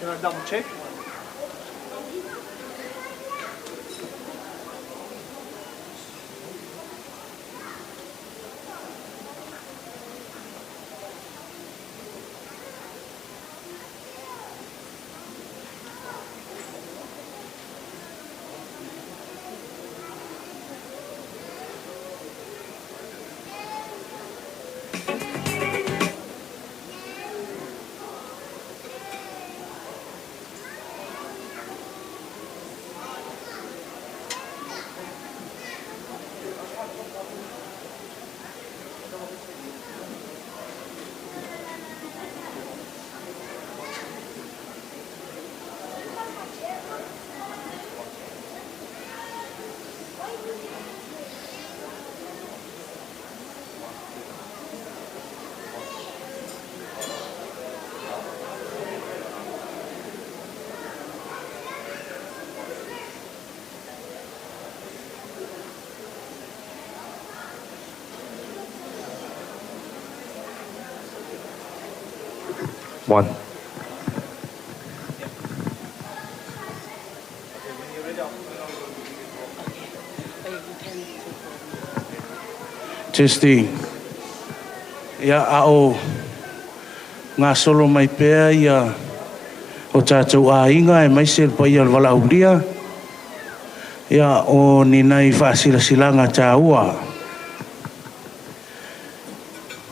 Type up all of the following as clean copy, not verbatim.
Can I double check? One. Testing. Ia ao ngā solo mai pēr ia o tātou āinga e mai se pa ia wala aulia. Ia o ni nei whaasilasilanga tā ua.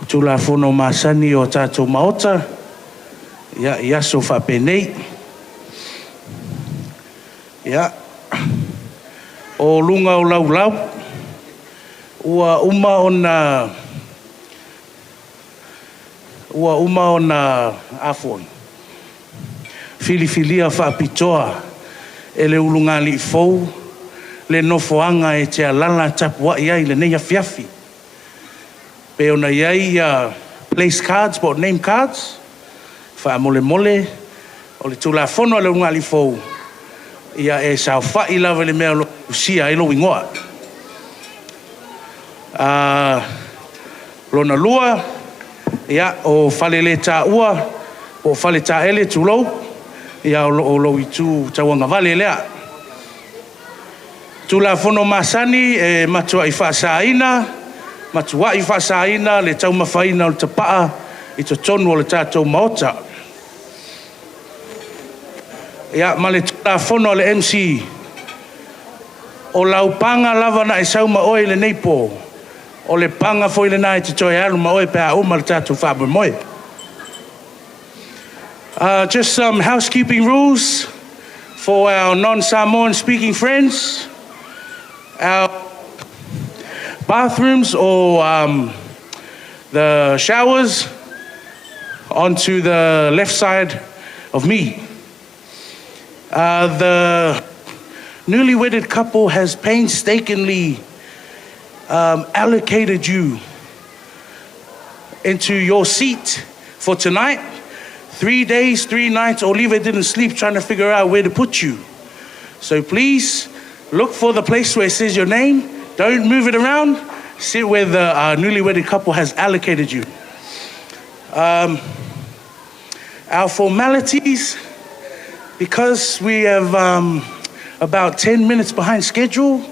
Tula whono māsani o tātou maota. Ia so whapenei. Ia. O lunga o lau. Ua uma o na afon. Filifilia whaapitoa. E le ulunga li fou. Le nofoanga e te alala tapua iai le neia fiafi. Pe ona iai place cards, but name cards. Wha mole, o le tūlafono le unga li fou. Ia e sao whai lawa le mea lo usia e lo ingoa. Lona lua, ia o whale le tā ua, o whale tā ele tūlou, ia o lo i tū tauanga vale lea. Tūlafono masani e matua i whaasaina, matua i whaasaina le taumawhaina o le tapaa, i to tonu o le tātou maota. Ia, ma le tūlafono le MC, o lau panga lava na e sauma oe le neipo, o le panga foi le nai te toi alu ma oe pe a uma le tātou Moimoi. Just some housekeeping rules for our non-Samoan speaking friends. Our bathrooms or the showers onto the left side of me. The newly wedded couple has painstakingly allocated you into your seat for tonight. 3 days, 3 nights, Oliva didn't sleep trying to figure out where to put you. So please look for the place where it says your name. Don't move it around. Sit where the newly wedded couple has allocated you. Our formalities, because we have about 10 minutes behind schedule.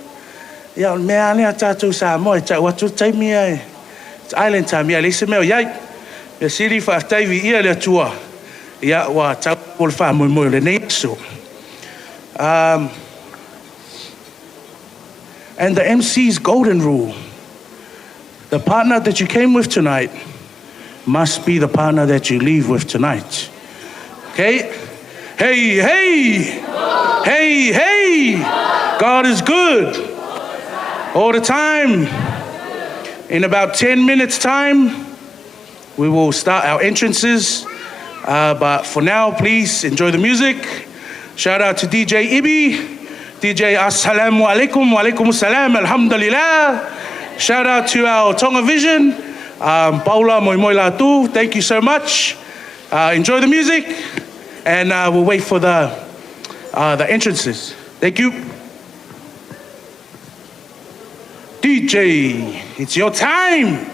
Ia mea lea tātou sa moe, tā watu taimi ai. It's island time, ia leise mea iai. Ia siri whaataiwi ia lea tua. Ia wa tau o le wha Moimoi le nei so. And the MC's golden rule. The partner that you came with tonight must be the partner that you leave with tonight. Okay? Hey, hey! Hey, hey! God is good. All the time. In about 10 minutes time, we will start our entrances. But for now, please enjoy the music. Shout out to DJ Ibi. DJ Assalamu alaikum, wa alaikum assalam, alhamdulillah. Shout out to our Tonga Vision. Paula, Moimoi, Latu, thank you so much. Enjoy the music. And we'll wait for the entrances. Thank you. DJ, it's your time.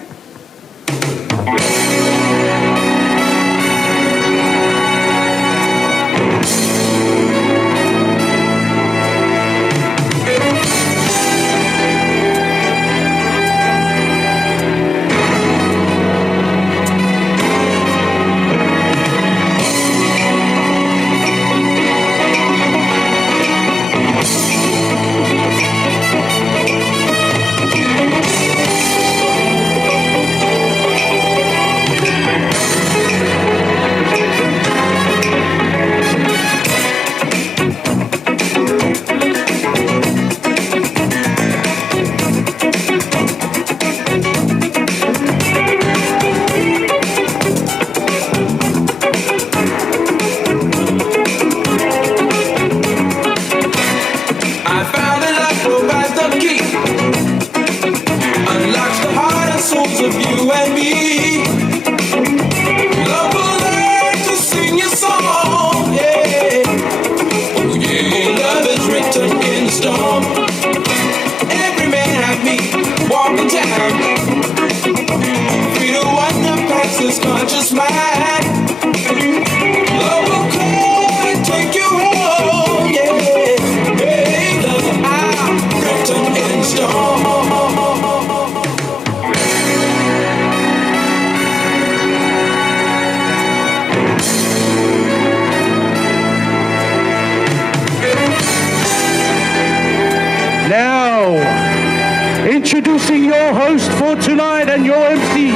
Introducing your host for tonight and your MC.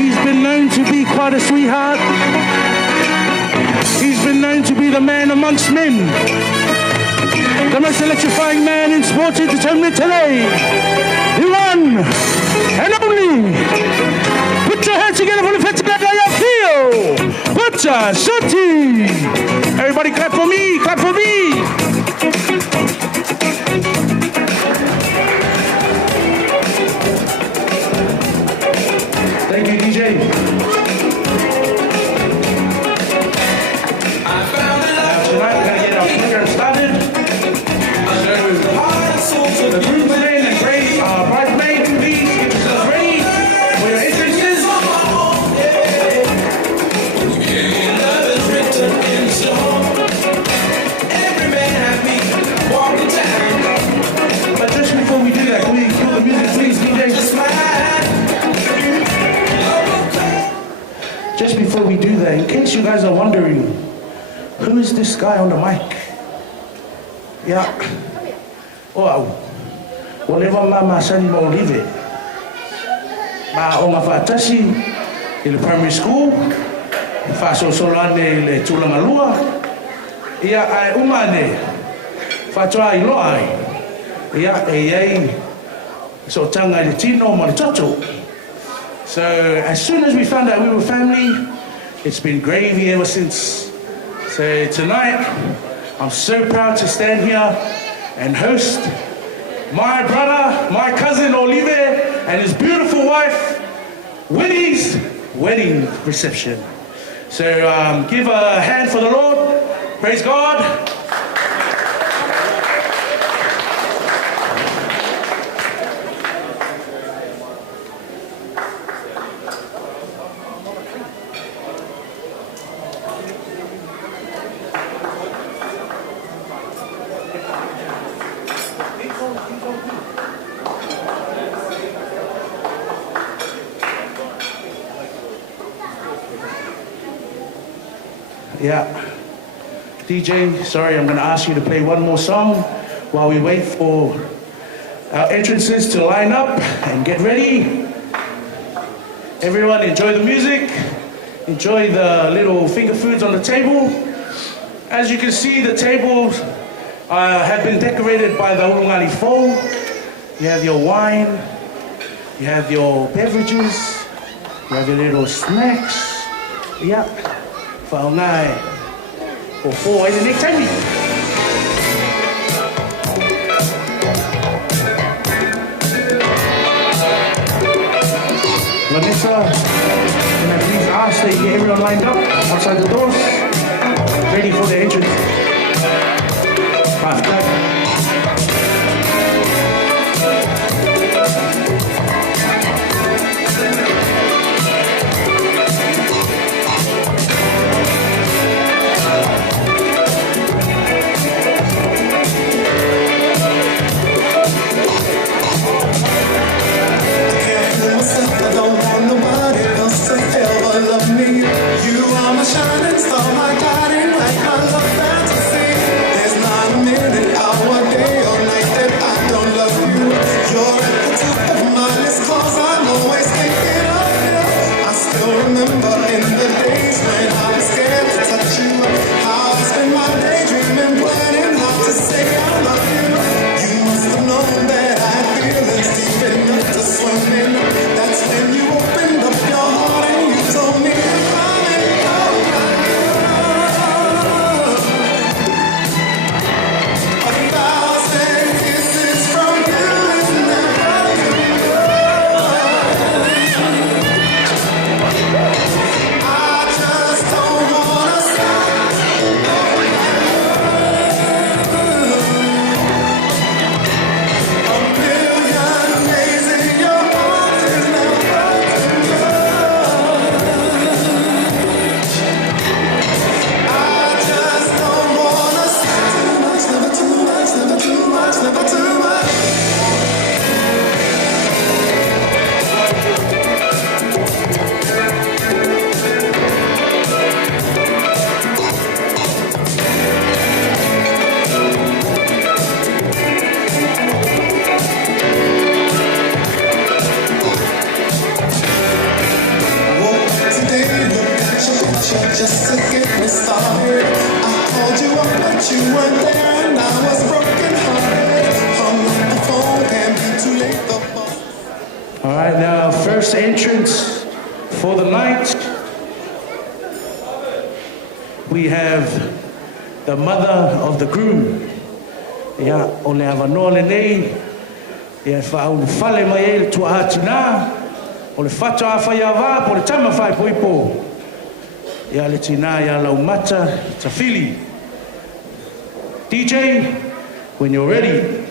He's been known to be quite a sweetheart. He's been known to be the man amongst men. The most electrifying man in sports entertainment today. The one and only. Put your hands together for the festival that you feel. Put your Soti. Everybody clap for me, clap for me. Thank you, DJ. Tonight we're going to get our program started. So, the groomsmen and bridesmaids, please get yourselves ready for your entrances. But just before we do that, can we cue the music, please, DJ? Just before we do that, in case you guys are wondering, who is this guy on the mic? Yeah. Oh, whatever mama sani mo olive. Ma o mafatasi in the primary school. Fa so solane le tulangalua. Ia ai umane. Fa toa I loai. Ia ei so tanga le tino mo le toto. So as soon as we found out we were family, it's been gravy ever since. So tonight, I'm so proud to stand here and host my brother, my cousin Olive, and his beautiful wife, Winnie's wedding reception. So give a hand for the Lord. Praise God. Yeah. DJ, sorry, I'm going to ask you to play one more song while we wait for our entrances to line up and get ready. Everyone enjoy the music. Enjoy the little finger foods on the table. As you can see, the tables have been decorated by the Urungani Fo. You have your wine. You have your beverages. You have your little snacks. Yeah. Faunai o four in the next time. Vanessa, can I please ask that you get everyone lined up outside the doors, ready for the entrance? Fast. Shining star, my guiding light, my love fantasy. There's not a minute, hour, day or night that I don't love you. You're at the top of my list, cause I'm always thinking of you. I still remember in the days when I was scared to touch you. How I spent my day dreaming, planning how to say I love you. You must have known that I had feelings deep enough to swim in. That's when you opened up your heart and you told me I just don't wanna stop. just to get me started. I called you up, but you weren't there, and I was broken hearted. Hung up the phone, can't be too late. All right, now first entrance for the night. We have the mother of the groom. Ya, ole avanoa le nei. Ya whaau fale mai e le tua atina. O le whata a whai awa, po le tama whai poipo. Ya le tina ya lau mata, Tafilli. DJ, when you're ready.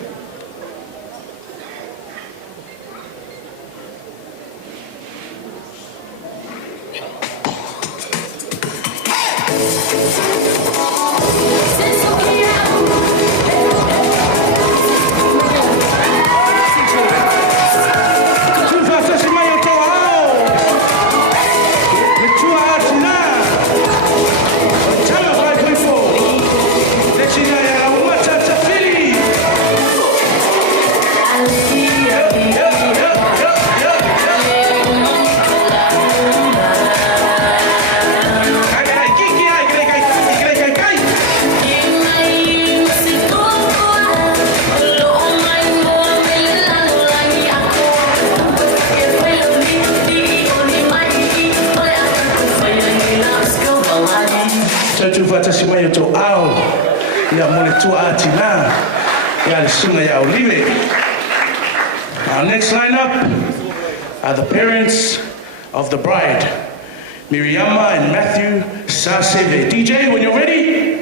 Our next lineup are the parents of the bride, Miriama and Matthew Saseve. DJ, when you're ready.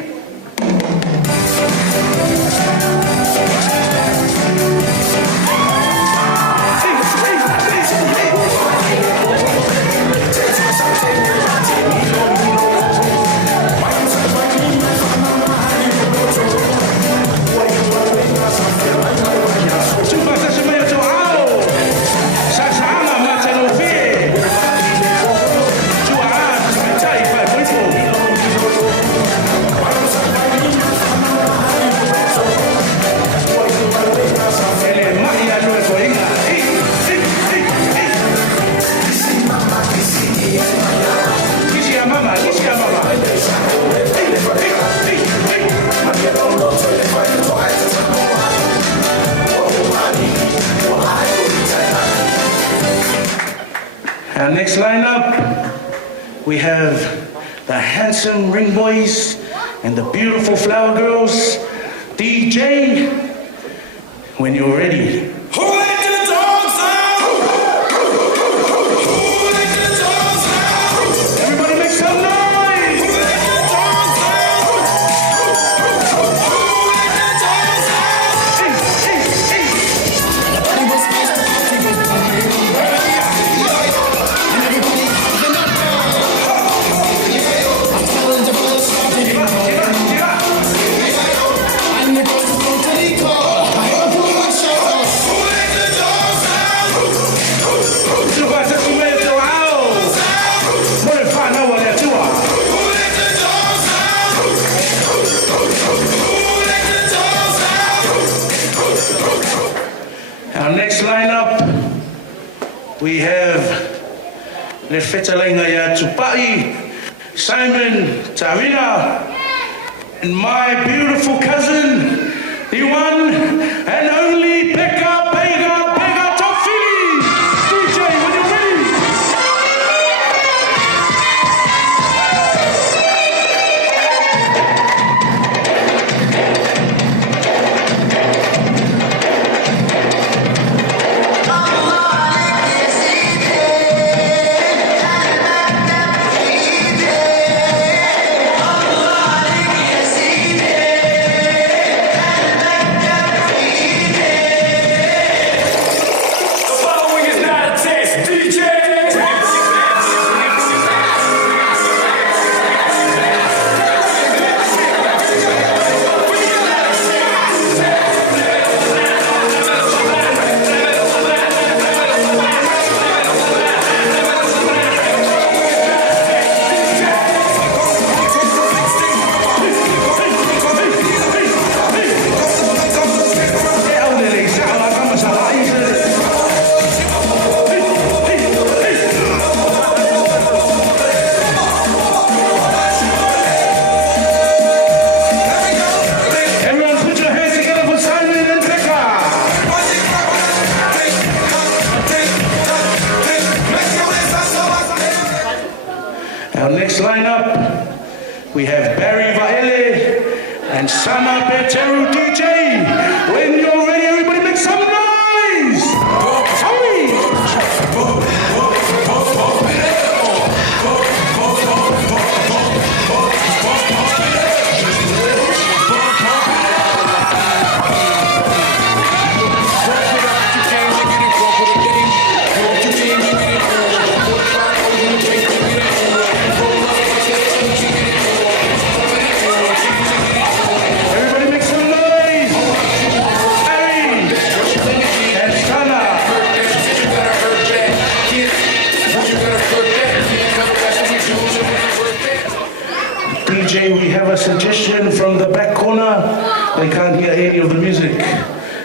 Our next lineup, we have the handsome ring boys and the beautiful flower girls. DJ, when you're ready. Who let the dogs out? Who let the dogs out? Everybody make some noise! Who let the dogs out? Who let the dogs out? Everybody was supposed to party with me. And everybody having a ball. I'm telling the fellas something. And the girls go to the call. I hope you will show us. Who let the dogs out? Tu vai ser meio out. More fun now what you are. Who let the dogs out? Who let the dogs out? Our next lineup, we have Le Fetalenga ya Tupai, Simon Tarina, and my beautiful cousin, the one and only Pekka Pega Tafilli. DJ, when you're ready. Our next lineup, we have Barry Vaele and Sana Peteru DJ. When you're ready, everybody make some noise! We have a suggestion from the back corner. They can't hear any of the music.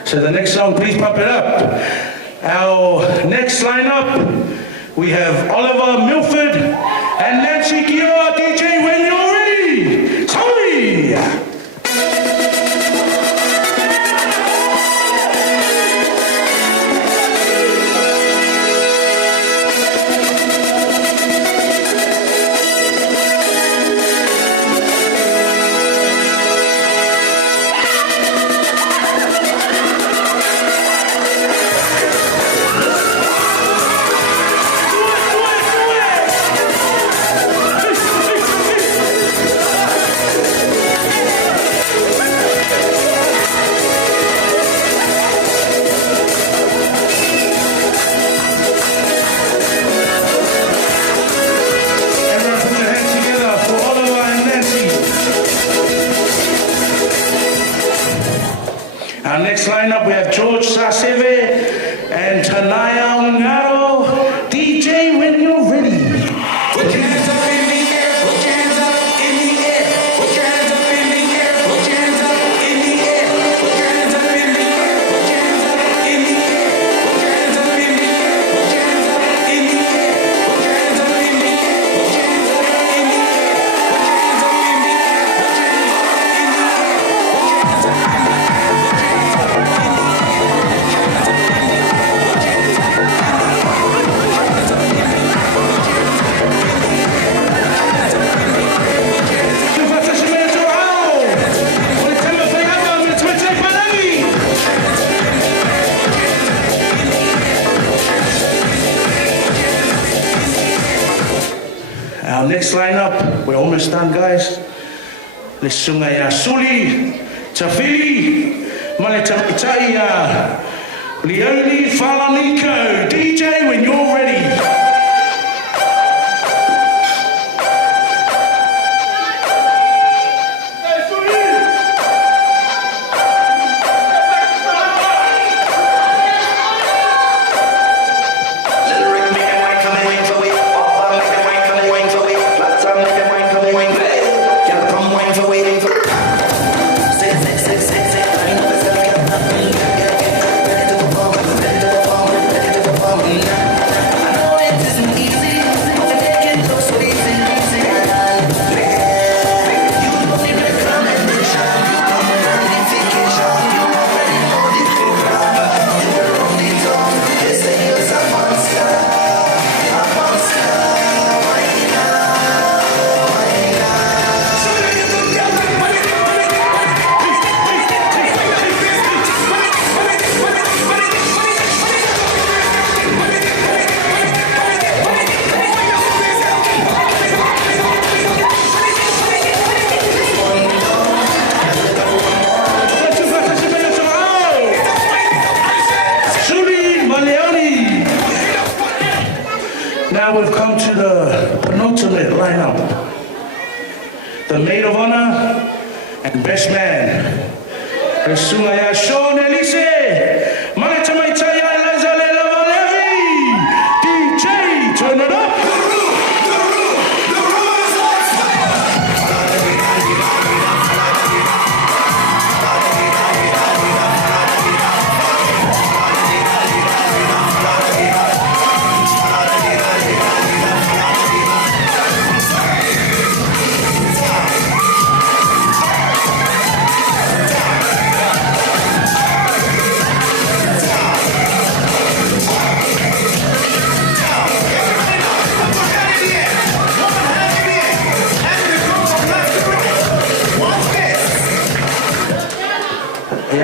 So the next song, please pump it up. Our next lineup, we have Oliver Milford and Nancy Kioa. DJ, when you're ready. Sorry! Our next lineup, we have George Saseve and Tanaya Ungaro. DJ, when you're ready. Put your hands up in the air, put your hands up in the air, put your hands up in the air, put your hands up in the air, put your hands up in the air, put your hands up in the air, put your hands up in the air, put your hands up in the air, put your hands up in the air, put your hands up in the air, put your hands up in the air, put your hands up in the air, put your hands up in the air. Our next lineup, we're almost done, guys. Let's sing a Suli, Tafilli, Maleta Leone Falaniko. DJ, when you're ready. Now we've come to the penultimate lineup. The Maid of Honor and Best Man. Resumaya Sean Elise. Maitamaitaya Lazale Lavalevi. DJ, turn it up.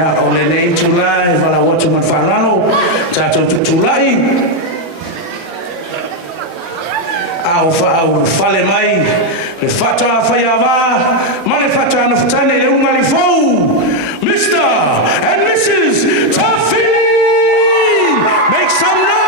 Ya, o le nei tulai, wala watu man whalano, tātou tulai. Au whale mai, le whatoa whaiawa, ma le whatoa na whatane le unga li fau. Mr. and Mrs. Tafilli! Make some noise!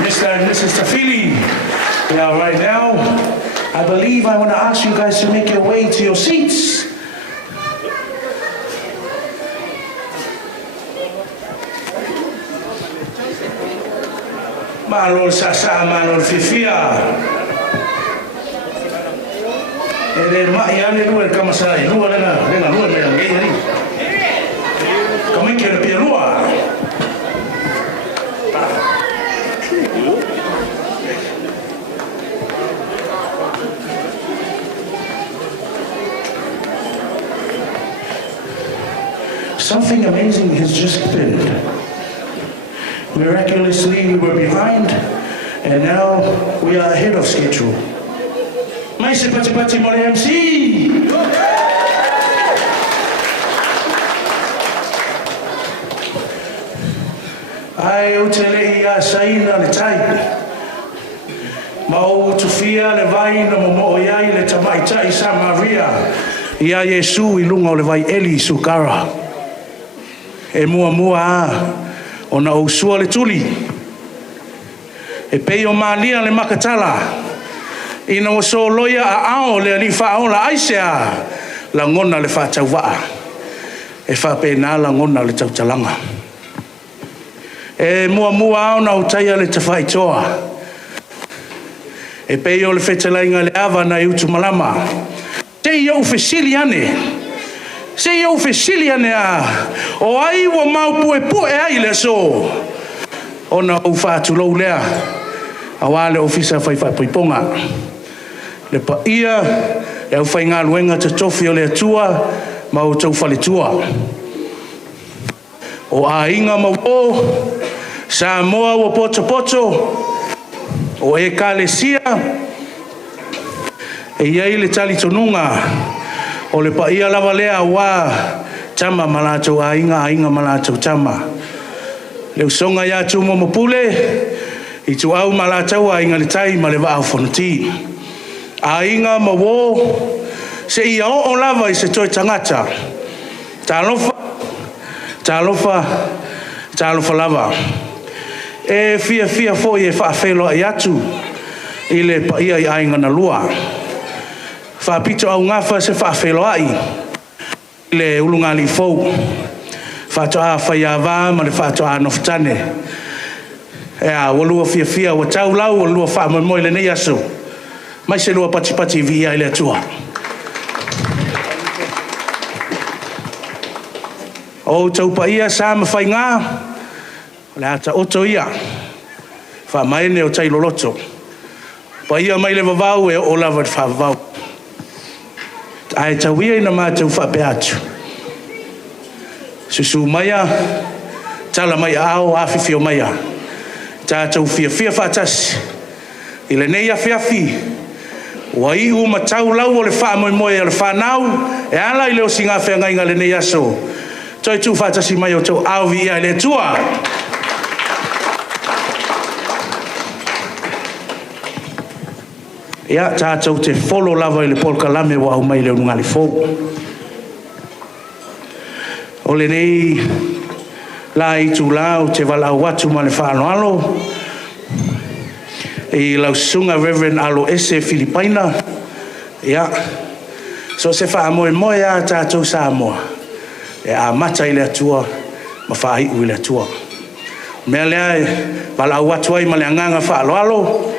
Mr. and Mrs. Tafilli. Yeah, right now, I believe I want to ask you guys to make your way to your seats. Malol sasa, malol fifia. Ele mai ane lua kama sai lua lenga lua me ngai hari. Kami kira pia lua. Something amazing has just happened. Miraculously, we were behind, and now we are ahead of schedule. Mai se pati mo le MC. Ai o te lehi a saina le tai. Mau tufia le vai na momo iai le tamaitai sa Maria. Ia Yesu i lunga o le vai Eli sukara. E mua ona o sua le tuli. E pei o malia le makatala. Ina o so loia a ao le ali wha la aisea. La ngona le wha tau waa. E wha pēnā la ngona le tau talanga. E mua ao na utaia le te whaitoa. E pei o le whetalainga le awa na iutu malama. Te iau whesili ane. Se iau whesili ane a. O ai wa mau pue ai le so. Ona o whātu lou lea. Awa le ofisa whai poiponga. Le pa ia, e au whai ngā luenga te tofi o le atua, ma o tau whale tua. O a inga mau o, sa moa o poto, o e ka le sia, e iai le tali tonunga, o le pa ia lava lea wa, tama malato a inga malato tama. Le usonga ya tu mo pule, i tu au malato a inga le tai ma le va au fonoti. A inga mawo se ia o lava i se toi tangata. Talofa lava. E fia fo i e whaafelo ai atu i le pa ia i ainga na lua. Whaapito au ngafa se whaafelo ai i le ulunga li fau. Whaatoa whaiawa ma le whaatoa noftane. E a walua fia wa tau lau walua wha moimoi le nei aso. Mai se lua pati via i le atua. O tau pa ia sa ma whai ngā. Le ata oto ia. Wha maene o tailo loto. Pa ia mai le vavau e o lava te whavavau. Ai tau ia ina mātou whape atu. Susu maia, tala mai ao, awhiwhi o maia. Tātou fia whatasi. I le nei awhi. Wa i u matau lau o le wha moimoi o le whanau, e ala i leo singa whea ngainga le nei aso. Toi tu whatasi mai o tau auvi ia le tua. Ia tātou te wholo lava i le polka lame wa au mai leo nungali fōu. O le nei la i tu lau te walau watu ma le whaanoalo. E lau sunga Reverend Alo Ese Filipaina. Ia. So se wha moe a tātou Samoa. E a mata i le atua, ma wha hi ui le atua. Mea lea e walau watu ai ma le anganga whaaloalo.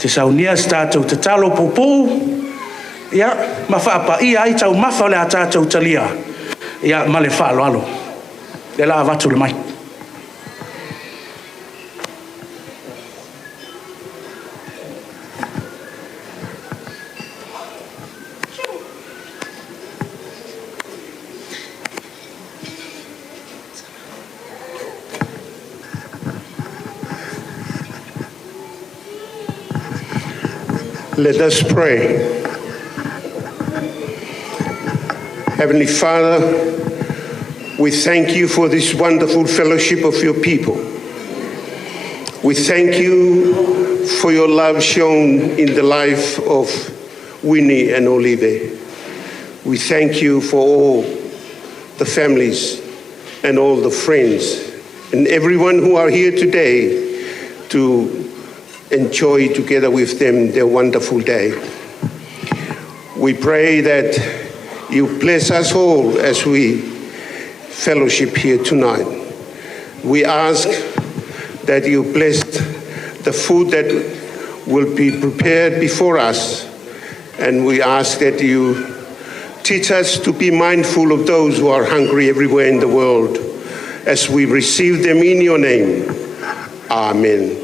Te saunia tātou te talo pupu. Ia, ma whaapa ia ai tau mawha le a tātou talia. Ia, ma le whaaloalo. Le la watu le mai. Let us pray. Heavenly Father, we thank you for this wonderful fellowship of your people. We thank you for your love shown in the life of Winnie and Olive. We thank you for all the families and all the friends and everyone who are here today to enjoy together with them their wonderful day. We pray that you bless us all as we fellowship here tonight. We ask that you bless the food that will be prepared before us, and we ask that you teach us to be mindful of those who are hungry everywhere in the world as we receive them in your name. Amen.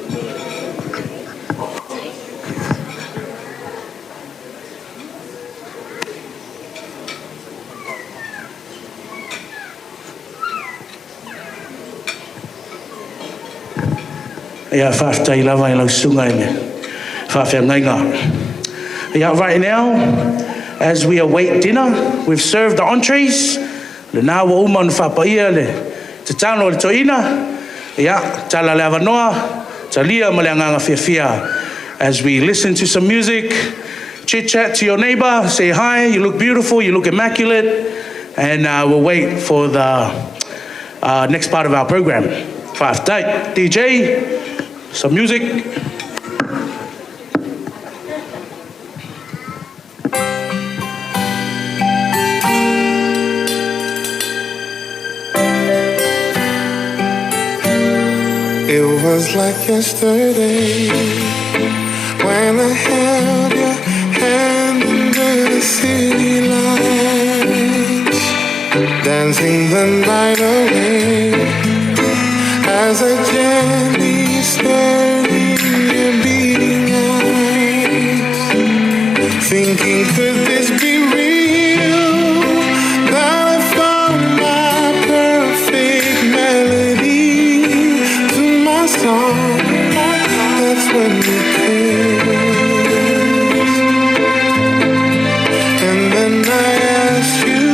Ia whaftai lava I lau sunga ine. Whawhia ngainga. Ia right now, as we await dinner, we've served the entrees. Le nā wa uman whapaia le te tano le toina. Ia, tala le avanoa, talia ma le anganga whiawhia. As we listen to some music, chit-chat to your neighbor, say hi, you look beautiful, you look immaculate, and we'll wait for the next part of our program. Whaftai, DJ, some music. It was like yesterday when I held your hand under the city lights, dancing the night away as I gently stared in your beating eyes, thinking, could this be real? That I found my perfect melody to my song. That's when we kissed, and then I asked you,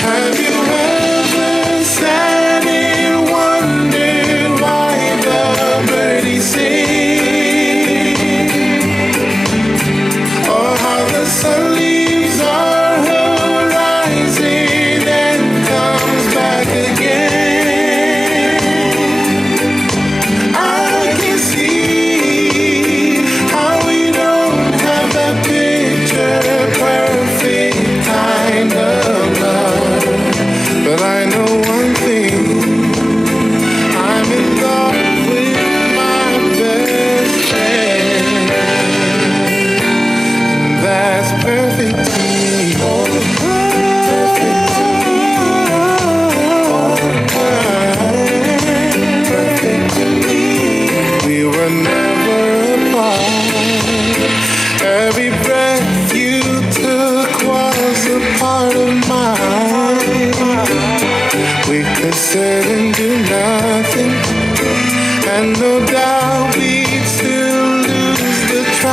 have you ever sat and wondered why the birdies sing?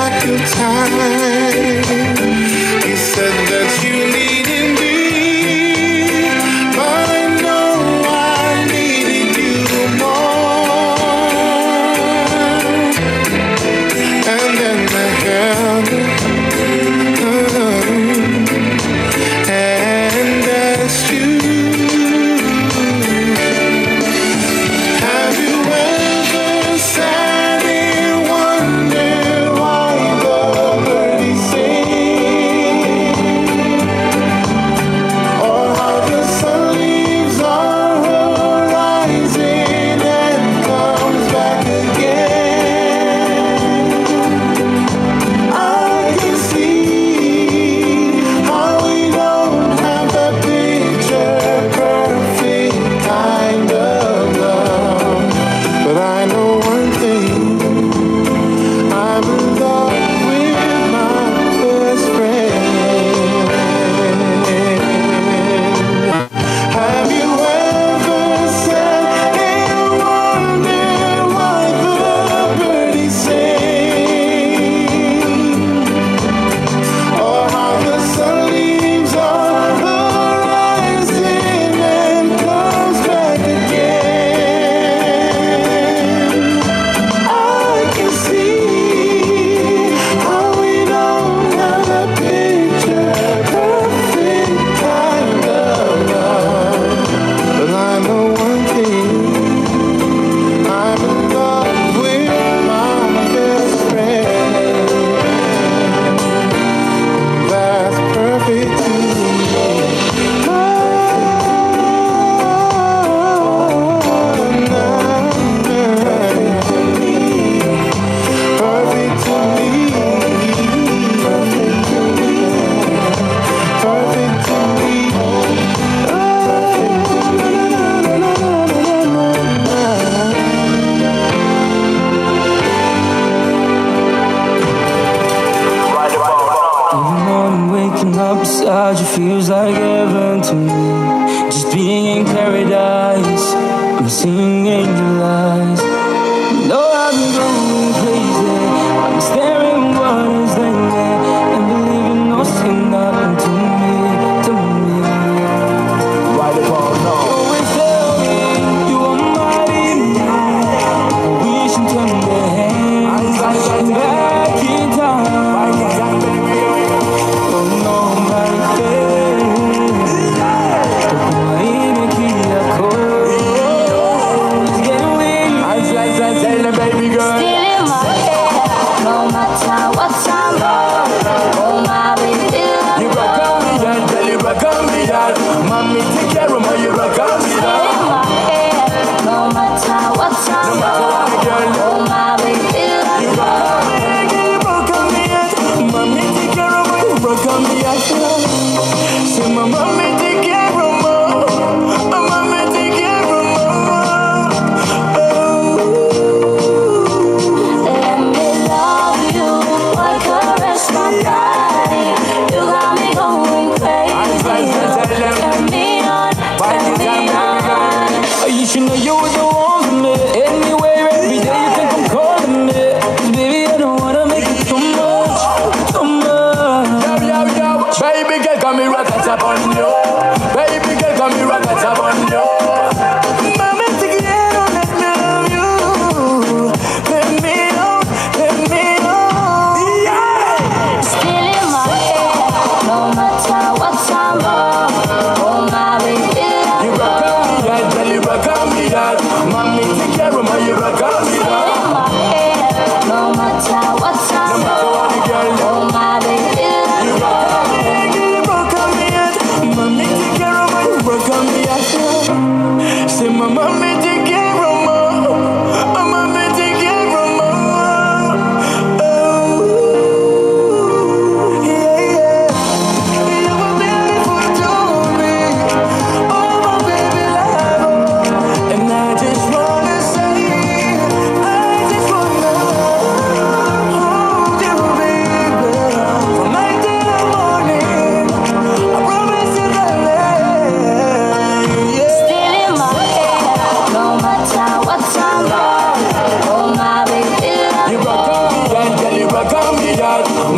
back in time. You said that you needed me, but I know I needed you more. And then I held you, and asked you, have you ever sat and wondered why the birdies sing, or how the sun leaves our horizon and comes back again? I can see how we don't have that picture perfect kind of love, but I know one thing, I'm in love with my best friend. Have you ever sat and wondered why the birdies sing, or how the sun leaves our horizon and comes back again? I can see how we don't have a picture perfect kind of love, but I know one thing, I'm in love with my best friend. That's perfect to me. Perfect to me. Perfect to me. Every morning waking up beside you feels like heaven to me. Just being in paradise, I'm seeing angel eyes. Though I've been going crazy, I'm staring what is there and believing no sin nothing to me, to me. Right about now. You always tell me you are mighty man. I wish you turned their hands back in time. Oh no, my face. Tokumaine kiyako. Let's get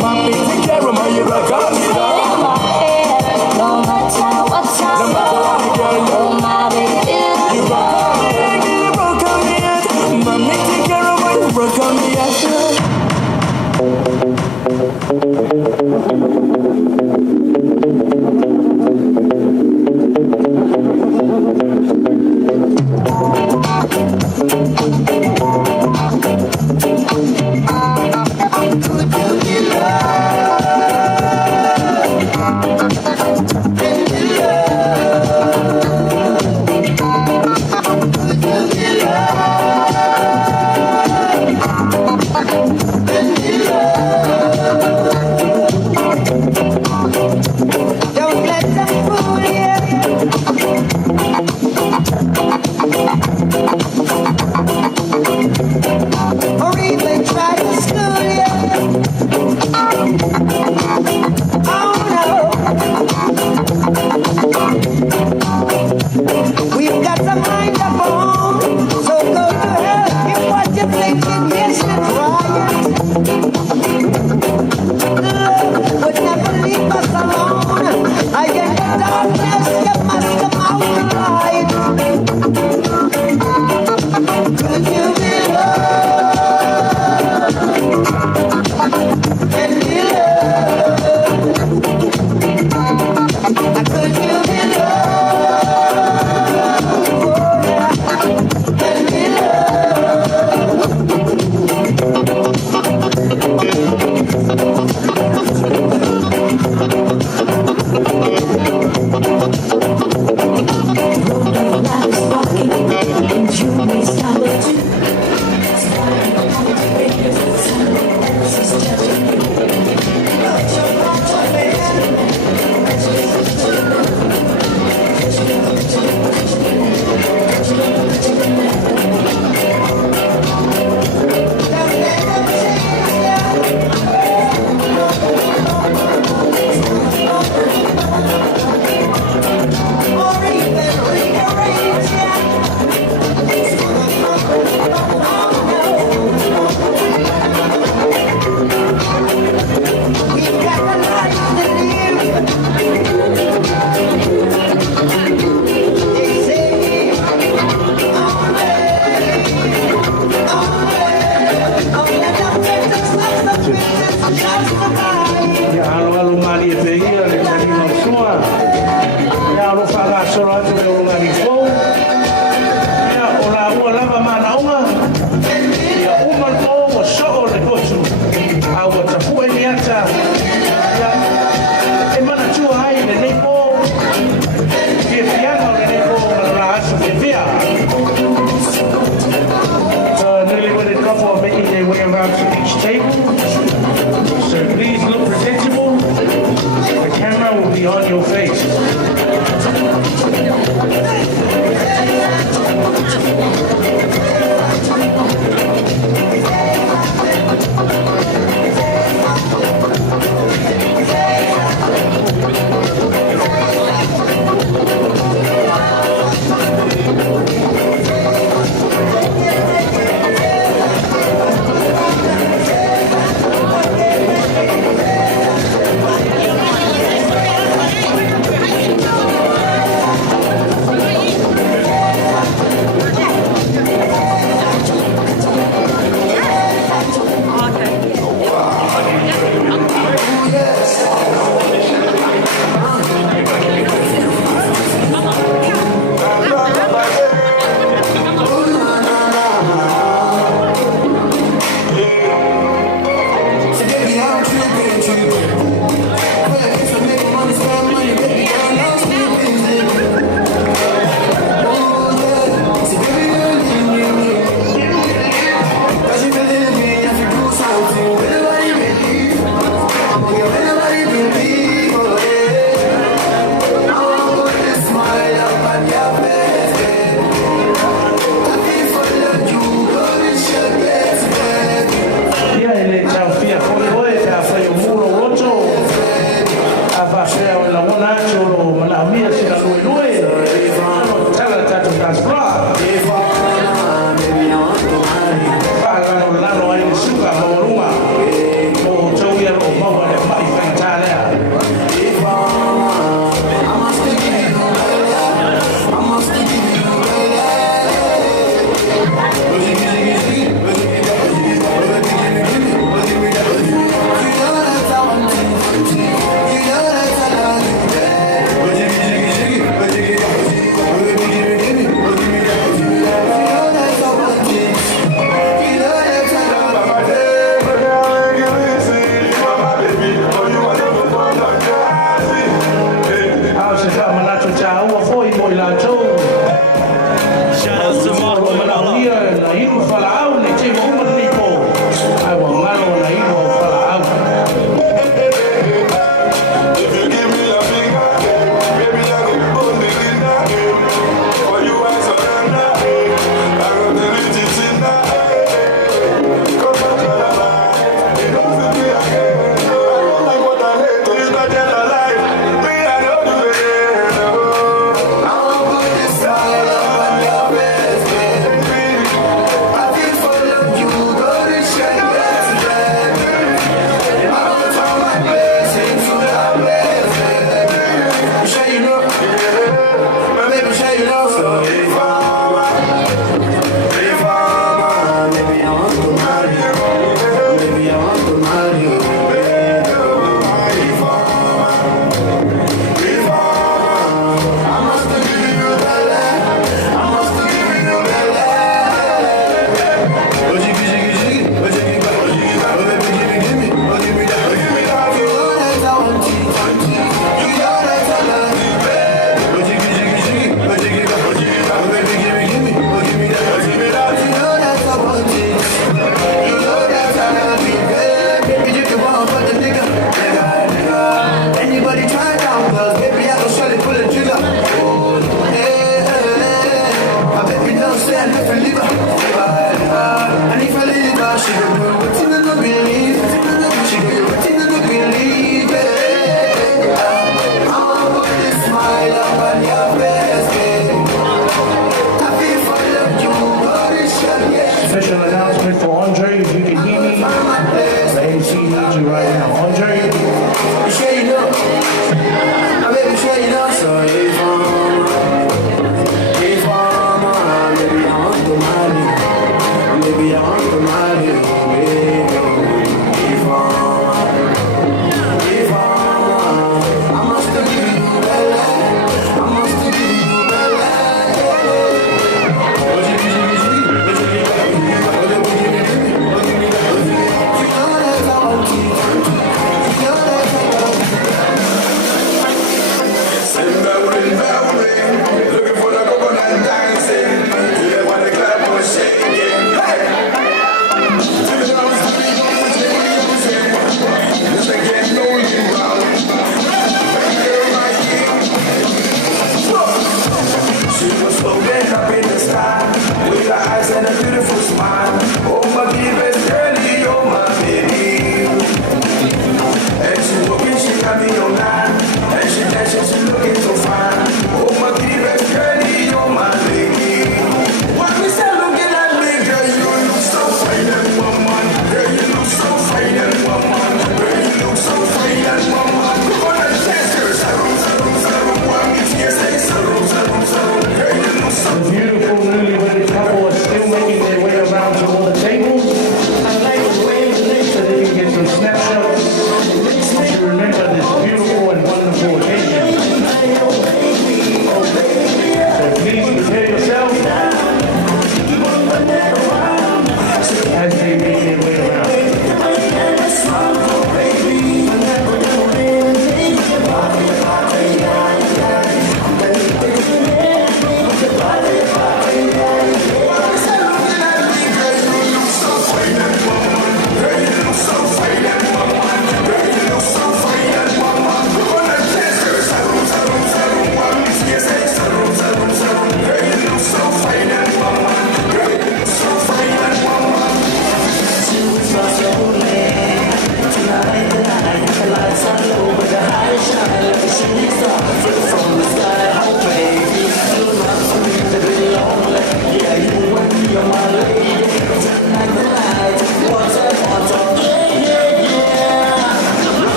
Mommy, take care of me, you rock on me, girl. No matter what time, No matter what, girl, oh my baby, you rock on me, you rock on me, yeah. Mommy, take care of me, you rock on me, yeah. Don't let them fool you. Or even try to school you. Oh no. We've got a mind of our own, so go to hell if what you're thinking is to try it. Love would never leave us alone. I get the darkness, you must come out the light. Could you be loved and be loved? Could you be loved, oh yeah, and be need you right now. Andre? You sure you know? I bet you sure you know. So if maybe I want to marry you. Maybe I want to marry you, baby. If I must give you bella. I must give you bella. You know that I want to.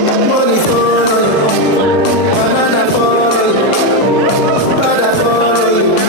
Money follow you, banana follow you, brother follow you.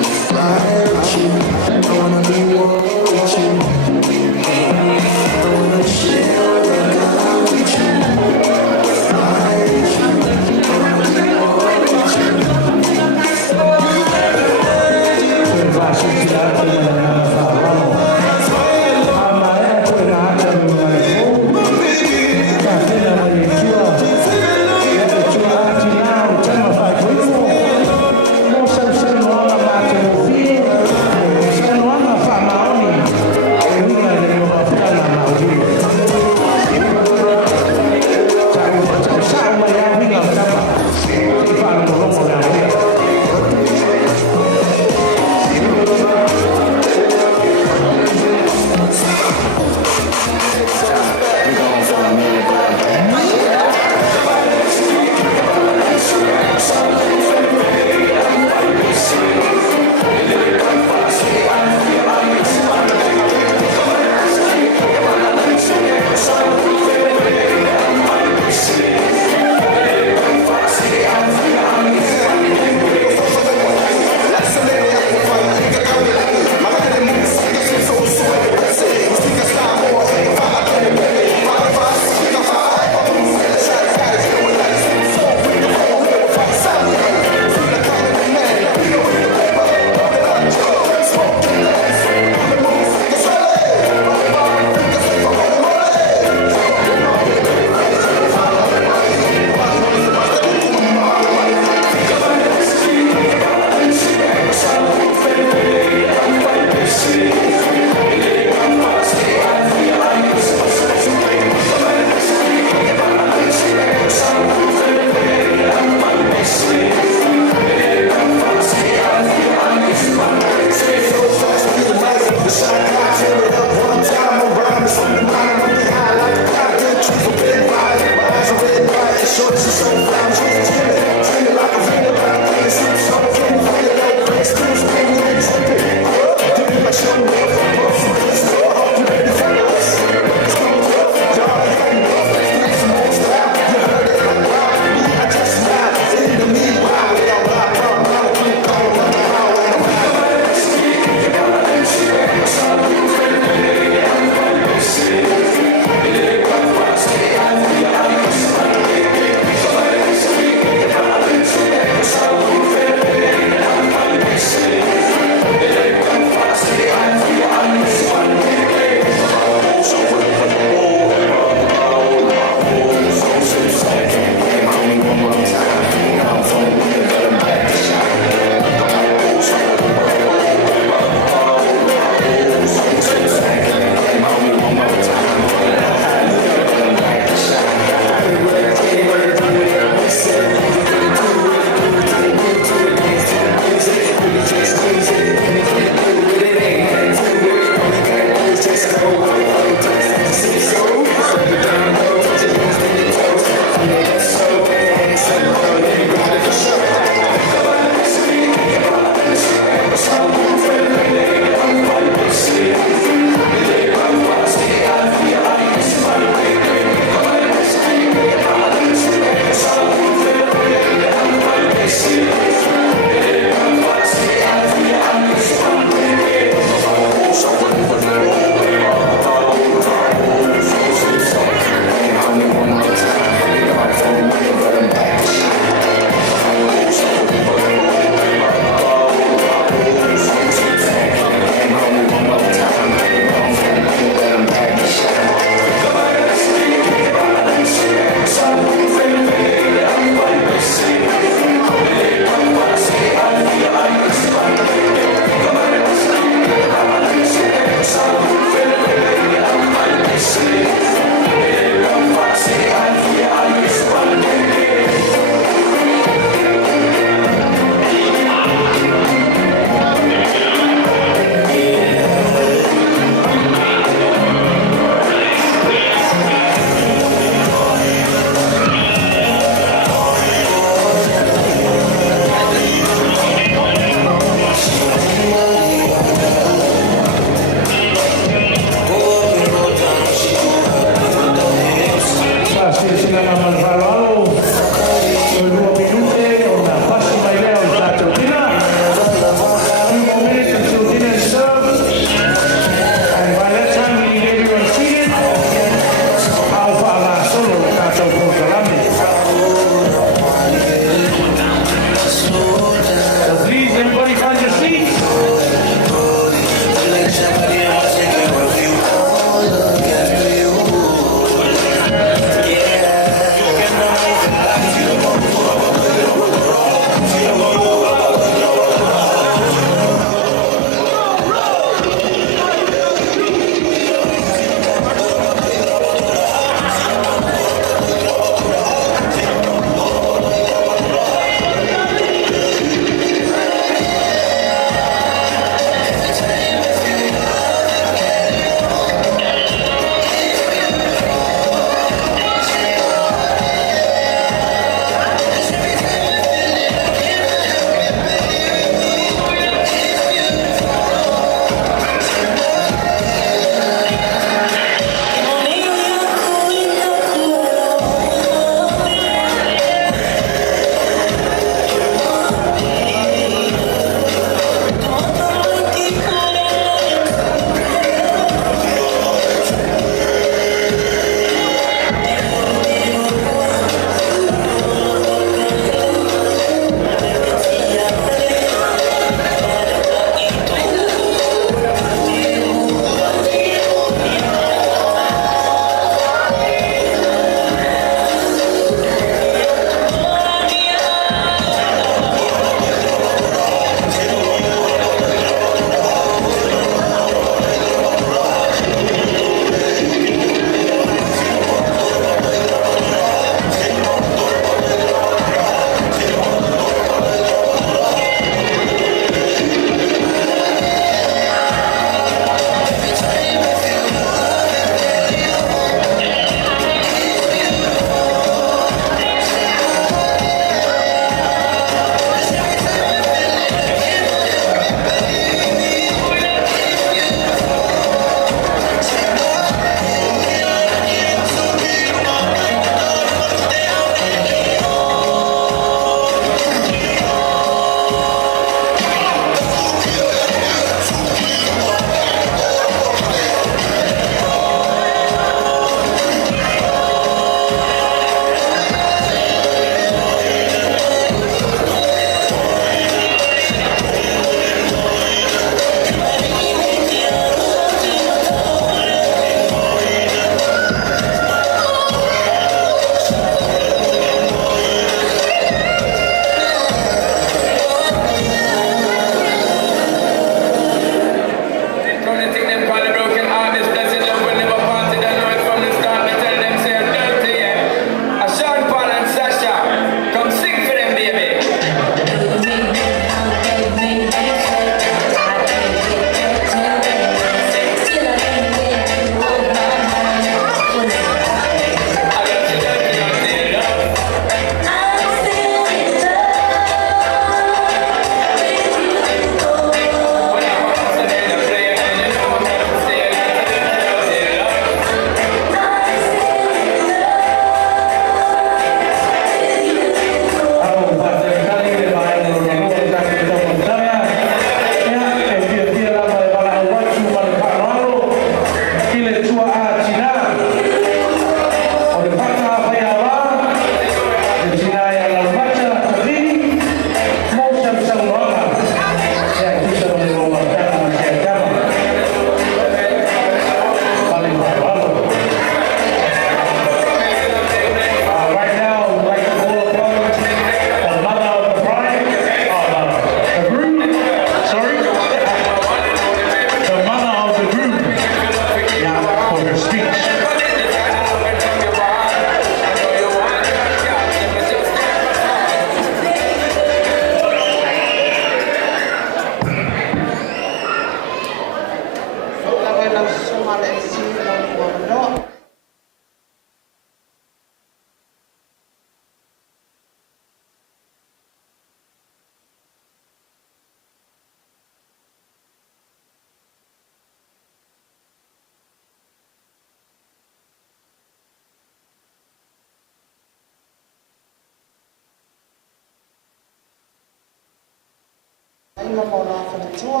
Ina mo na whanatua,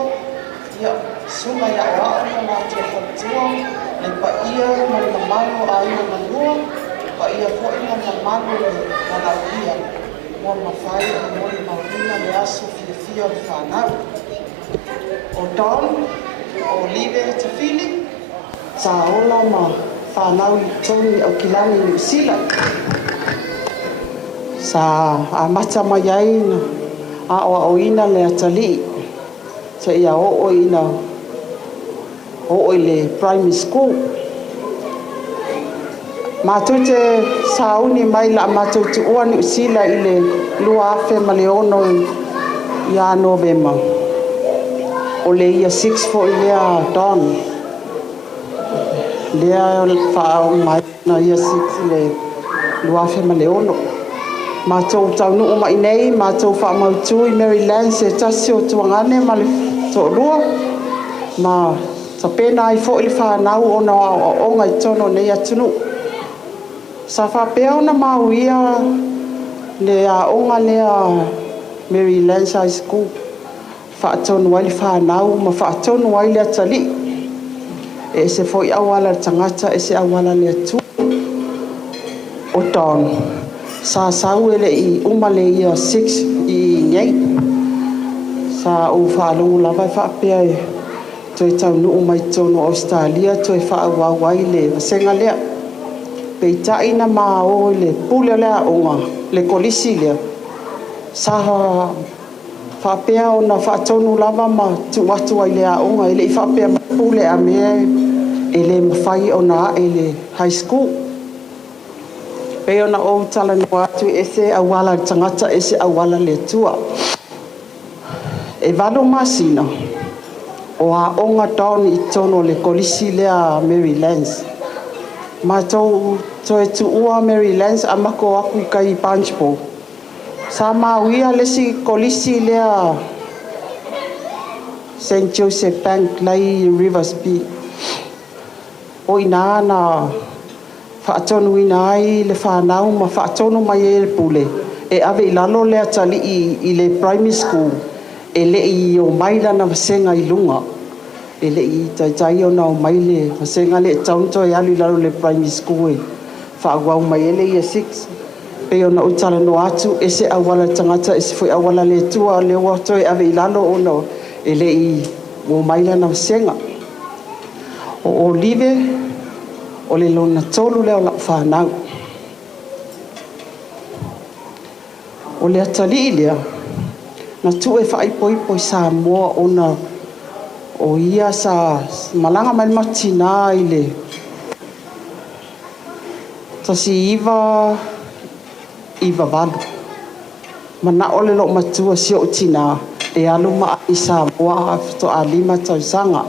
ia sunga ia o ao na nā tua whanatua, le pa ia mo na mano a ia na lua, pa ia ko ina na mano le na ia, mo mawhai o mo na mawina le aso fia o whanau. O Don, o Live Tafilli, sa ola ma whanau I toni au kilani New Zealand. Sa a mata mai ai na a o ina le atali sa ia o ina o le primary school ma te sauni mai la ma te uani usila ile lua afe maleono ia November o le ia 6 for ia Don lea fa mai na ia 6 le lua afe maleono ma tau tau nuu mai nei, ma tau wha mautui Maryland se tasi o tuangane ma le tō lua. Ma ta pēnā I fo ili whanau o na o ngai tono nei atunu. Sa whapea o na mauia le a onga lea Maryland High School. Whaatonu wai le whanau ma whaatonu wai le atali. E se fo I awala tangata e se awala le atu. O Don. Sa sau ele I umale ia 6 I ngai. Sa o whaalongu lava whaapea e toi tau nuu mai tono Australia toi whaawawai le wasenga lea. Pei taina maa o le pule lea onga le kolisi lea. Sa whaapea o na whaatonu lava ma tu watu ai lea onga ele I whaapea ma pule a mea ele mawhai o na ele high school. Pei ona o tala no atu ese awala tangata ese awala le tua. E valo masina o a onga Don I tono le kolisi lea Maryland. Ma tau toi tu ua Maryland a mako aku I kai Punchbowl. Sa mawia lesi kolisi lea St. Joseph Bank lai Rivers Beach. O ina na whaatonu ina ai le whanau ma whaatonu mai e le pule. E ave I lalo le atali I le primary school. E le I o maila na wasenga I lunga. E le I tai o na o maile wasenga le taunto e alu lalo le primary school e. Whaagwau mai e le I 6. Pe o na utala no atu e se awala tangata e se fui awala le tua le wato e ave I lalo o na e le I o maila na wasenga. O Live o le lona tolu leo la whanau. O le atali lea, na tu e whaipoi sa moa o na o ia sa malanga mai matina I le. Tasi iwa valu. Mana o le lo matua si o tina e alu maa I sa moa afto a 5 tausanga.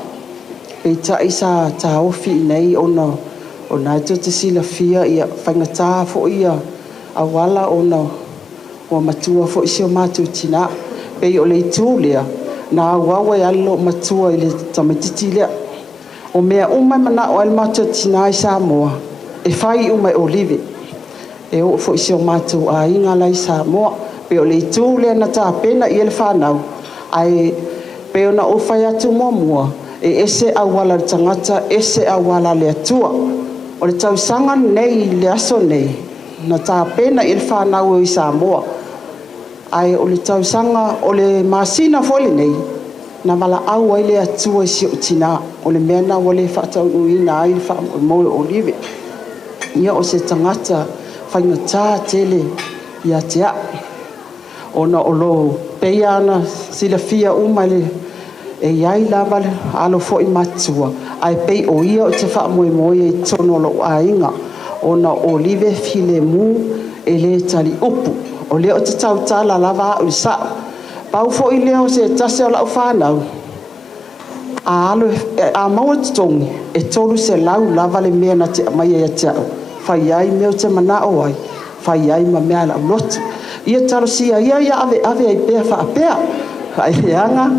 Pei ta isa ta ofi nei o na tu te sila fia ia whaingata fo ia awala o na o matua fo isi o matu tina. Pei o le itu lea na wawa ia lo matua I le tamatiti lea. O mea umai mana o el matu tina I Samoa. E whai umai o Live. E o fo isi o matu a inga lai Samoa. Pei o le itu lea na ta pena I el whanau. Ai pei o na o whai atu mua. E ese awala tangata, ese awala le atua. O le tausanga nei le aso nei. Na tā pena I le whanau I Samoa. Ai o le tausanga o le masina foli nei. Na wala au ai le atua I si o tina. O le mena o le whatau uina ai le whamoe o Live. Ia o se tangata whaingata tele ia tea. O na o lo peiana sila fia umai e iai lava alo fo I matua. Ai pei o ia o te Moimoi e tono lo ainga. O na o Live file mu e le tali upu. O le o te tautala lava o sa. Pau fo I leo se tase o lau whanau. alo a mau tongi e tolu se lau lava le mea na te mai e te au fai ai meo te mana o ai fai ai ma mea la lotu ia taro sia ia ave ai pea fa pea ai anga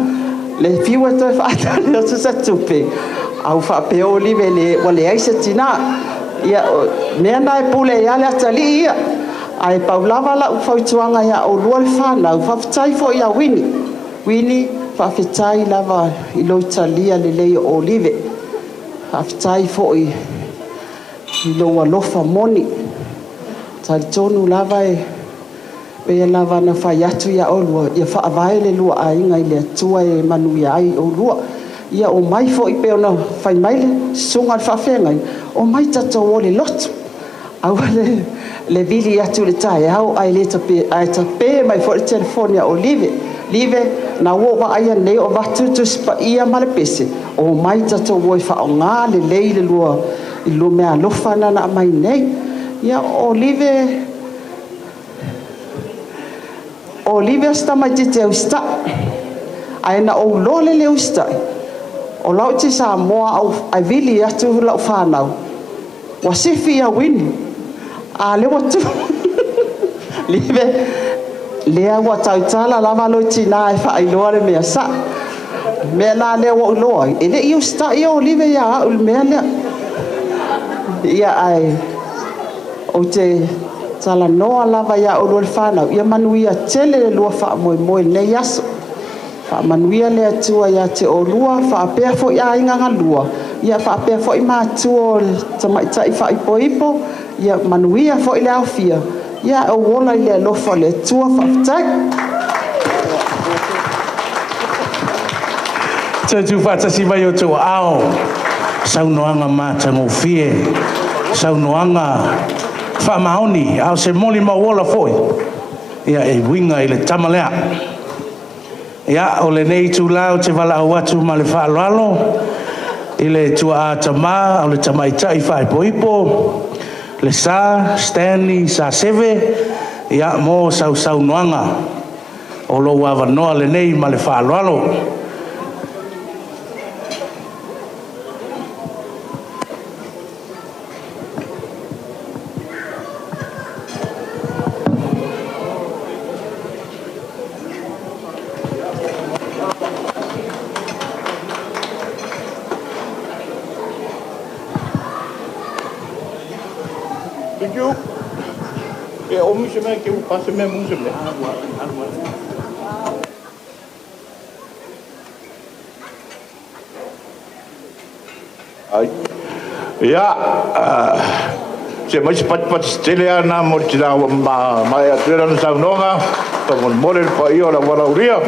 le fiwa to fa le so sa tupe au fa pea olive le wale ai se tina ia mea na e pule ia le atali ia ai Paula la u fai tuanga ia o lua le fa na u fa tai fo ia Winnie whawhetai lava I lo talia le leo olive. Whawhetai fo I lo alofa moni. Tai tonu lava e lava na whai atu ia olua. Ia whaavai le lua a inga I le atua e manu ia ai olua. Ia o mai fo I peo na whai maile sunga le whawhengai. O mai tato o le lotu. Aua le vili atu le tae au ai le tape mai fo le telefonia olive. Live na wo wa ai nei o watu tu spa ia male pese o mai tato wo fa o nga le leile lua I lo mea lofa na mai nei ia Olive sta mai te usta ai na o lo le usta o lau te sa moa au ai vili atu lau fa na wa sifi a Winnie a le watu Live lea wa tautala lava lo tina e fa iloa le mea sa mea la lea wa uloa e le iu sta ia Olive ia ul mea lea ia ai o te tala noa lava ia ulo le whanau ia manuia tele le lua wha moimoi ne yaso wha manuia lea tua ia te o lua wha apea fo ia inganga lua ia wha apea fo I mātua tamaitai wha ipo ia manuia fo I le au fia ia o wola I le alofa le tua whaftai. Tatu whatasi mai o tō ao. Saunoanga mātango fie. Saunoanga whamaoni. Ao se moli ma wola foi. Ia e winga I le tamalea. Ia o le nei tu lao te wala au atu ma le whaaloalo. I le tua a tama o le tamaitai whaipoipo. Le sa Stanley Saseve ia mo sau noanga o lo wa noa le nei ma le whaaloalo que eu faço mesmo uso mesmo. Ai. Ja, se mais pat stele ana mortila ma ya tera no saunonga, pa morel pa io la wala uria.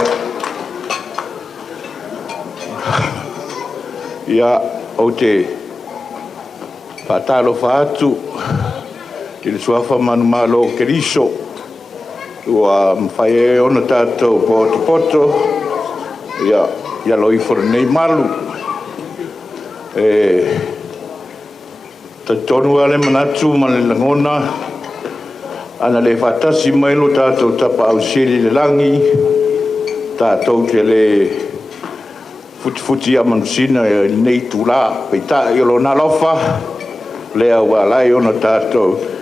Ja, ote. Patalo fatu. Il suo manu malo keriso ua fai ona tato poto ia loi fornei malu tatonu ale manatu ma le lagona ana le fatasi mai lo tato tapa ausili le langi tato ke le futi a manusina nei tula peita io na lofa le wa lai ona tato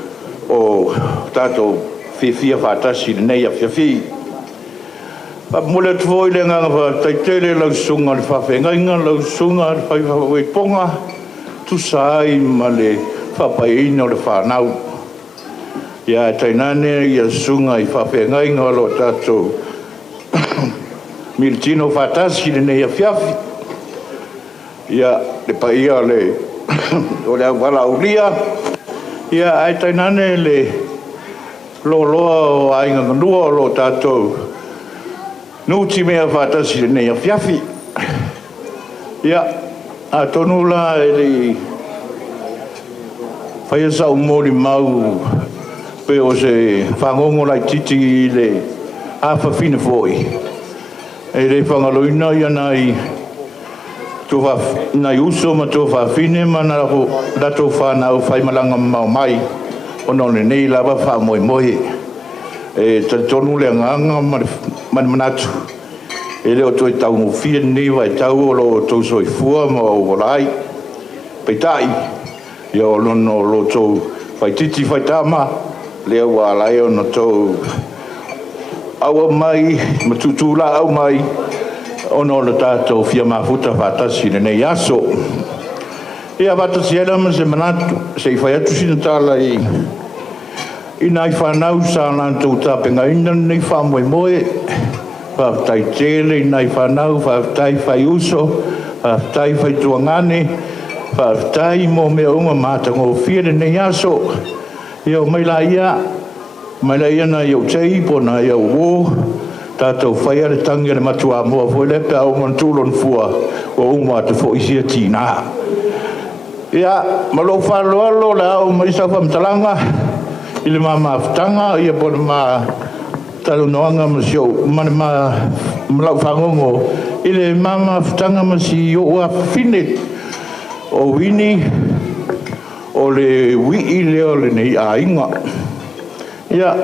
o tato fifia fatasi nei a fifi pa mole tvoi le nga va taitele la sunga le fa fenga la sunga fa we ponga tu sai male fa paino le fa nau ya tainane ya sunga I fa fenga lo tato miltino fatasi nei a fiafi ya le paia le o le wala ulia ia ai tainane le lo ai ngandua lo tato nuti mea fatasi nei a fiafi ia a tonula ele fai sa umori mau pe o se fangongo lai titi le afa fine foi e le fangaloina ia nai tofa na uso ma tofa fine mana ho da tofa na fai malanga mai ono le nei lava fa moimoi e tonu le nganga man manatu e leo toi tau ngofia ni vai tau o lo tau soifua ma o lai peitai ia o lono lo tau vai titi vai tama leo wa lai o no tau aua mai matutula au mai ono le tātou fia mafuta whātasi nei aso ia whatasi ela ma se manatu se i whai atu sina tāla i nai whanau sa lantou tāpenga ina nei wha Moimoi whaftai tele nai whanau whaftai whai uso whaftai whai tuangane whaftai mo mea unga mātango whiere nei aso ia o mai la ia na iau tei pona iau wō tātou whai are tangi le matua mua fwoi lepe au mantulon fua o unga te fo isia tīnā ia malo whaloalo le au maisa whamtalanga i le mamawhtanga ia pona ma talo noanga ma sio mane ma mlau whangongo i le mamawhtanga ma si o a fine o Winnie o le wii leo le nei a inga ia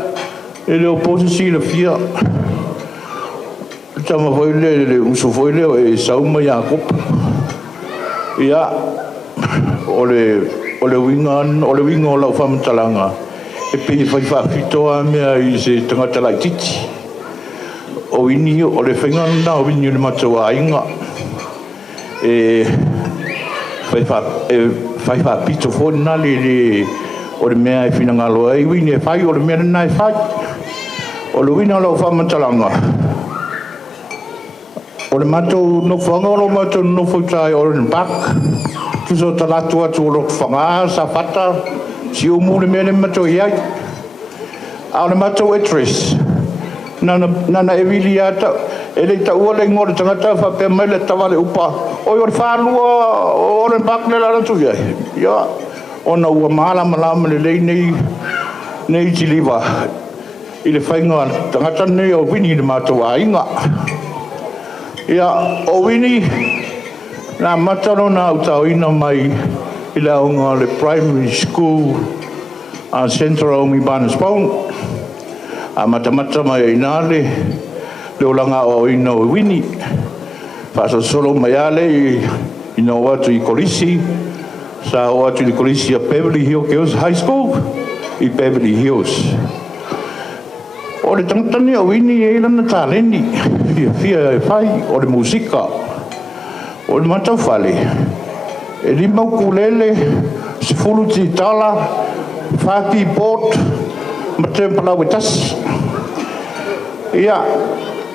e leo posisi le fia tama foi le uso foi leo e sauma ia kupa ia o le winga o lau whamtalanga e pe fai whawhitoa mea i se tangata lai titi o Winnie o le whaingana o Winnie le matua inga e fai whapito fōna le o le mea e whinangalo e Winnie e whai o le mea na e whai o le Winnie o lau whamatalanga o le matou no whangalo matou no whautai o le bak tuso ta latu atu o lo whanga sa whata si o mule mea le matou iai a le matou etres nana e wili ata e le ta ua le ngore tangata whapea mai le tawale upa o le whanua o le bak le lana tu iai ia ona ua malama le lei nei tiliva i le whainga tangata nei o Winnie le matou a inga ia o Winnie na mataro na utau ina mai i le aunga le primary school a central o mi Banespong a matamata mai ina le olanga o ina o Winnie whasa solo mai ale ina o atu i Kolisi sa o atu i Kolisi a Beverly Hills High School i Beverly Hills o le tangatani o Winnie e lana taleni fia e whai o le musika o le matau whale e lima ukulele se fulu ti tala whaki bot ma te mpalau e tasi ia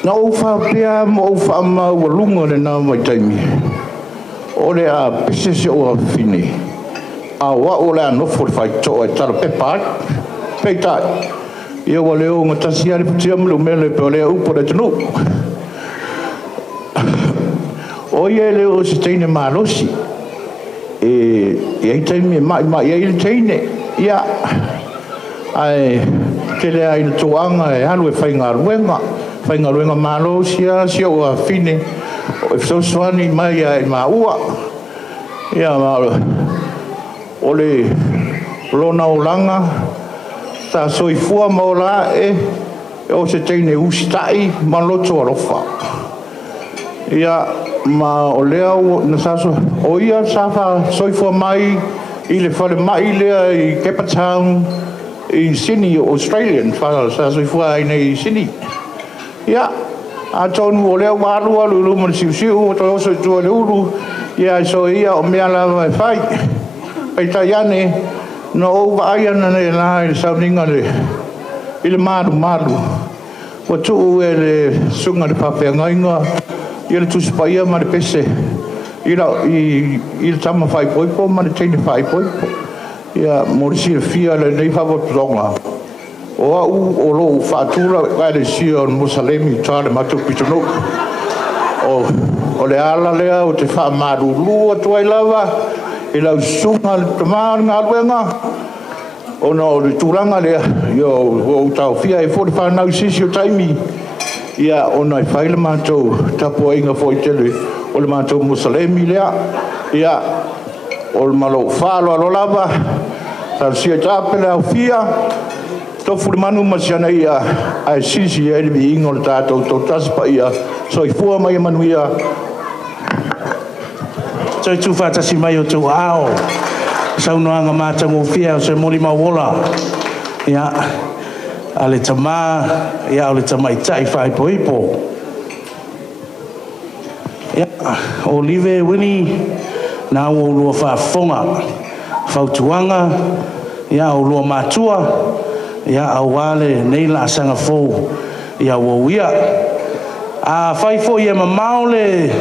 na o whapea mo o whaama ua lunga le nā mai taimi o le a pese se o a whine a wa o le anofo le whai toa e tala pepai peitai ia wa leo ngā tasi ari putia mlu mele pe o lea upo le tunu o ia leo se teine malosi e ai taimi mai ia il teine ia ai ke lea ina tuanga e alu e whainga ruenga malosi a si o a fine o e fsoswani mai ai maua ia o le lona o langa ta soifua maola e o se teine ustai ma loto alofa ia ma o leo na saso o ia safa soifua mai i le whale mai lea i Cape Town i Sydney Australian whale sa soifua ai nei Sydney ia a tonu o leo walua lulu man siu o to oso tua le ulu ia so ia o mea lava e whai pai taiane no o vaia na ne la i sauninga le i le maru o tu e le sunga le papea inga i le tusipaia ma le pese i le tama whai poipo ma le teine whai poipo ia morisi le fia le nei whapotonga o au o lo whatura kai le sia o Musalemi tale matu pitonu o le ala lea o te wha maru lua tuai lava i lau sunga le tamāri ngā luenga o no le tūranga lea o tau fia e fōre whanau sisi o taimi ia o nai whaile mātou tapu inga fōi tele o le mātou Musalemi lea ia o le malo whālo alo lava tau sia tāpele au fia tofu le manu masiana ia ai sisi e le vi ingo le tātou tau taspa ia So I fua mai manuia. So tu fatasi mai o tu ao. Saunoanga mātango fia o se mori mawola. Ia, ale tama, ia ole tama i tai whai poipo. Ia, o live Winnie, nā o lua whaafonga, whautuanga, ia o lua mātua, ia au wale nei la sanga fōu, ia o ia. A whai fo ia mamao le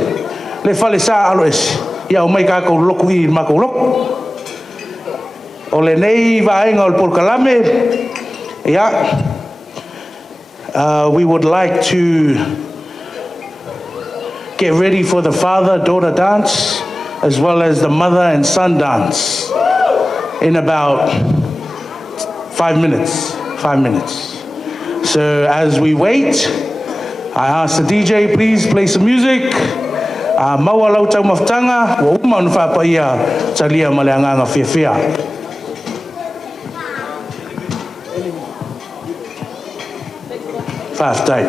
whale sa alo esi, ia o mai kako loku I mako loku. O le nei vaenga o le polkalame, we would like to get ready for the father-daughter dance, as well as the mother and son dance, in about 5 minutes. 5 minutes. So as we wait, I ask the DJ, please play some music. Maua lau tau mafutanga, wa uma unu whapaia talia maleanganga whiawhia. Fast day.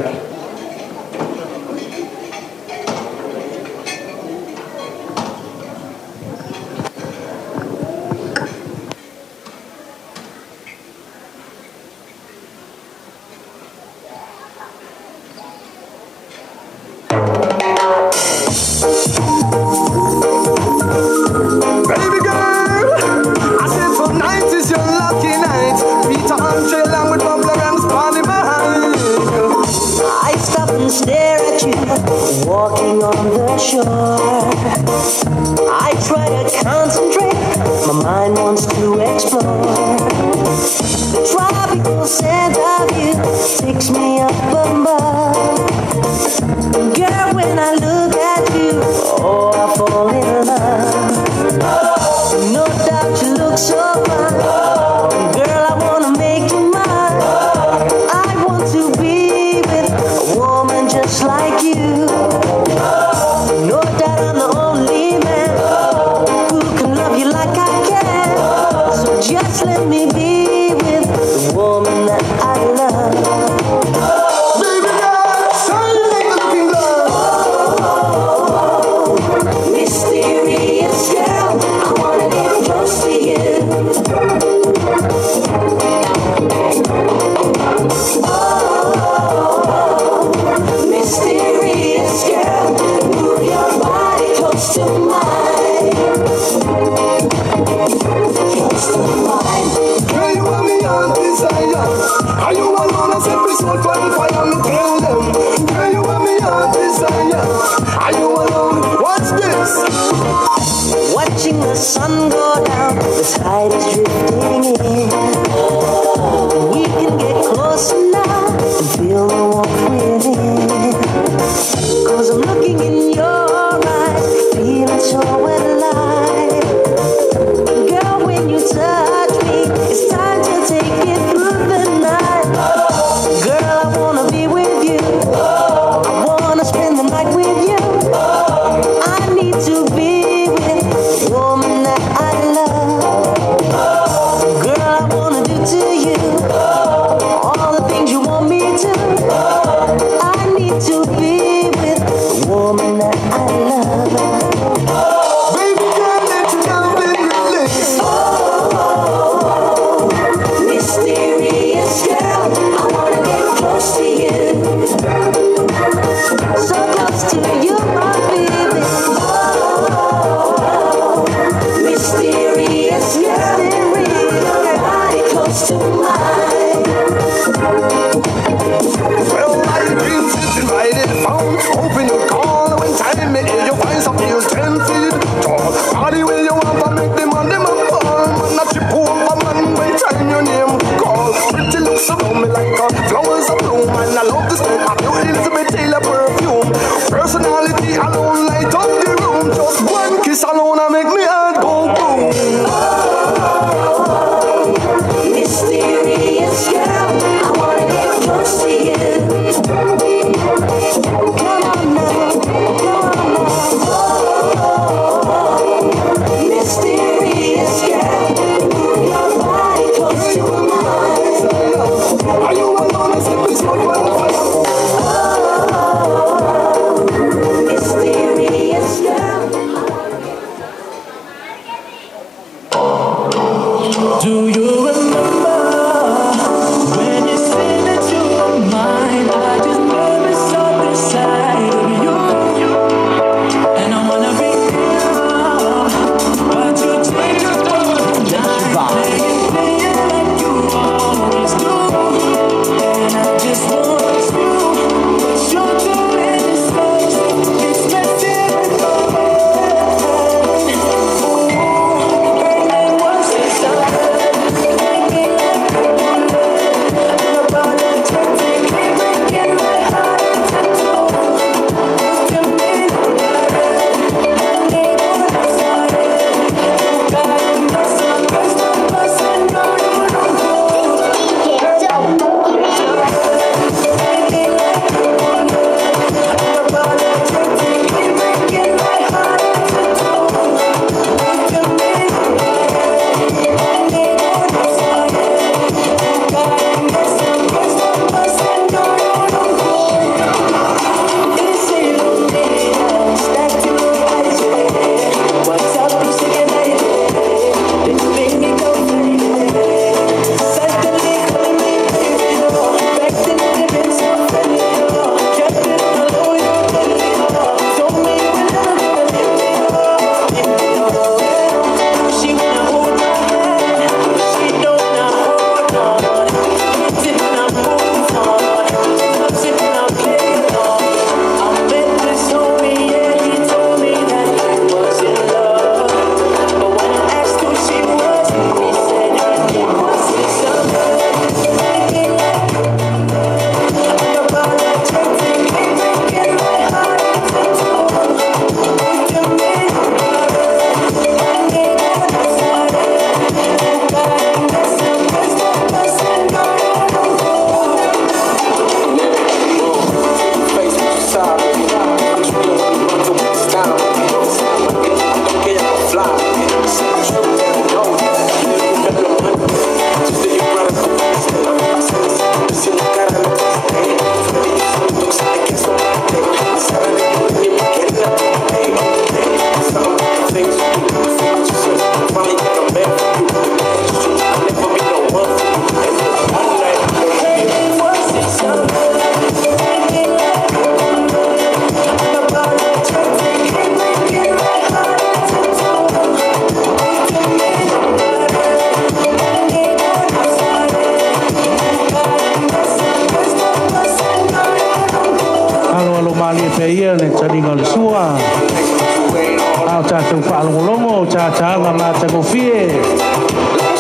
Baby girl, I said tonight is your lucky night. Peter Andre along with Paula and Spotty behind. I stop and stare at you, walking on the shore. I try to concentrate, my mind wants to explore. The tropical scent of you takes me up above. Girl, when I look at you, oh, I fall in love. No doubt you look so fine. Girl, I wanna make you mine. I want to be with a woman just like you. No doubt I'm the only man who can love you like I can. So just let me be with the woman that I love. Baby girl, shine like a looking glove. Mysterious girl, I wanna get close to you. Oh, mysterious girl, move your body close to mine. Close to mine. Girl, you want me on desire. Are you alone as every soul on fire? Me tell them. Girl, you want me on desire. Are you alone? What's this? Watching the sun go down, the tide is drifting in. We can get closer now and feel the warmth within. 'Cause I'm looking in your eyes, feeling so alive. Girl, when you touch me, it's time to take it through the night. Girl, I wanna be with you. I wanna spend the night with you. I need to be with the woman that I love. Girl, I wanna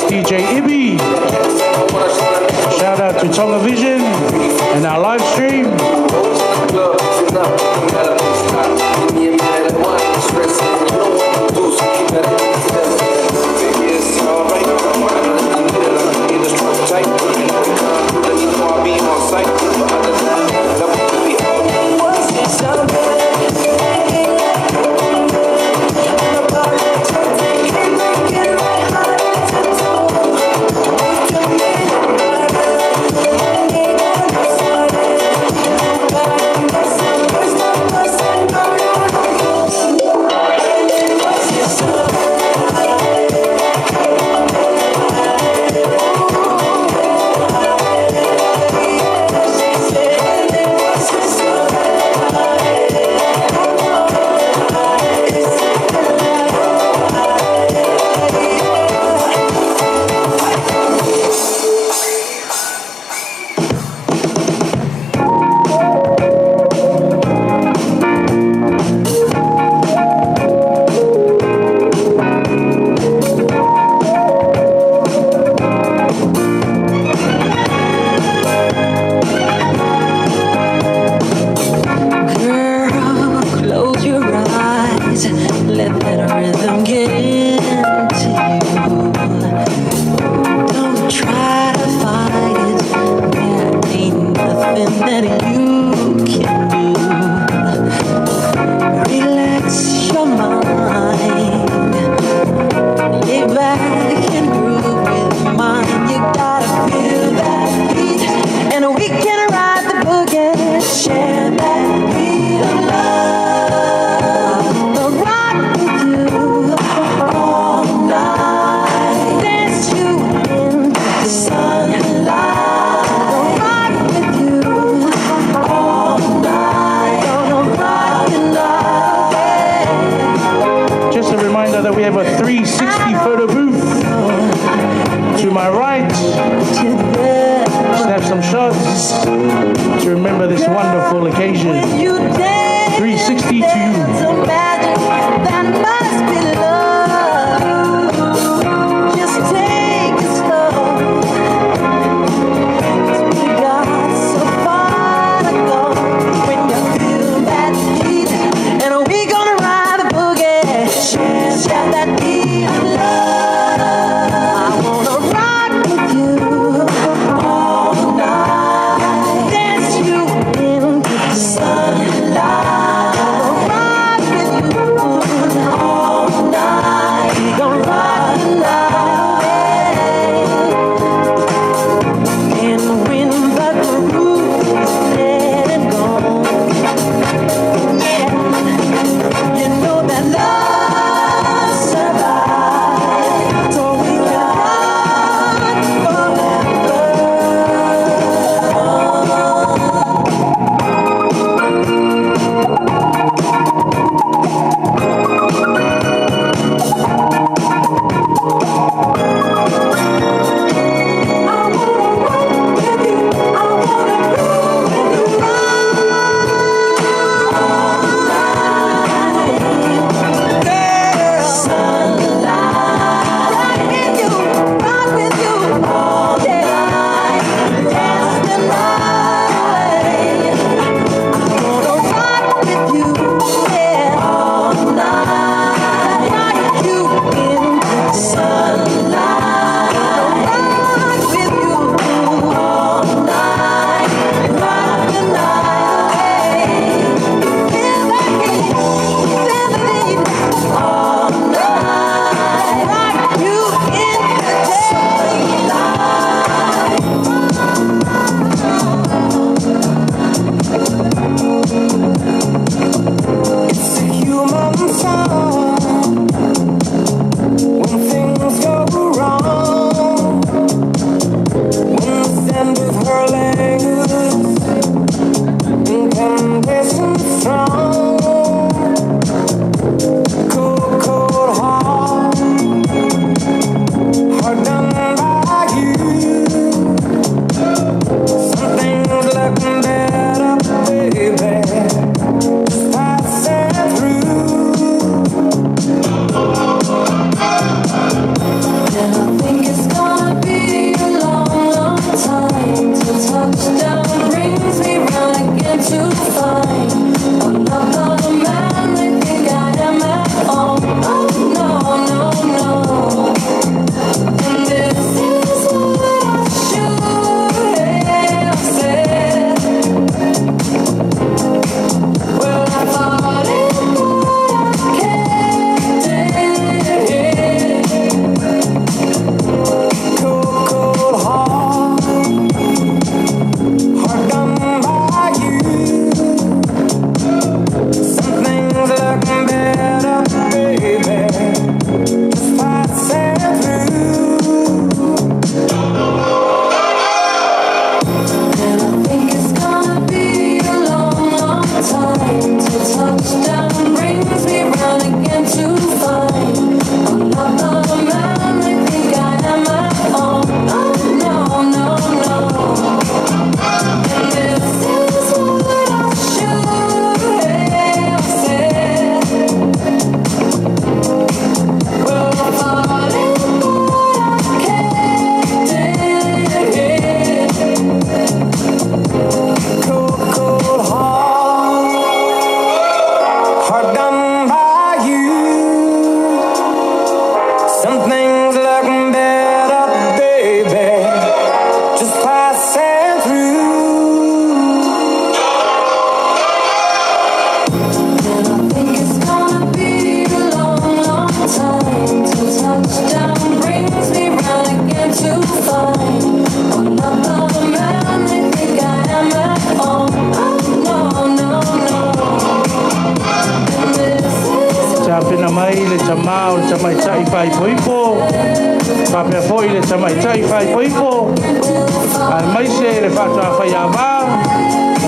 DJ Ibby. Shout out to Tonga Vision and our live stream. Dance to We have a 360 photo booth. To my right, snap some shots to remember this wonderful occasion. 360 to you. That must be love. Just take it slow. We got so far to go. When you feel that heat, and we gonna ride a boogie. Share that beat of love. I wanna rock with you all night. Dance you into the sunlight.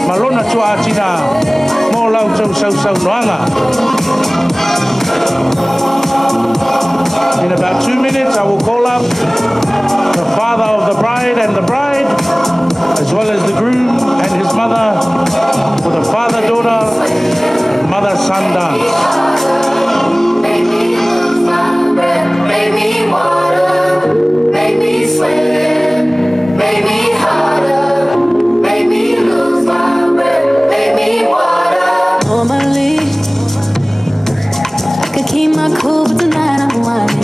Malona tua tina, mo lau tau sau sau noanga. I will call up the father of the bride and the bride, as well as the groom and his mother, for the father-daughter and mother-son dance. Make me lose my breath, make me water, make me swim, make me harder, make me lose my breath, make me water. Normally, I could keep my cool, but tonight I'm whining.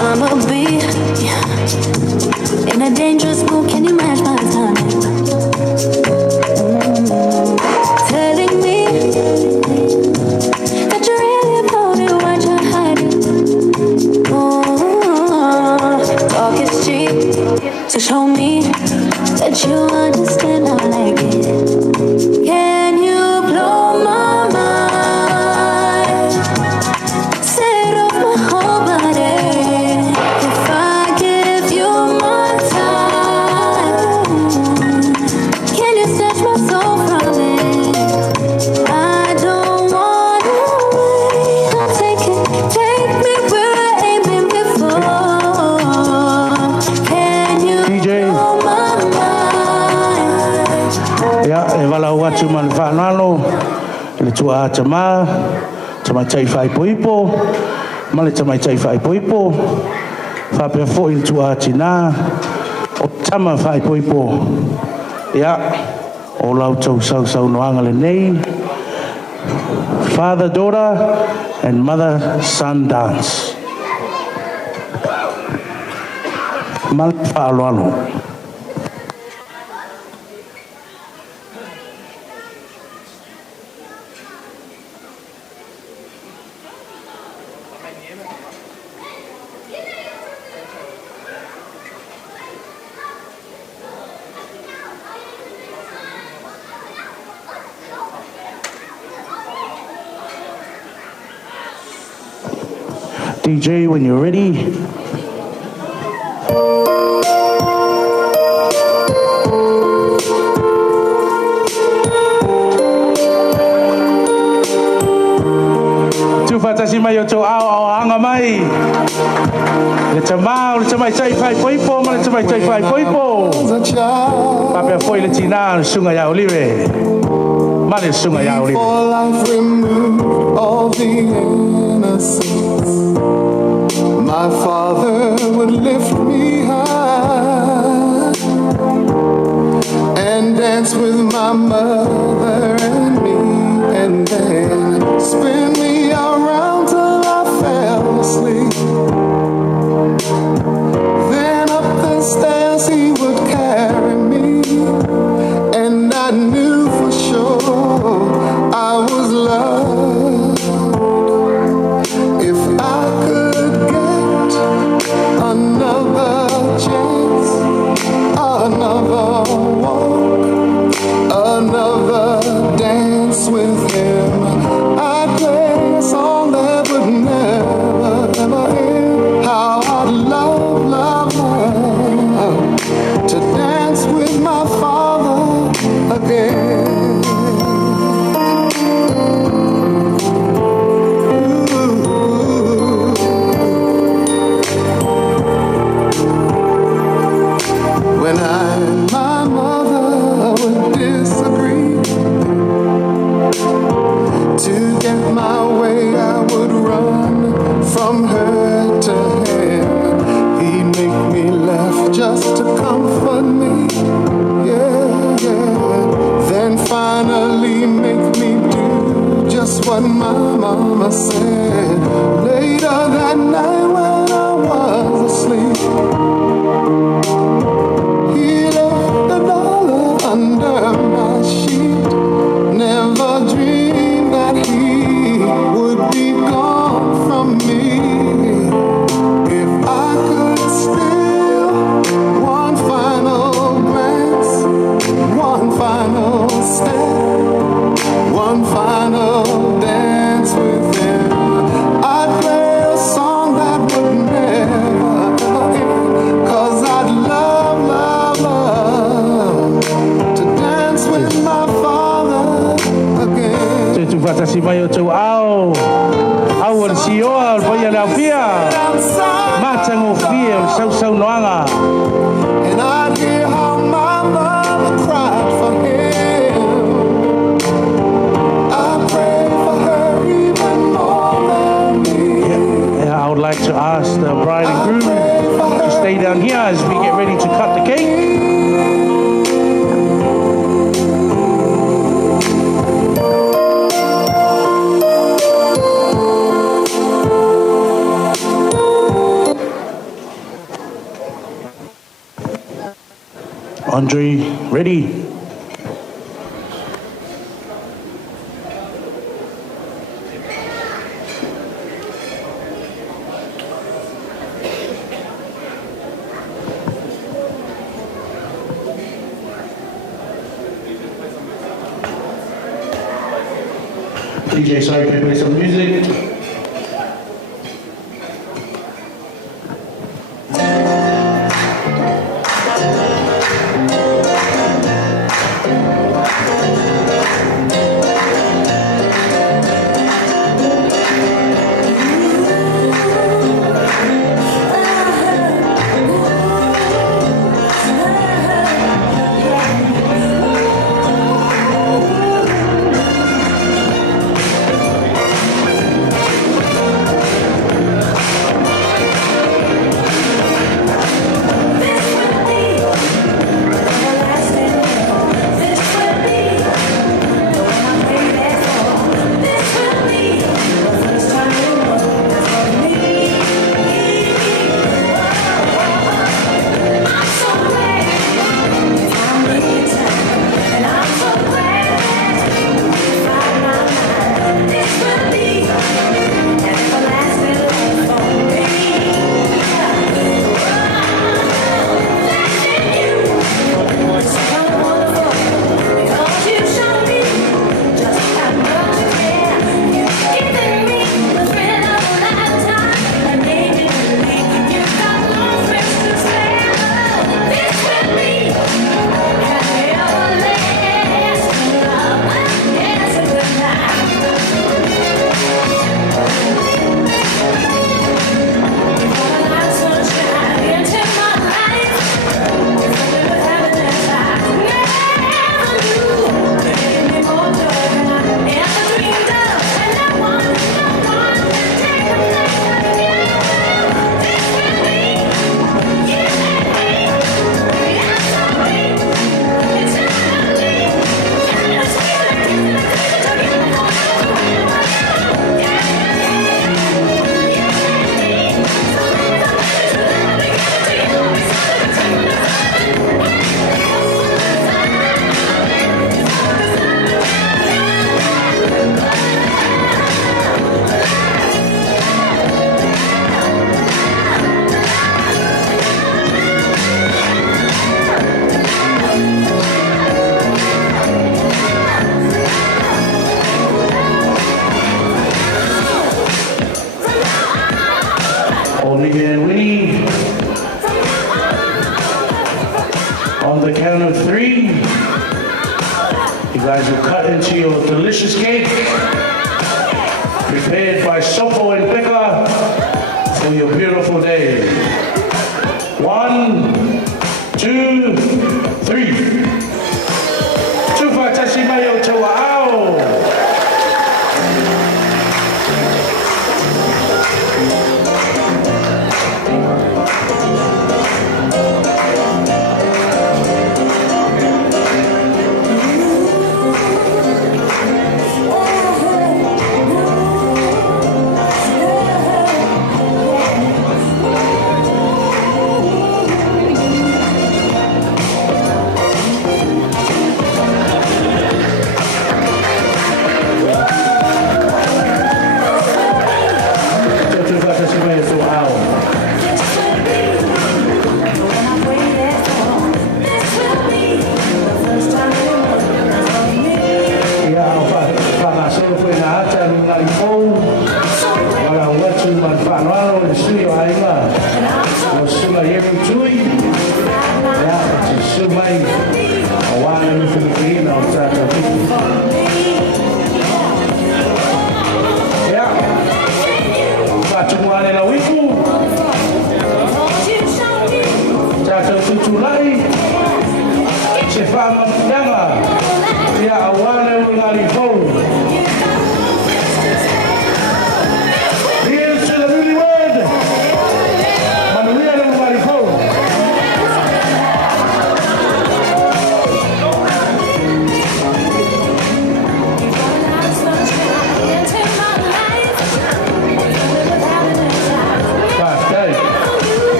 I'ma be in a dangerous mood. Can you match my timing? Telling me that you really about it, what you're hiding. Talk is cheap, so show me that you understand how I like it. Can you blow my mind? Set off my whole body. If I give you my time, can you snatch my soul from it? I don't wanna wait. I'll take it, take me where I ain't been before. Can you blow my mind? Ia, e wala watu man whanalo, le tua a tama, tamai tai whai poipo, male tamai tai whai poipo, whapea fo il tua a tina, o tama whai poipo. Ia, o lau tau sau noanga le nei, father, daughter, and mother, son dance. Male whaaloalo. DJ, when you're ready. Tu fatasi mai o tō ao anga mai. Le tamau, le tamai tai whai poipo, ma le tamai tai whai poipo. Papea foi le tina, le sunga iau liwe. Ma le sunga iau liwe. Before life removed all the innocence, my father would lift me high and dance with my mother and me, and then spin me around till I fell asleep. Then up the stairs he would carry me, and I knew for sure I was loved. If I could get another chance, another walk, another dance with him, I'd play a song that would never, ever end. How I'd love, love, love to dance with my father again. When I and my mother would disagree, to get my way I would run from her to him. He'd make me laugh just to comfort me, yeah, yeah. Then finally make me do just what my mama said. Later that night when I was asleep, he left $1 under my sheet. Never dreamed that he would be gone from me. If I could steal one final glance, one final step, one final dance with him, I'd play a song that would never, ever end. 'Cause I'd love, love, love to dance with my father again. Te tu fatasi mai o tō ao. Au ar si oa, Philadelphia. Matango Field, Sau Noanga. And I hear how my mother cried for him. I pray for her even more than me. Yeah, I would like to ask the bride and groom to stay down here as we get ready to cut the cake. Andre, ready? DJ, sorry, can you play some music? And Winnie, on the count of 3, you guys will cut into your delicious cake, prepared by Sopo and Pekka for your beautiful day. 1, 2, 3. Tufa tashimayo tawa'ao.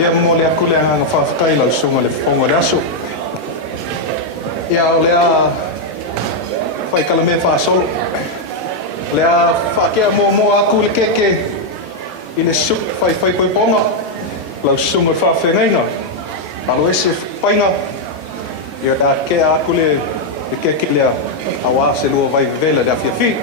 Ia mo lea kule hanga whawhakai lau sunga le whongo le aso. Ia o lea whaikala me whaasolo. Lea whakea mo aku le keke i le suk whai poiponga lau sunga whawhengainga. Alo ese painga ia da kea aku le keke lea awa se lua vai vela da fiafi.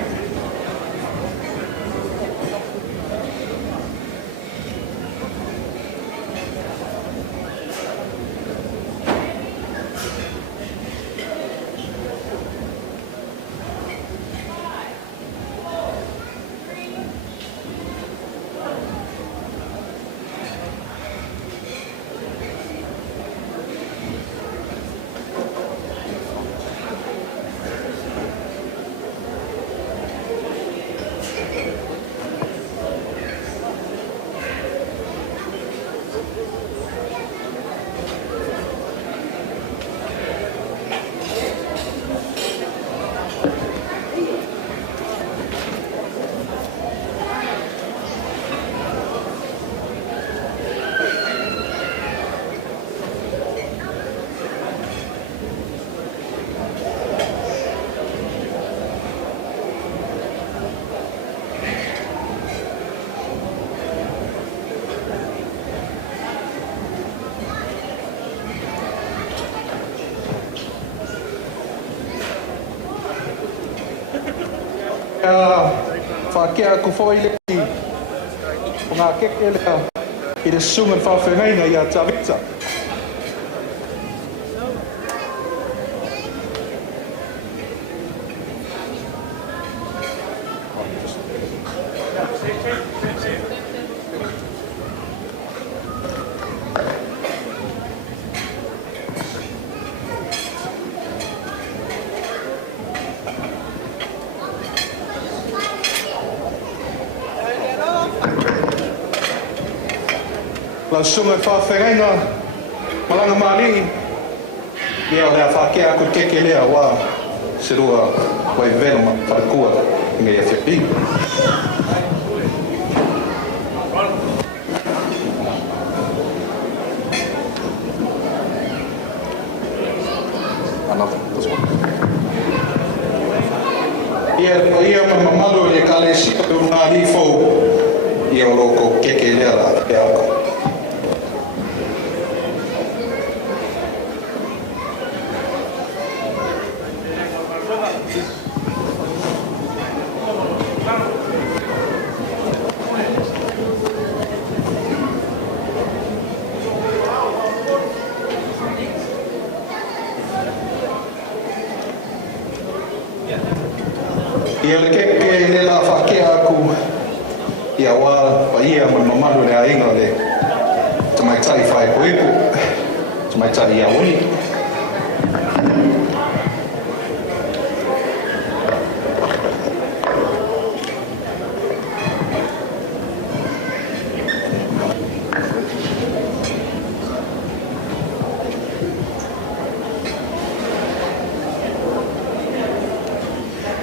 Whakea ko whoi leki o ngā keke lea i le sunga whawhengaina i a Tavita. Lau sunga whawhengaina malanga mali ia o lea whakea ko keke lea wā se rua wai vela ma wharakua me e whiapi. Another, this one. Ia mamalu e kale sika ngā rifo ia o loko keke lea la e ako. Ia le keke le la whakea aku ia wā pa ia ma mamalu le ainga le tamaitai whai koepo, tamaitai ia Winnie.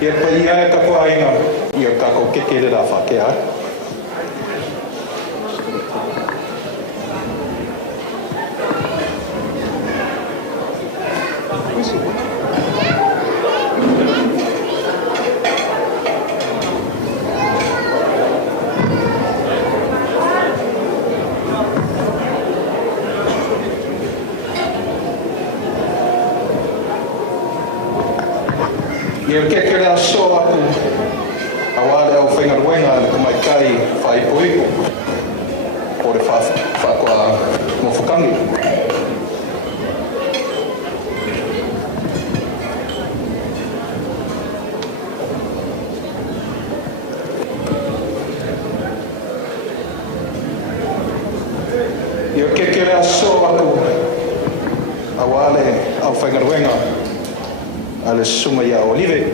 Ia pa ia e kako ainga ia kako keke le la whakea. Ia keke lea so aku awale au whaingaruenga le kamaikai whaipoipo o le whakua mofukangi. Ia keke lea so aku awale au whaingaruenga ale sunga ia olive.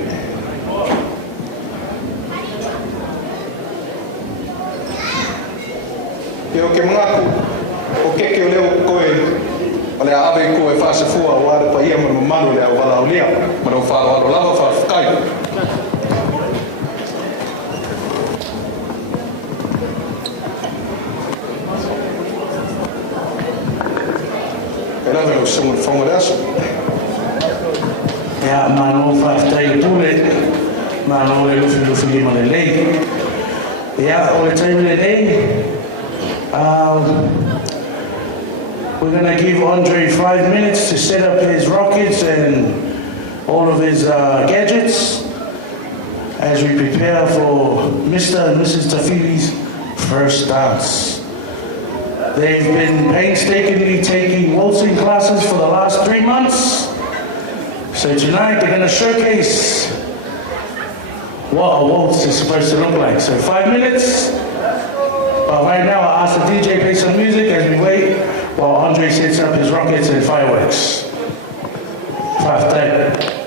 Ia o ke mangaku o keke o leo koe o le awe koe whasefua o are pa ia ma mamanu le au wala o lia ma rau whaaro lava whawhakai. lava o songo de fongo daso. Ja, mano whaatai pule, mano le lufi ma le lei. Ja, o le taimi le lei, we're going to give Andre 5 minutes to set up his rockets and all of his gadgets as we prepare for Mr. and Mrs. Tafilli's first dance. They've been painstakingly taking waltzing classes for the last 3 months. So tonight they're going to showcase what a waltz is supposed to look like. So 5 minutes. But right now I'll ask the DJ play some music as we wait while Andre sets up his rockets and fireworks. 5 time. Yeah.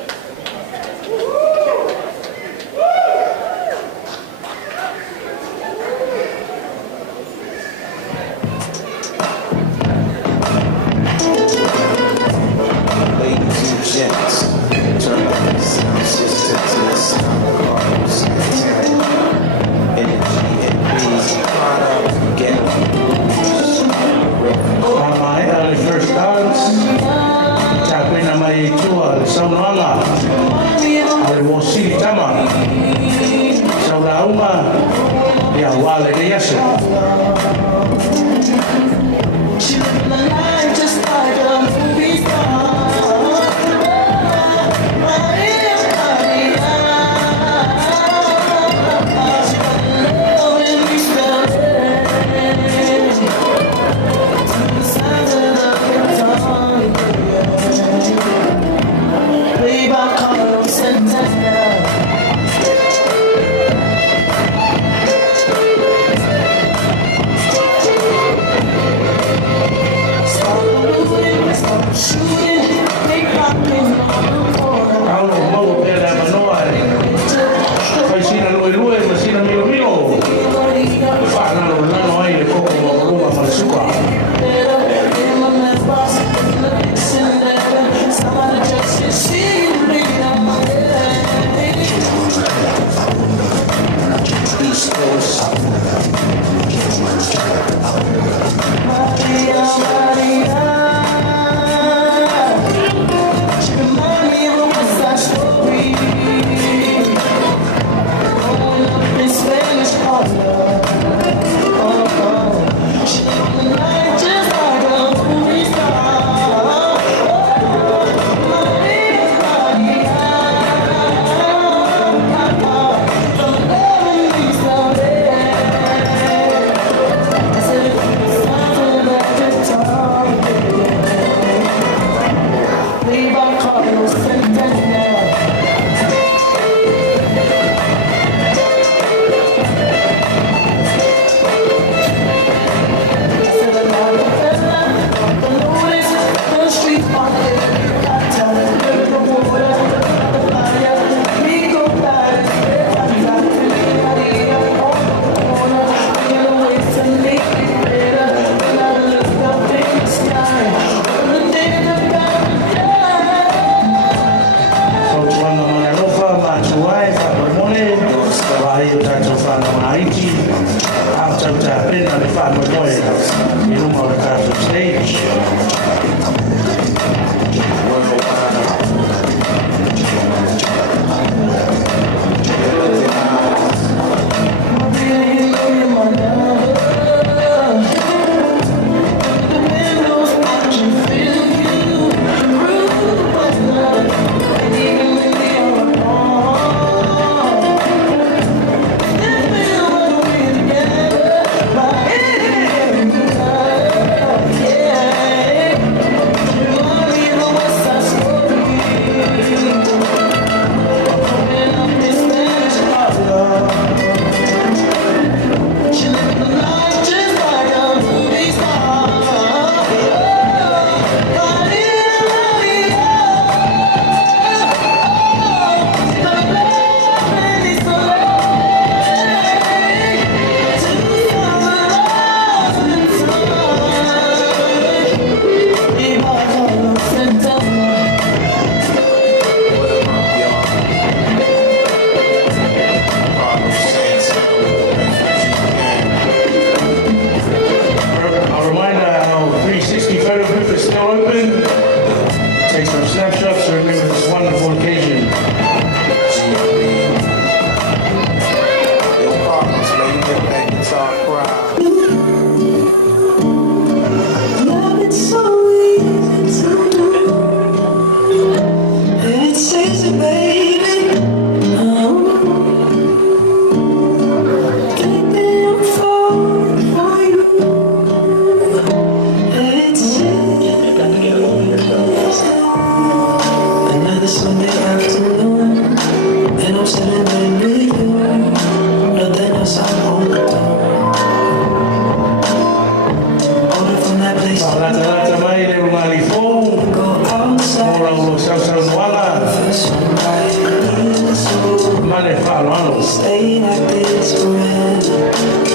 Male falando. Stay like this forever.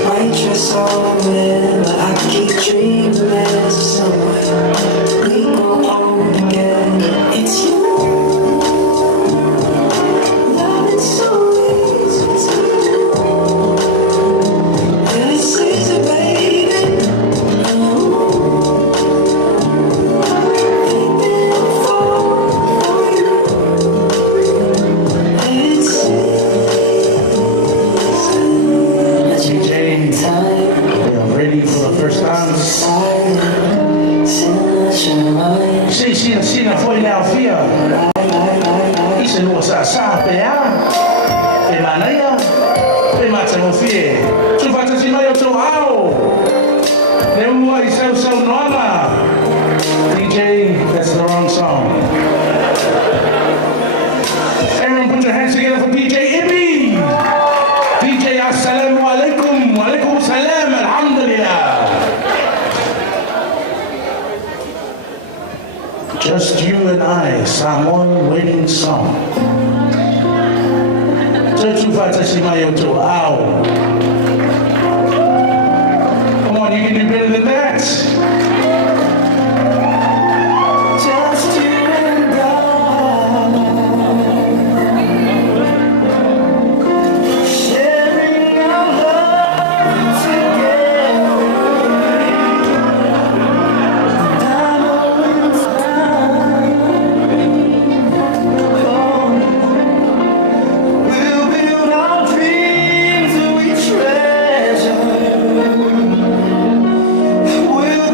Might try somewhere, but I keep dreaming there's somewhere we go home together. It's you. Love is so easy to do. And it's easy, baby. First time. Sina foi na fia. Isso não sa pea. E manaia. E mata no fie. Tu faz assim no teu ao. Deu uma seu nova. DJ, that's the wrong song. Everyone put your hands together for DJ Ibby. DJ assalamu alaikum. Wa alaikum salam. Alhamdulillah. Just you and I, Samon waiting song. Come on, you can do better than that. Just you and I, sharing our love together. We'll build our dreams that we treasure. We'll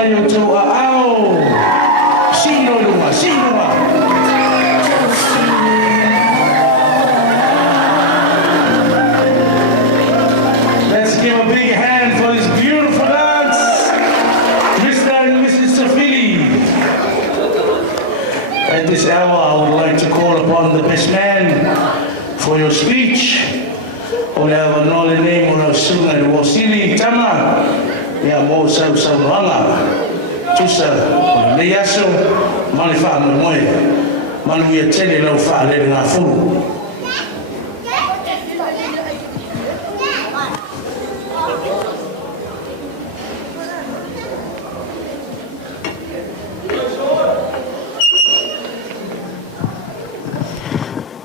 kai o tau a ao. Sino luma, sino luma. Let's give a big hand for this beautiful dance, Mr. and Mrs. Tafilli. At this hour, I would like to call upon the best man for your speech. Ole awa nole nei mo na sunga ni wasili tama ya mo sau ranga. Tusa nei aso mali wha Moimoi. Manu ia tele lau wha le ngā furu.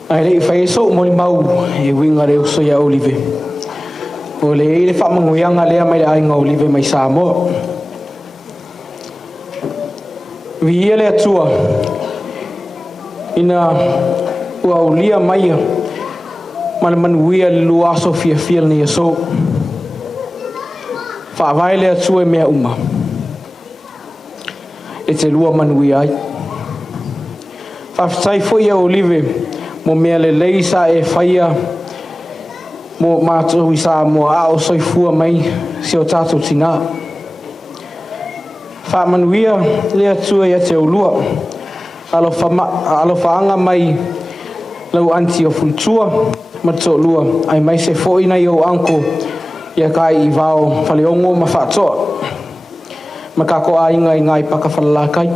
Ai rei whai so moli mau e winga reo so ia Olive. O le e le whamanguianga lea mai le ainga Olive mai Samoa. Vi ia le atua ina ua ulia mai ma le manuia le lua aso fia ni aso. Whaavai le atua e mea uma. E te lua manuia ai. Whawhitai fo ia Olive mo mea le leisa e whaia mo mātou i sa mo a o soifua mai si o tātou tina. Whamanuia le atua ia te ulua alo whaanga mai lau anti o fultua ma tō lua ai mai se fo ina i o anko ia kai i vao whaleongo ma whaatoa ma kako a inga i ngai paka whalalakai.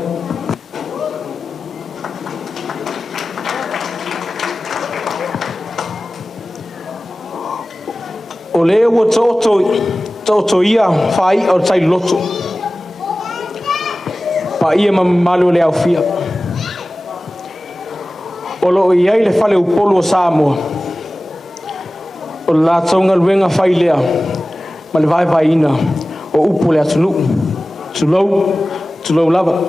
O le ua toto ia whai o tai loto. Pa ia malu le au fia. O lo iai le whale upolu o Samoa. O la taunga luenga whai lea. Ma le vai ina o upu le atunu. Tulau lava.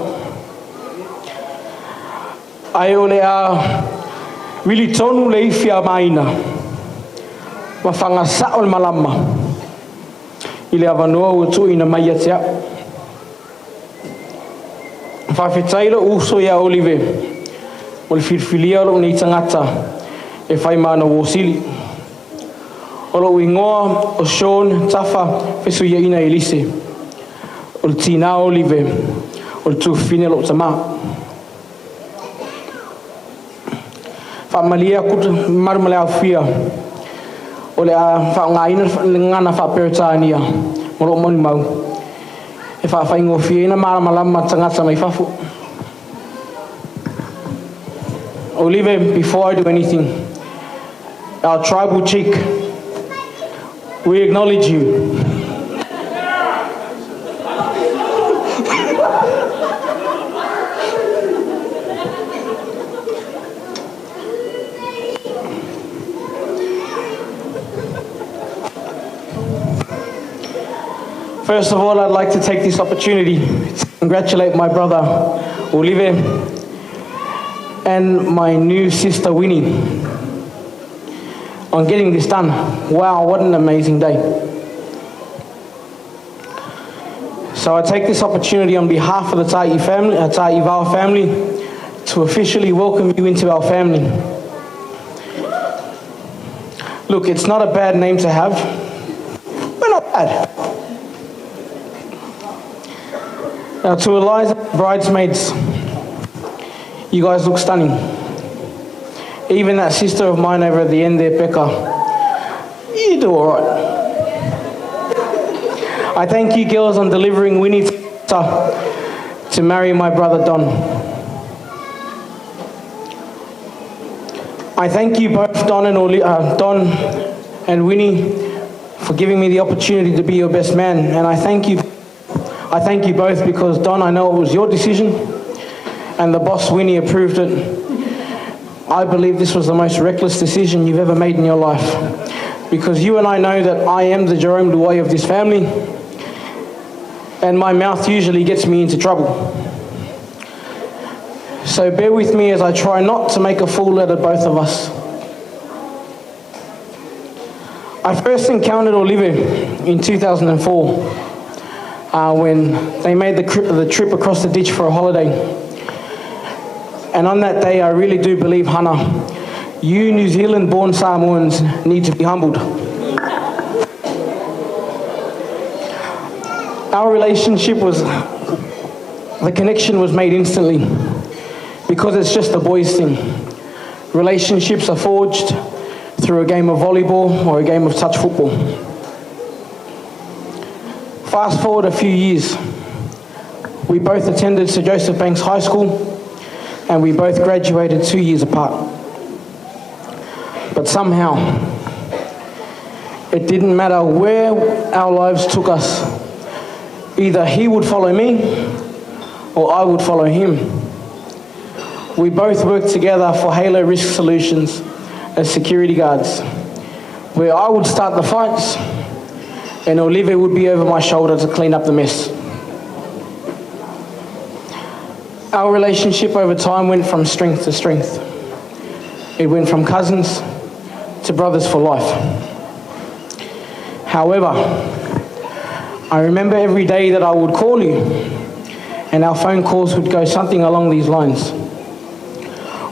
Ai o le a wili tonu le ifia maina. Ma whanga sao le malama i le awanoa ua tu ina mai atea. Whawhetaila uso ia Olive o le whirwhilia o lo nei tangata e whai mana wosili. O lo ingoa o Sean Tafa whesu ia ina Elise o le tina Olive o le tu whine lo tama. Whamalia kutu marumale au fia o le a whaongaina ngana whaperetania mo lo moni mau e whaingo fia ina malamalama tangata mai whafu. Olive, before I do anything, our tribal chief, we acknowledge you. First of all, I'd like to take this opportunity to congratulate my brother, Olive, and my new sister, Winnie, on getting this done. Wow, what an amazing day. So I take this opportunity on behalf of the Ta'ivao family to officially welcome you into our family. Look, it's not a bad name to have. We're not bad. Now to Eliza, bridesmaids, you guys look stunning. Even that sister of mine over at the end there, Becca, you do all right. I thank you girls on delivering Winnie to marry my brother Don. I thank you both, Don and Winnie, for giving me the opportunity to be your best man, and I thank you both because, Don, I know it was your decision and the boss, Winnie, approved it. I believe this was the most reckless decision you've ever made in your life because you and I know that I am the Jerome Luai of this family and my mouth usually gets me into trouble. So bear with me as I try not to make a fool out of both of us. I first encountered Olive in 2004. when they made the trip across the ditch for a holiday. And on that day, I really do believe, Hannah, you New Zealand-born Samoans need to be humbled. Our relationship the connection was made instantly because it's just a boys' thing. Relationships are forged through a game of volleyball or a game of touch football. Fast forward a few years. We both attended Sir Joseph Banks High School and we both graduated 2 years apart. But somehow, it didn't matter where our lives took us. Either he would follow me or I would follow him. We both worked together for Halo Risk Solutions as security guards, where I would start the fights and Olivia would be over my shoulder to clean up the mess. Our relationship over time went from strength to strength. It went from cousins to brothers for life. However, I remember every day that I would call you and our phone calls would go something along these lines.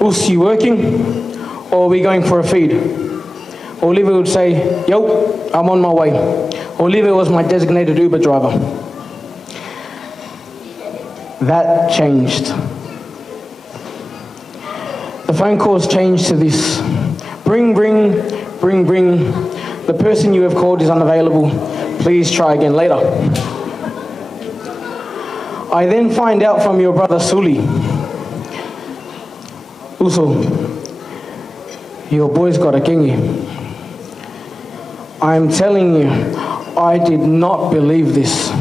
Us, you working? Or are we going for a feed? Olivia would say, yo, I'm on my way. Olivia was my designated Uber driver. That changed. The phone calls changed to this. Bring. The person you have called is unavailable. Please try again later. I then find out from your brother Suli. Uso, your boy's got a kingy. I'm telling you, I did not believe this.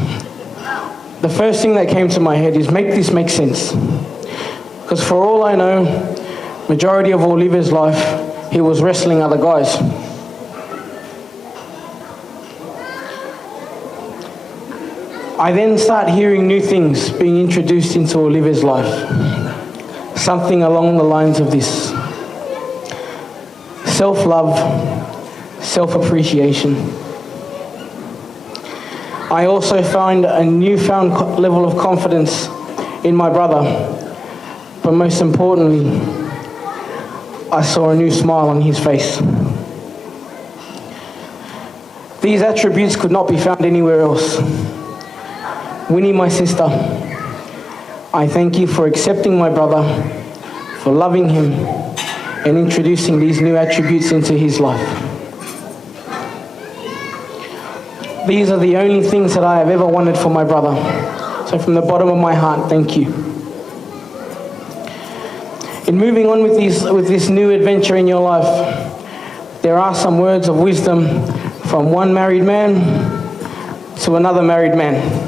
The first thing that came to my head is make this make sense. Because for all I know, majority of Olivia's life, he was wrestling other guys. I then start hearing new things being introduced into Olivia's life. Something along the lines of this. Self-love, self-appreciation. I also find a newfound level of confidence in my brother, but most importantly, I saw a new smile on his face. These attributes could not be found anywhere else. Winnie, my sister, I thank you for accepting my brother, for loving him, and introducing these new attributes into his life. These are the only things that I have ever wanted for my brother. So from the bottom of my heart, thank you. In moving on with this new adventure in your life, there are some words of wisdom from one married man to another married man.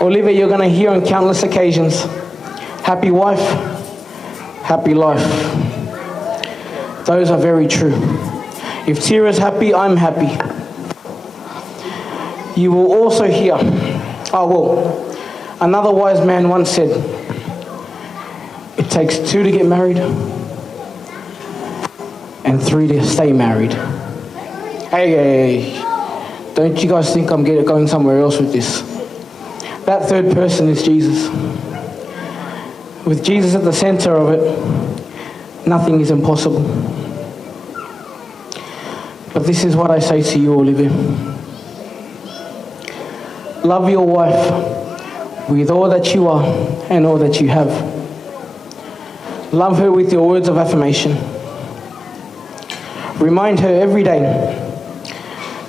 Olivia, you're going to hear on countless occasions, happy wife, happy life. Those are very true. If Tira's happy, I'm happy. You will also hear, another wise man once said, it takes 2 to get married and 3 to stay married. Hey, don't you guys think I'm going somewhere else with this? That third person is Jesus. With Jesus at the center of it, nothing is impossible. But this is what I say to you, Olivia. Love your wife with all that you are and all that you have. Love her with your words of affirmation. Remind her every day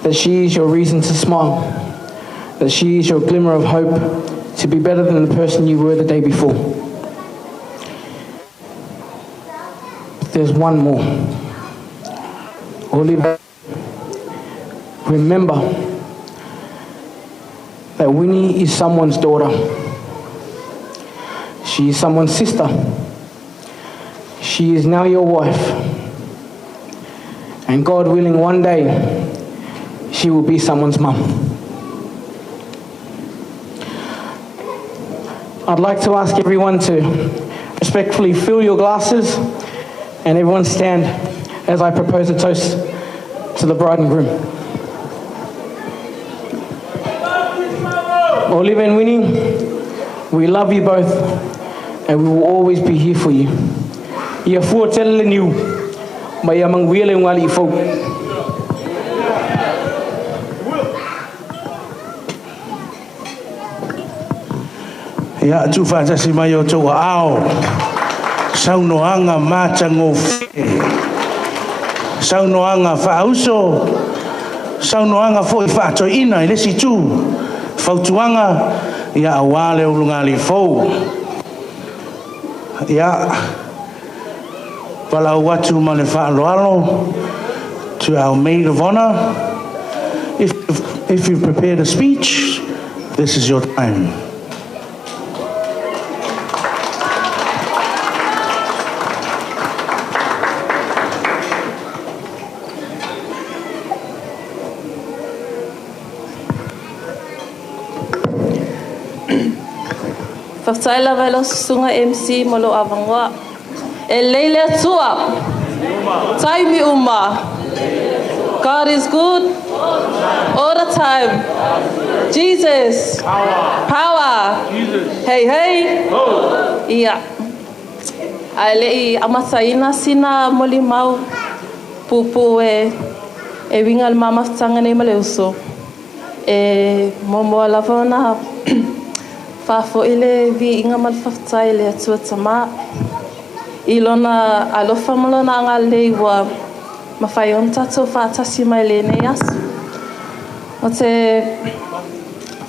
that she is your reason to smile, that she is your glimmer of hope to be better than the person you were the day before. But there's one more. Olivia, remember that Winnie is someone's daughter. She is someone's sister. She is now your wife. And God willing, one day, she will be someone's mum. I'd like to ask everyone to respectfully fill your glasses and everyone stand as I propose a toast to the bride and groom. Olive and Winnie, we love you both, and we will always be here for you. Ia fua tele niu, ma ia manguele ngali I fau. Ia tu whaatasi mai o tau ao. Saunoanga mātango whi. Saunoanga whaauso. Saunoanga fo I whaato ina I lesi tū. Whautuanga ia awale o lungali fau. Ia palau watu mane whaaloalo to our maid of honor. If you've prepared a speech, this is your time. Whaftaila velo susunga MC molo avangwa. E leile tua. Taimi uma. God is good all the time. Jesus. Power. Hey, hey. Ia. Ai lei amasaina sina moli mau. Pupu e wingal mama tanga nei maleuso. E momo lavona. Fafo ile vi inga mal faftai le atua tama. Ilona alofa malona anga leiwa mawhai on tato whaatasi mai le nei asu. O te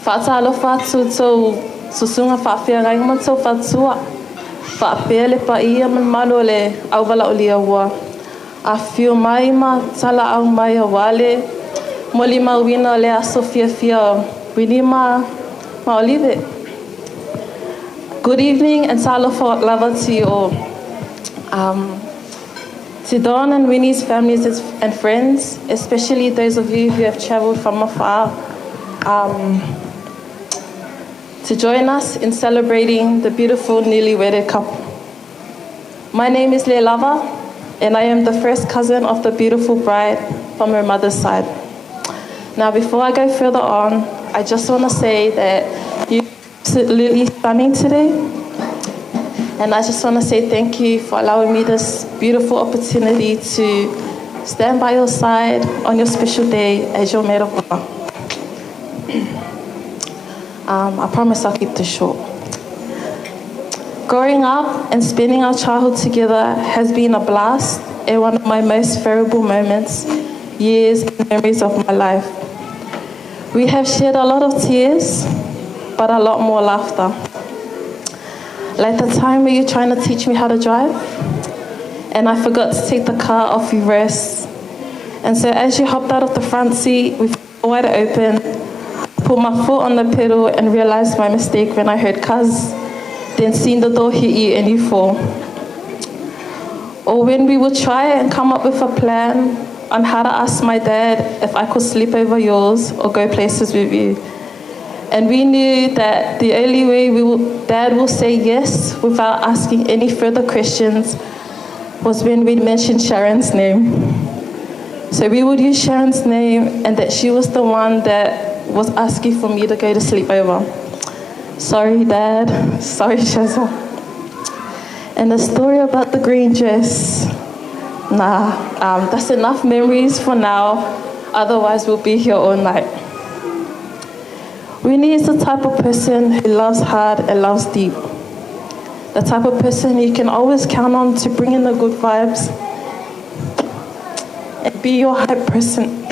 whaata alofa atu tau susunga whaafia ngai ma tau whaatua. Whaapea le pa ia man malo le au wala o lia ua. A whio mai ma tala au mai a wale. Moli ma wina le aso fia Winnie ma olive. Good evening and talofa lava to you all. To Don and Winnie's families and friends, especially those of you who have traveled from afar, to join us in celebrating the beautiful newly wedded couple. My name is Leilava, and I am the first cousin of the beautiful bride from her mother's side. Now, before I go further on, I just want to say that you're absolutely stunning today. And I just want to say thank you for allowing me this beautiful opportunity to stand by your side on your special day as your maid of honor. I promise I'll keep this short. Growing up and spending our childhood together has been a blast and one of my most valuable moments, years and memories of my life. We have shared a lot of tears, but a lot more laughter. Like the time where you're trying to teach me how to drive, and I forgot to take the car off reverse. And so as you hopped out of the front seat with wide open, put my foot on the pedal and realized my mistake when I heard cuz, then seen the door hit you and you fall. Or when we would try and come up with a plan on how to ask my dad if I could sleep over yours or go places with you. And we knew that the only way Dad will say yes without asking any further questions was when we'd mention Sharon's name. So we would use Sharon's name and that she was the one that was asking for me to go to sleep over. Sorry, Dad. Sorry, Shaza. And the story about the green dress, that's enough memories for now. Otherwise, we'll be here all night. Winnie is the type of person who loves hard and loves deep. The type of person you can always count on to bring in the good vibes and be your hype person.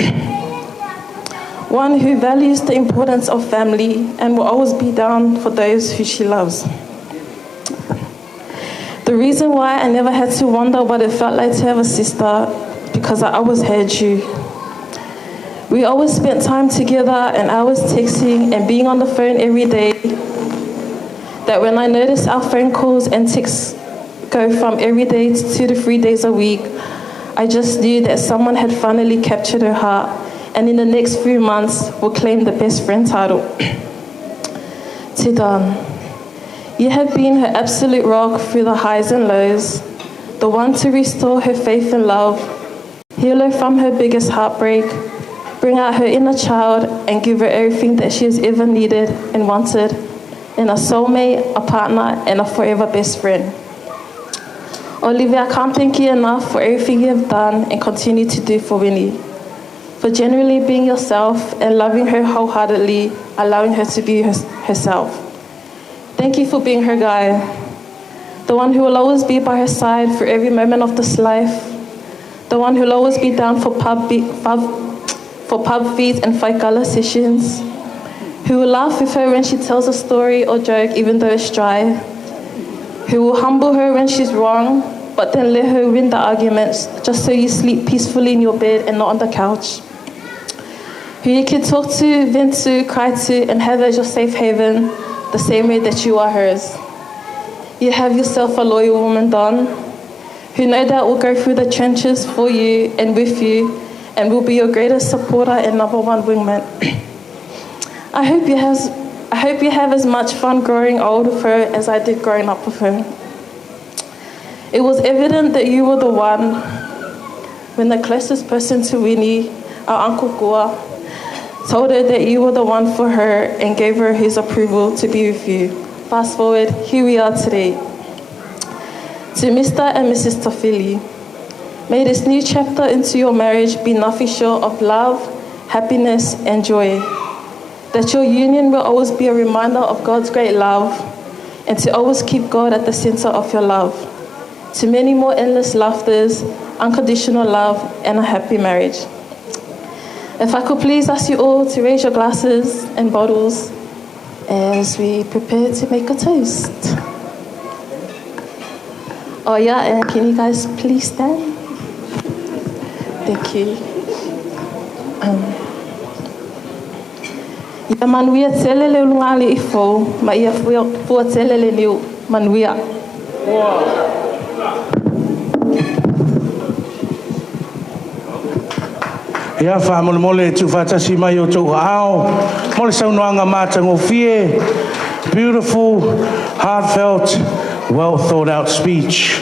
One who values the importance of family and will always be down for those who she loves. The reason why I never had to wonder what it felt like to have a sister, because I always had you. We always spent time together and hours texting and being on the phone every day. That when I noticed our phone calls and texts go from every day to 2 to 3 days a week, I just knew that someone had finally captured her heart and in the next few months will claim the best friend title. Tidan, you have been her absolute rock through the highs and lows, the one to restore her faith and love, heal her from her biggest heartbreak, bring out her inner child, and give her everything that she has ever needed and wanted in a soulmate, a partner, and a forever best friend. Olivia, I can't thank you enough for everything you have done and continue to do for Winnie, for genuinely being yourself and loving her wholeheartedly, allowing her to be herself. Thank you for being her guy, the one who will always be by her side for every moment of this life, the one who will always be down for pub feeds and whaikala sessions, who will laugh with her when she tells a story or joke even though it's dry, who will humble her when she's wrong, but then let her win the arguments just so you sleep peacefully in your bed and not on the couch, who you can talk to, vent to, cry to, and have as your safe haven, the same way that you are hers. You have yourself a loyal woman, Don, who no doubt will go through the trenches for you and with you, and will be your greatest supporter and number one wingman. I hope you have as much fun growing old with her as I did growing up with her. It was evident that you were the one when the closest person to Winnie, our Uncle Kua, told her that you were the one for her and gave her his approval to be with you. Fast forward, here we are today. To Mr. and Mrs. Tafilli, may this new chapter into your marriage be nothing short of love, happiness, and joy. That your union will always be a reminder of God's great love, and to always keep God at the center of your love. To many more endless laughters, unconditional love, and a happy marriage. If I could please ask you all to raise your glasses and bottles as we prepare to make a toast. Oh yeah, and can you guys please stand? Thank you. Ia manuia tele le ulungali I fo, ma ia fua tele le niu manuia. Ia wha mole tu whatasi mai o tau hao. Mole saunoanga mātango fie. Beautiful, heartfelt, well thought out speech.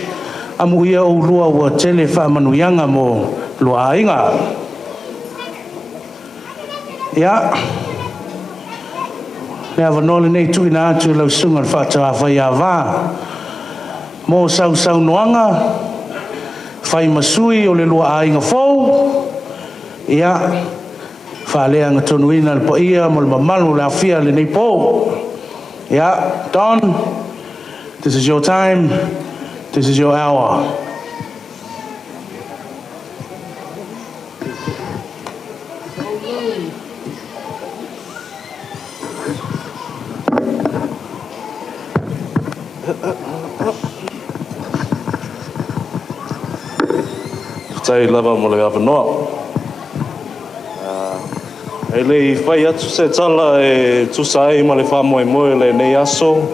Amu ia o lua ua tele wha manuianga mo lua ainga. Ia. Nea vanole nei tui na atu lau sunga whata whai a wā. Mō sau noanga, whai masui o le lua ainga fōu. Ia, whalea ngā tonuina le po ia, mo le mamalu le awhia le nei pō. Ia, Don, this is your time, this is your hour. Tai lava mo le awanoa. E le whai atu se tala e tusai ma le wha Moimoi le nei aso.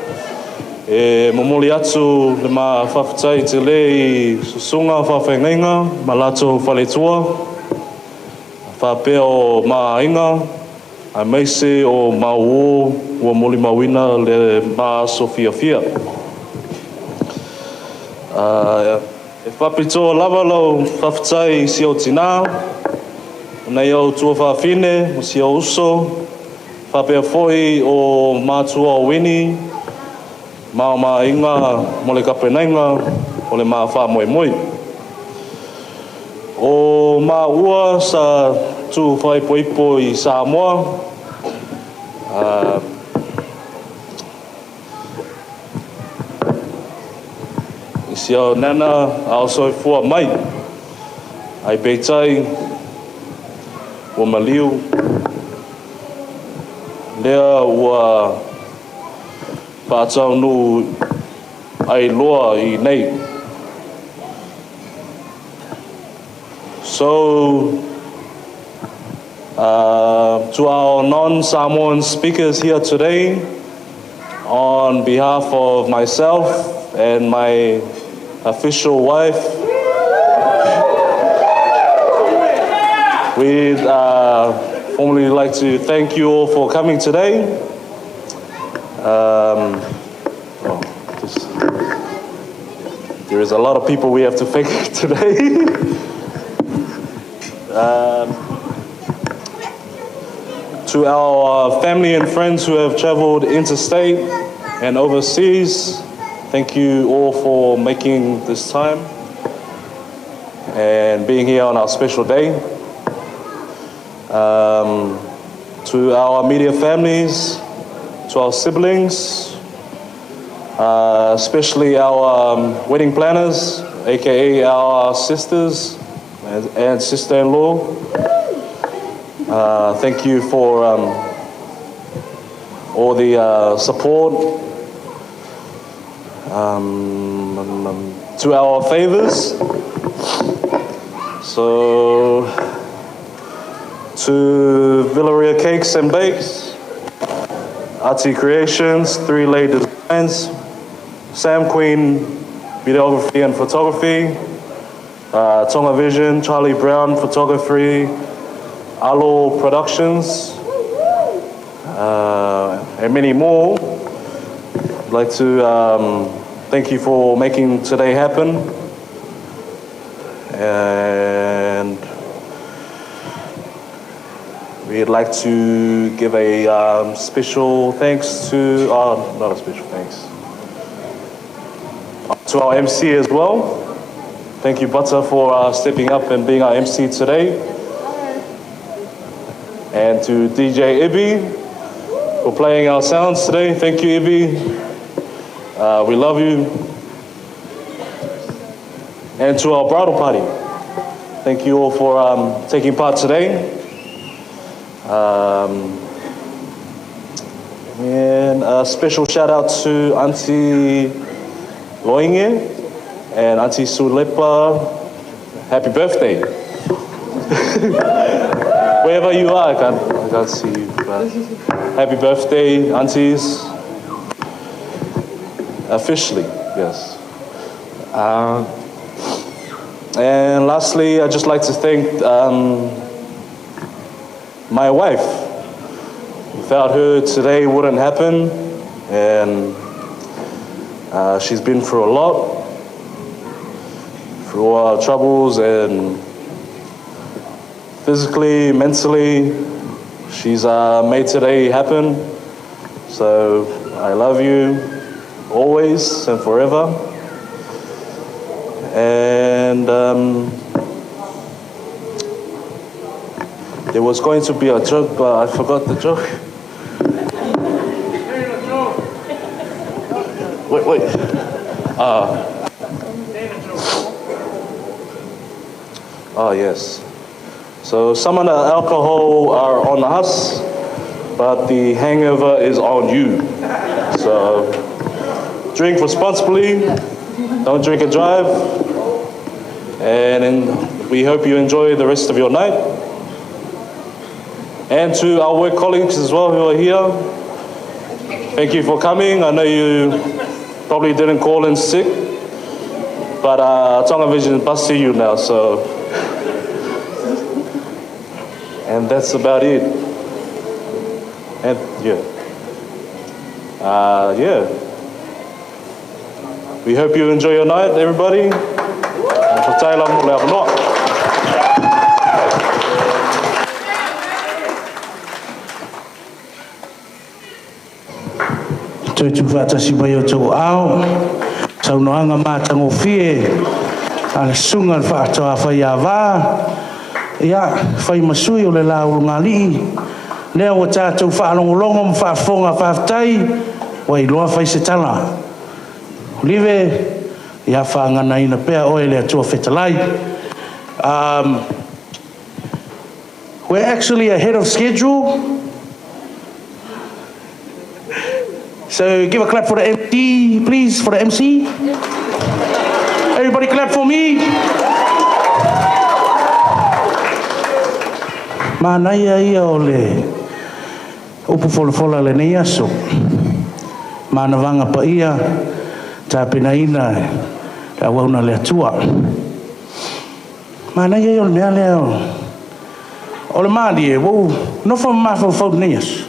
E momoli atu le ma whawhitai te le I susunga whawhengainga ma Latu whale tua. Whapea o ma inga, a meise o ma uo ua moli mawina le ma aso fia. E whapitoa lava lau whawhitai si o tina. Nei au tua whawhine, mo si o uso. Whapea fohi o mātua o Winnie. Mao ma inga mo le kapenainga o le maa wha Moimoi. O ma ua sa tu whai poipo I Samoa. Si o nana ao soi fua mai. Ai beitai ua maliu. Lea ua pātau nu ai loa I nei. So, to our non-Samoan speakers here today, on behalf of myself and my official wife, we'd formally like to thank you all for coming today. There is a lot of people we have to thank today. To our family and friends who have traveled interstate and overseas, thank you all for making this time and being here on our special day. To our immediate families, to our siblings, especially our wedding planners, aka our sisters and sister-in-law. Thank you for all the support. To our favors. So, to Villaria Cakes and Bakes, Ati Creations, 3 Lay Designs, Sam Queen Videography and Photography, Tonga Vision, Charlie Brown Photography, Alo Productions, and many more. I'd like to thank you for making today happen. And we'd like to give a special thanks to, not a special thanks, to our MC as well. Thank you, Butter, for stepping up and being our MC today. And to DJ Ibby for playing our sounds today. Thank you, Ibby. We love you. And to our bridal party. Thank you all for taking part today. And a special shout out to Auntie Loinge and Auntie Sulepa. Happy birthday. Wherever you are, I can't see you, but happy birthday, aunties. Officially, yes. And lastly, I'd just like to thank my wife. Without her, today wouldn't happen. And she's been through a lot, through all our troubles, and physically, mentally, she's made today happen. So I love you always and forever. And there was going to be a joke, but I forgot the joke. Wait. Oh, yes. So some of the alcohol are on us, but the hangover is on you. So drink responsibly, don't drink and drive, and we hope you enjoy the rest of your night. And to our work colleagues as well who are here, thank you for coming. I know you probably didn't call in sick, but Tonga Vision is busting you now, so. And that's about it. And yeah. We hope you enjoy your night, everybody. Tu fatasi mai o tau ao, tau noanga mātango fie, ala sunga whaatoa whai a wā, ia, whai masui o le la urunga lii, lea o tātou whaalongolongo ma whaafonga whaatai, wai loa whai se tala. Live, ia whaangana ina pea oe lea tua whetalai. We're actually ahead of schedule. So give a clap for the MC, please, for the MC. Everybody clap for me. Mānaia ia o le upu wholafola le nei aso. Mānawanga pa ia, tā pena ina, tā wauna le atua. Mānaia ia o le mea leo. O le māli e, wau, no wha mawhau whau nei aso.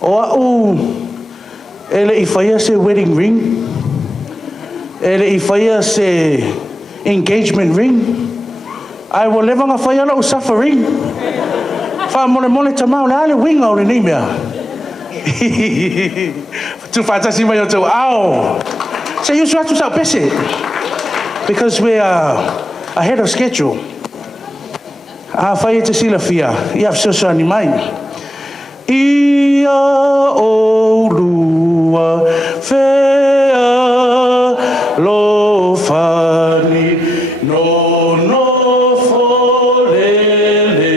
O au, ele I whaia se wedding ring. Ele I whaia se engagement ring. Ai wa levanga whaia lau suffering. Fa mole tamau le ale winga o le nei mea. Tu fatasi mai o tau ao. Say you swatu sa pese. Because we are ahead of schedule. Fai te sila fia. Ia fsoso ani mai. Ia o lua fea lo fani no no folele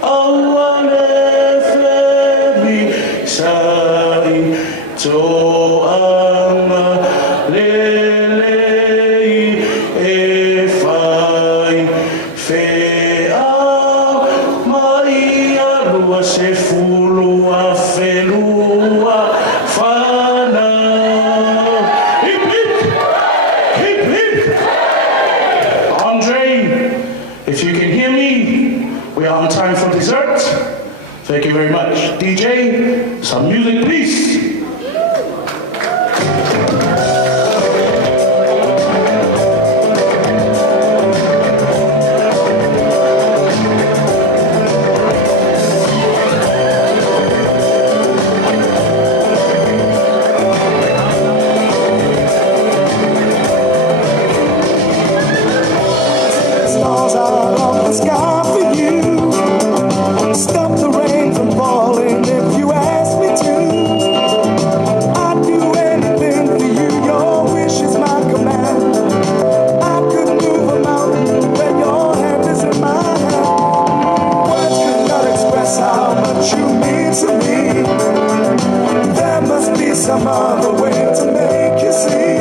awane femi sai to ama lele e fai fea mai alua se fulua felua fana. Hip hip, hip hip. Andre, if you can hear me, we are on time for dessert. Thank you very much. DJ, some music please. Stars out of the sky for you. Stop the rain from falling if you ask me to. I'd do anything for you, your wish is my command. I could move a mountain when your hand is in my hand. Words could not express how much you mean to me. There must be some other way to make you see.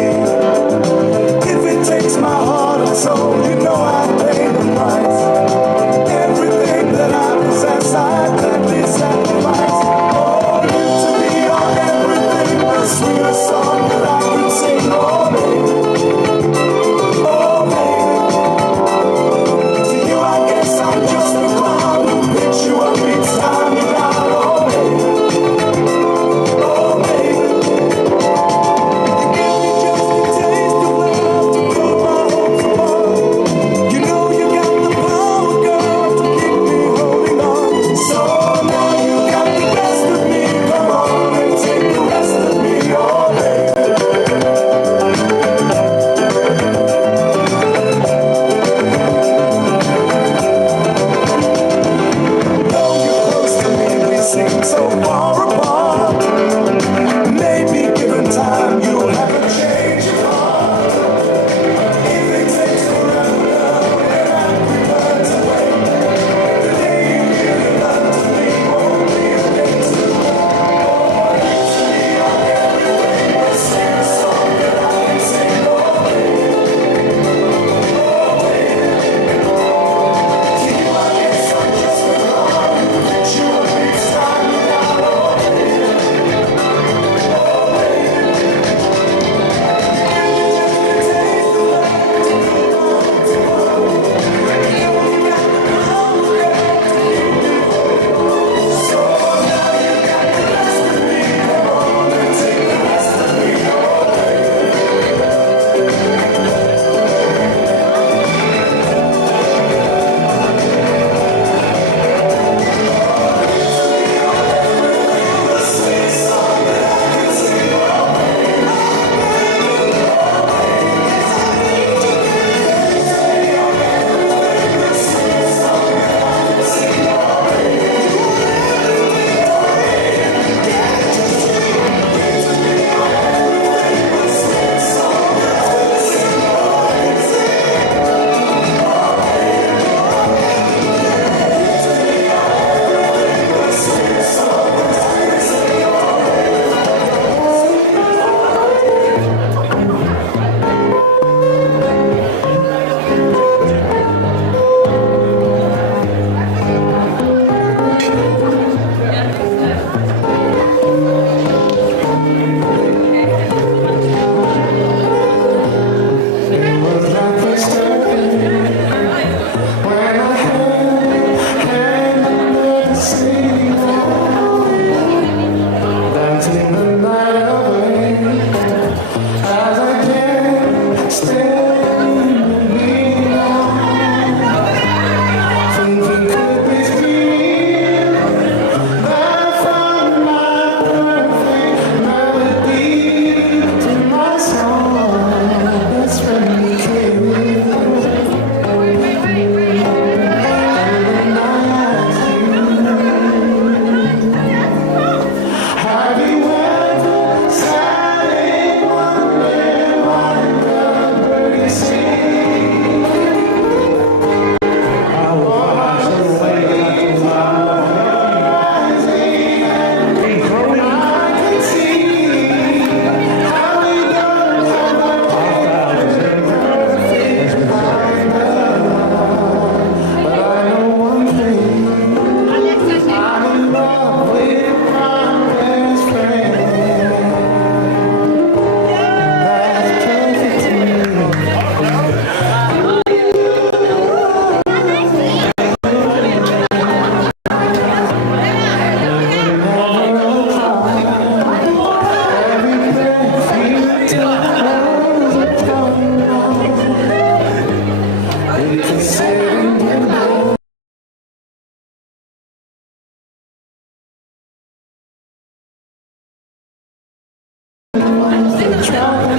If it takes my heart and soul, you know I'd pay the price. Everything that I possess, I'd gladly sacrifice. Oh, you to me are everything, the sweetest song that I could sing. Oh, baby, oh, baby. To you, I guess I'm just a clown who picks you up each time you're out. Oh, baby, oh, baby. Sleeves are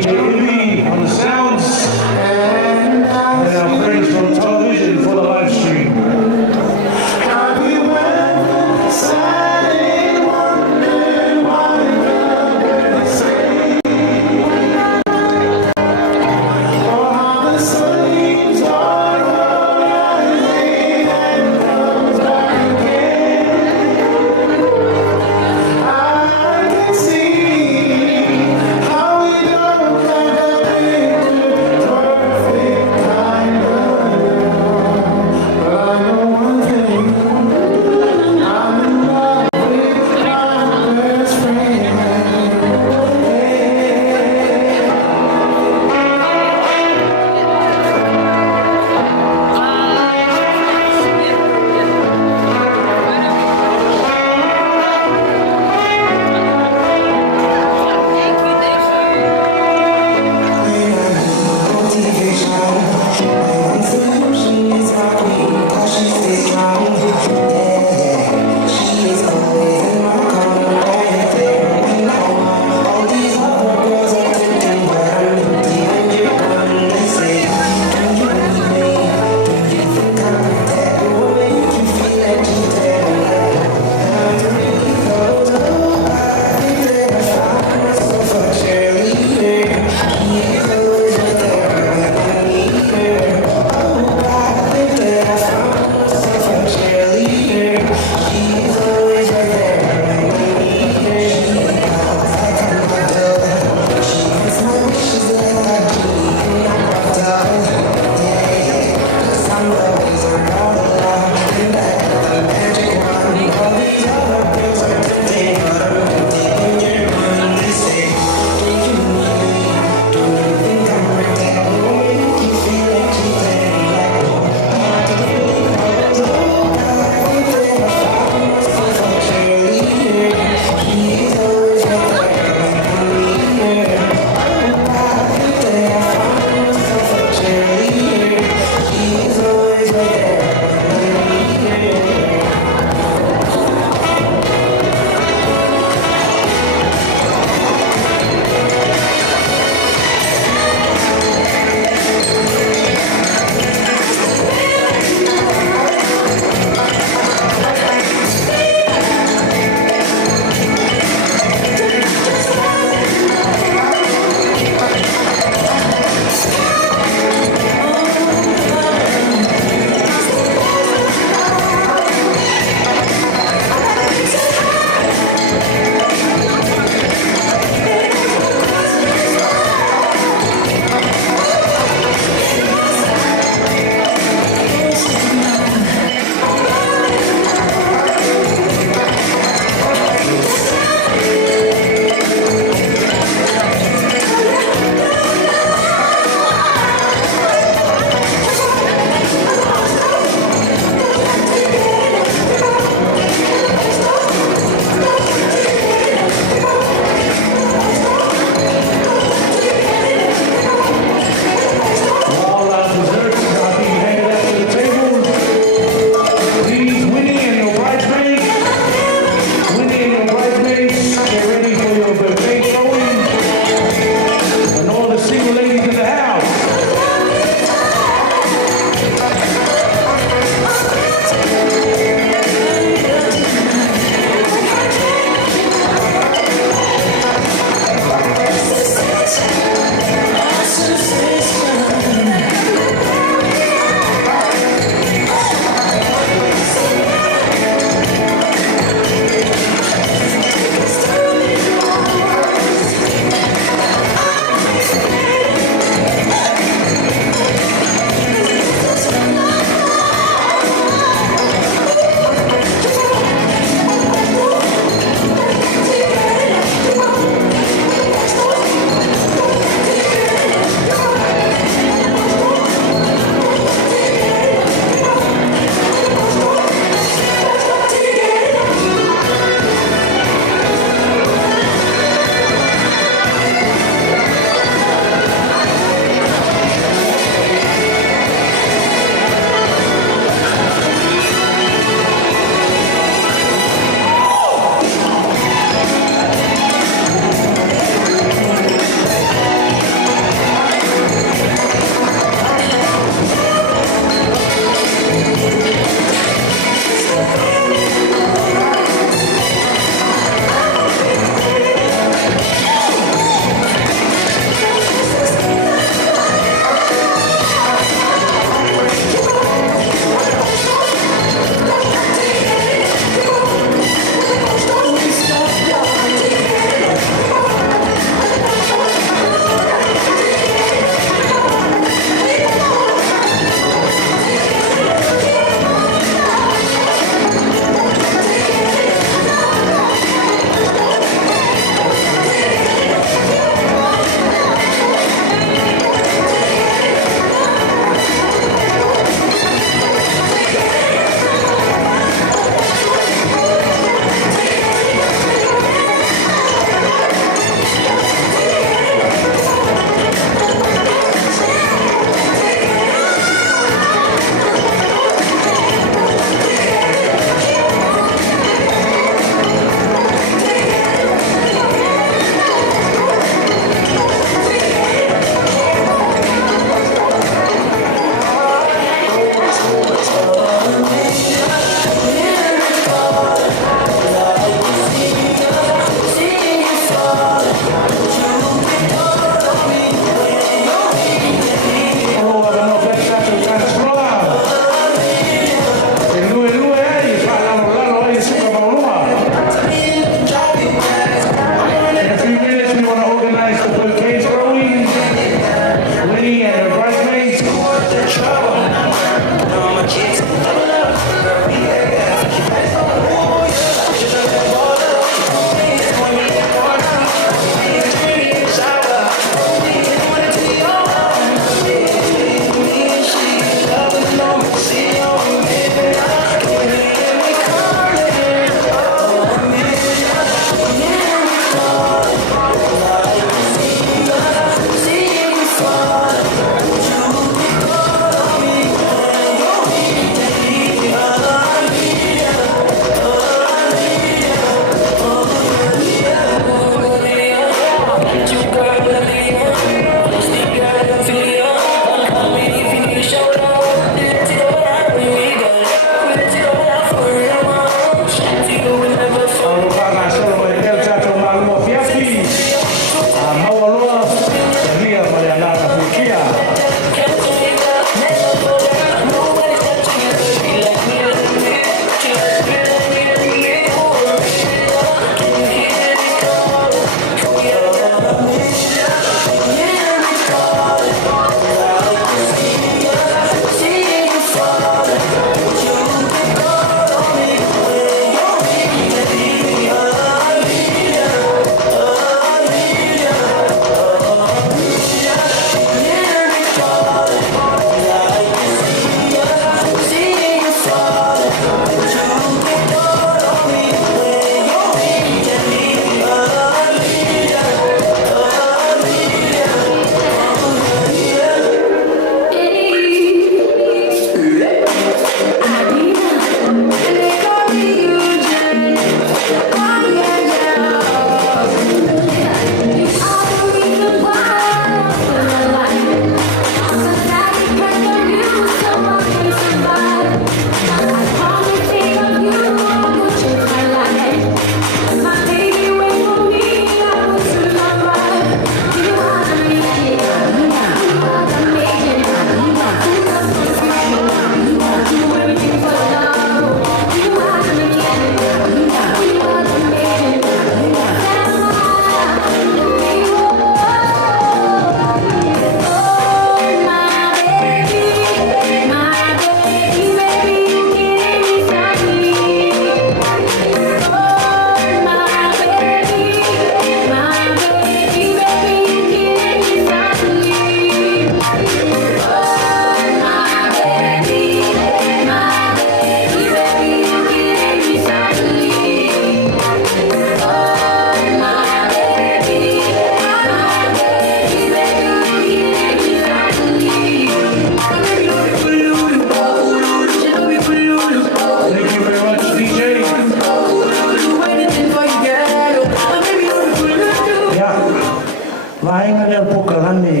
Vainga leo pokalani.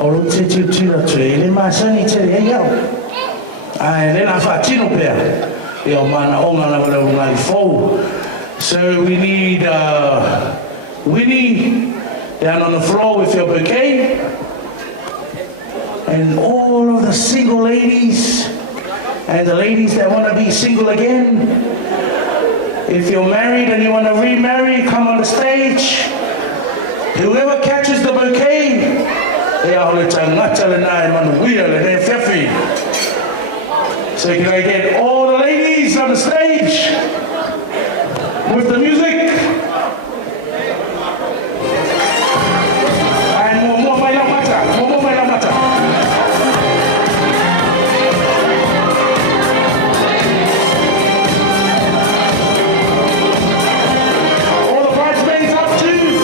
Olu te tira tue. Le masani te le iau. Ai, le la fatino pea. Ia mana onga la ngai fou. So we need Winnie down on the floor with your bouquet. And all of the single ladies and the ladies that want to be single again. If you're married and you want to remarry, come on the stage. Whoever catches the bouquet, they are all the time. So can I get all the ladies on the stage with the music? And more my lamata. All the bridesmaids up too.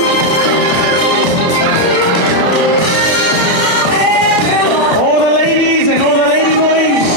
All the ladies and all the lady boys.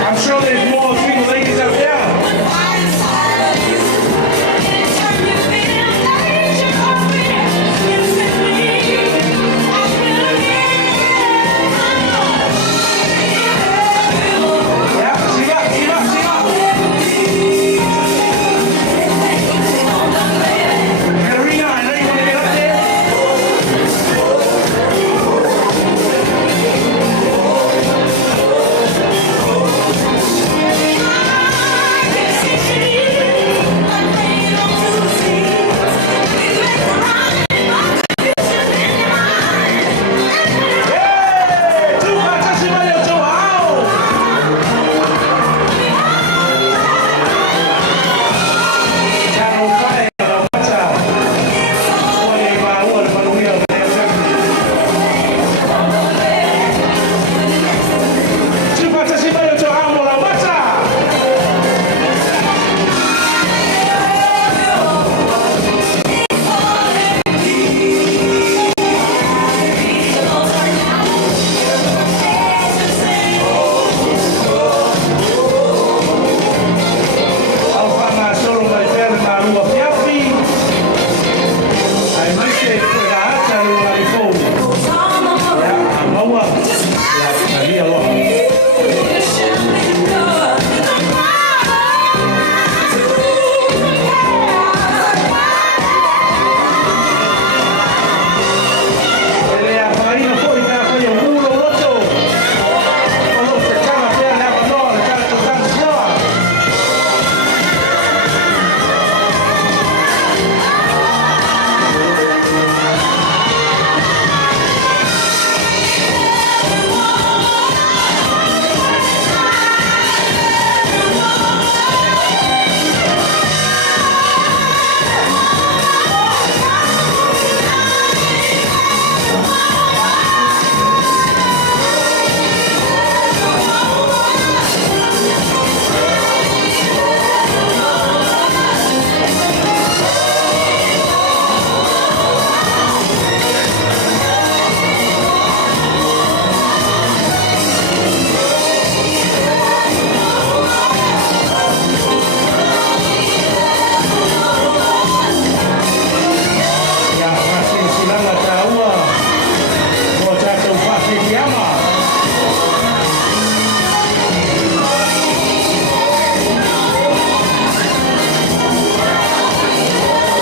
I'm sure there's more single ladies out there. Yeah, sing up. Katerina, I know you want to get up there.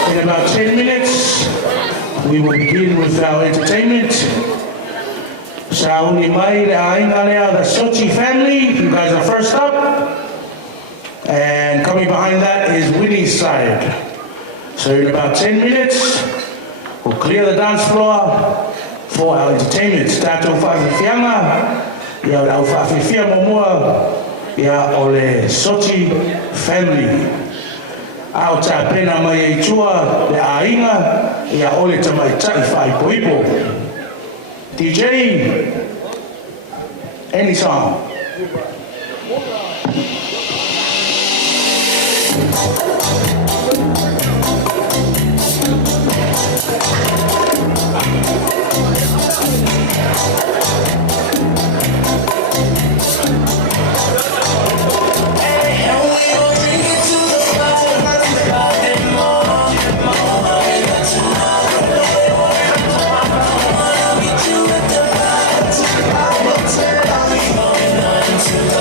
In about 10 minutes, we will begin with our entertainment. Sauni Mai, the Sochi family, you guys are first up. And coming behind that is Winnie's side. So in about 10 minutes, we'll clear the dance floor for our entertainment. Tato Whawhiwhianga, ia au whawhiwhia momoa, ia o le Sochi family. Ao ta pena mai e tua le ainga ia ole ta mai tai fai poipo. DJ, any song. Tonight.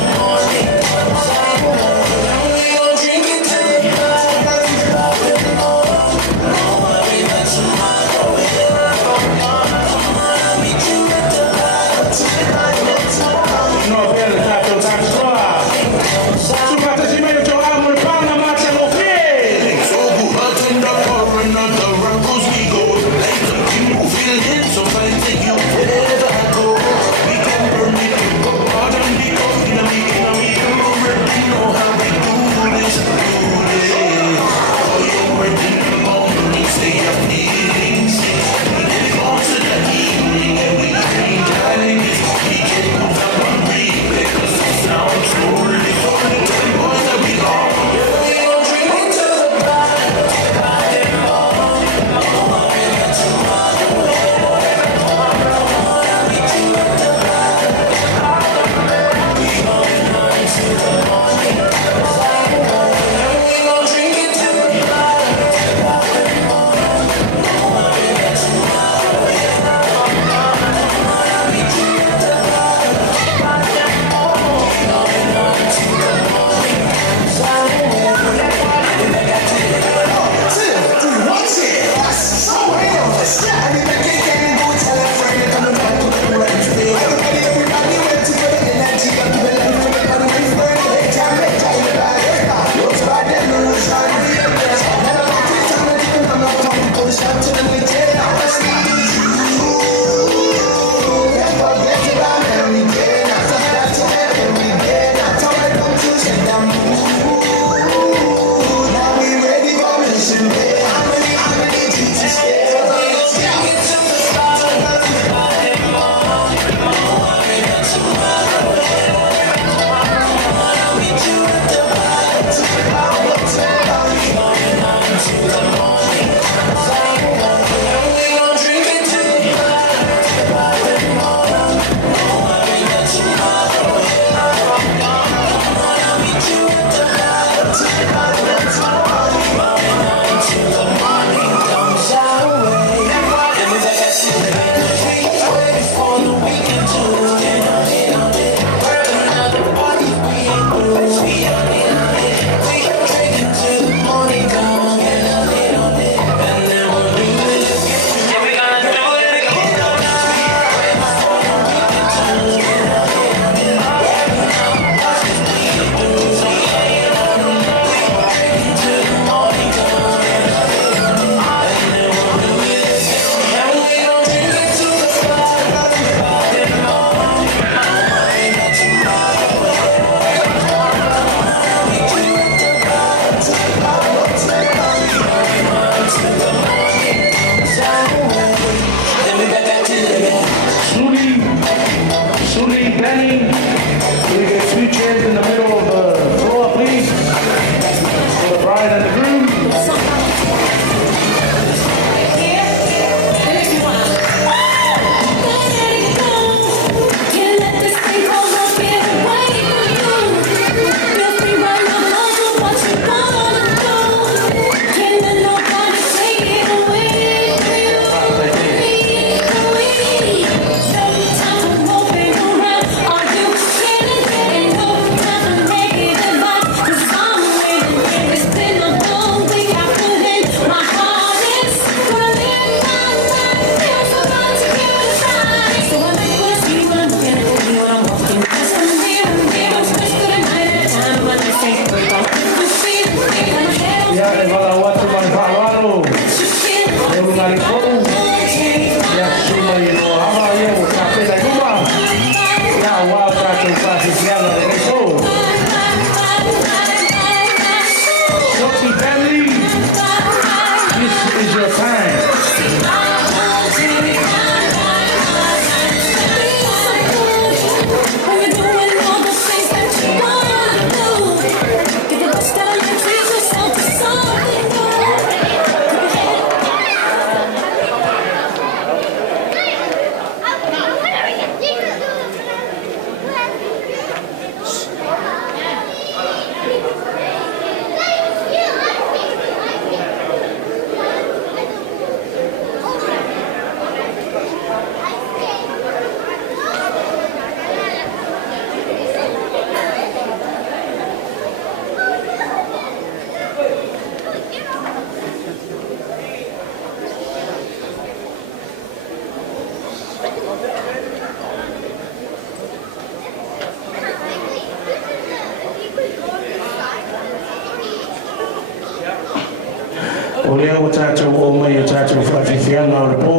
O lea o tātou o mai o tātou whawhiwhianga o le pō.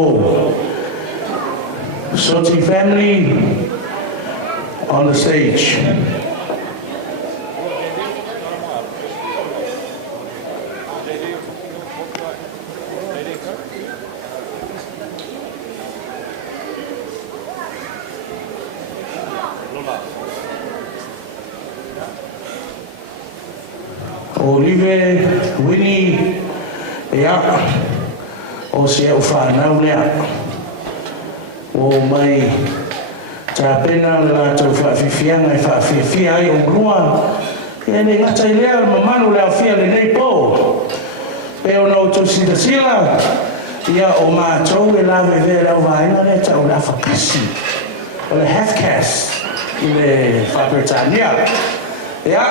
Soti family on the stage. Olive, Winnie, ea, o se au whanau lea. O mai, tā pena le lātou whawhiwhianga e whawhiwhia ai o mrua. E ne ngata I lea mamanu lea whia le nei pō. Pe o nau tō sida sila, ia o mātou e lawe vea lau vaina le tau la whakasi. O le half-cast I le whaperitania. Ia,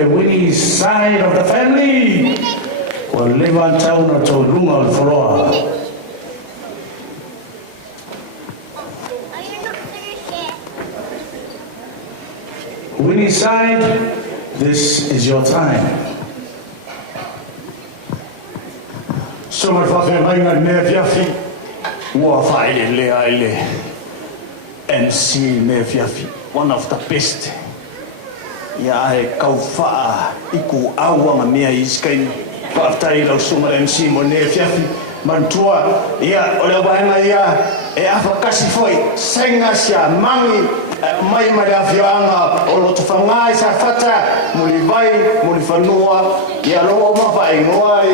Winnie's side of the family. o lewa tau na tau lunga o le wholoa. Winnie side, this is your time. So my father mai na me fiafi wa faile le aile MC me fiafi, one of the best. Ya e kau faa iku awa mea iskai whaftai lau sunga MC mo ne fiafi mantua ia ole waenga ia e awhakasi foi senga sia mangi mai mai awhianga o loto whangai sa whata muli vai muli whanua ia roa mawhai ngoa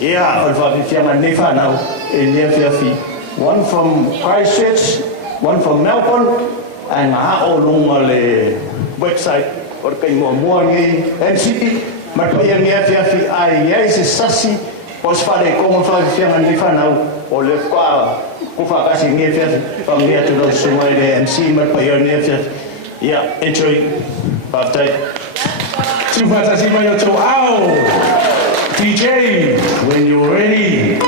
ia ole whawhianga ne whanau e ne fiafi, one from Christchurch, one from Melbourne, and a o lunga le website or kai mo ngi NCP marpai ngi afi ai ai se sasi os fare como fa fianga ni fanau o le kwa ku fa kasi ngi afi pa ngi atu no sumai de MC marpai ngi afi yeah enjoy birthday Tu fata si mai to au DJ when you're ready.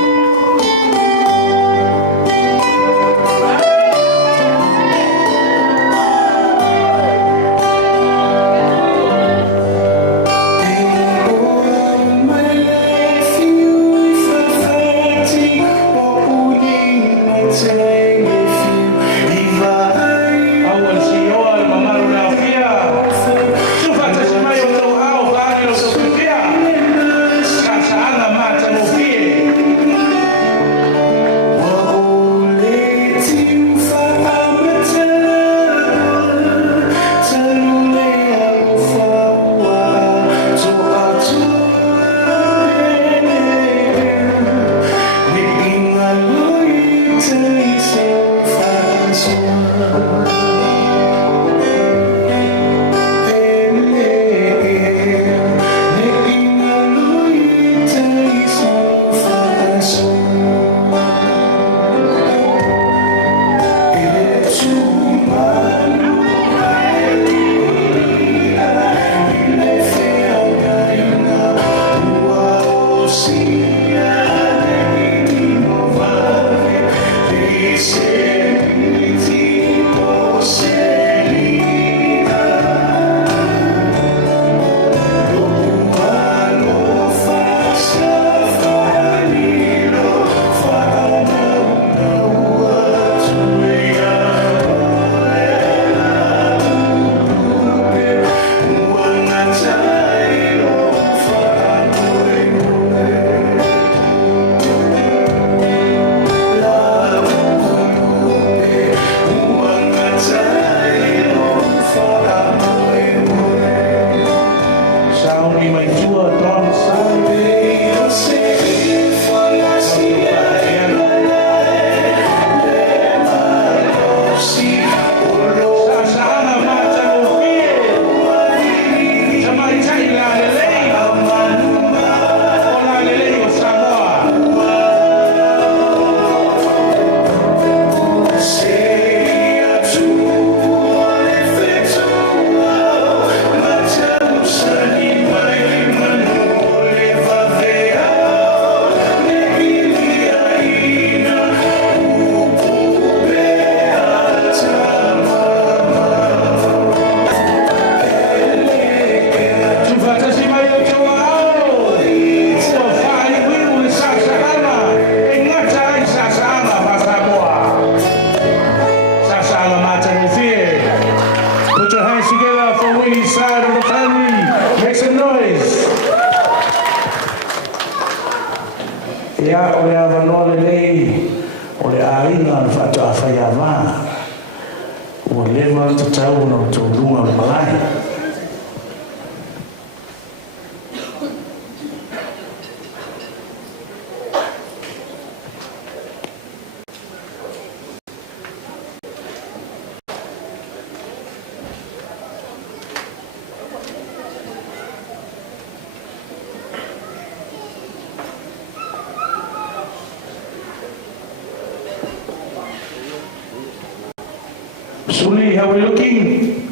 Suli, how are we looking?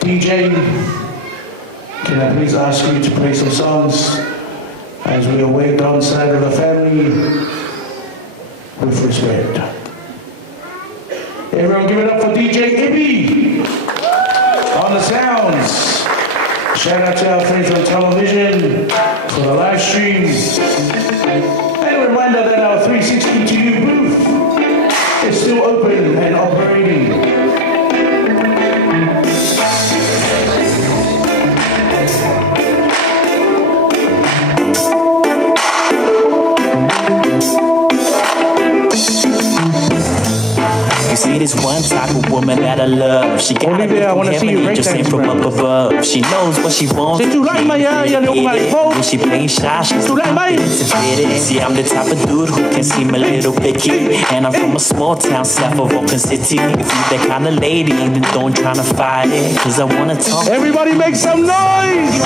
DJ, Can I please ask you to play some songs as we await downside of the family with respect. Everyone give it up for DJ Ibby on the sounds. Shout out to our friends on television for the live streams. And a reminder that our 360 to you booth is still open and operating. You see this one type of woman that I love. She got it from heaven, angels sent from up above. She knows what she wants. When she plays shy, she's fitted. See, I'm the type of dude who can seem a little picky. And I'm from a small town south of Oakland City. If you that kind of lady, then don't try to fight it. Cause I wanna talk. Everybody make some noise!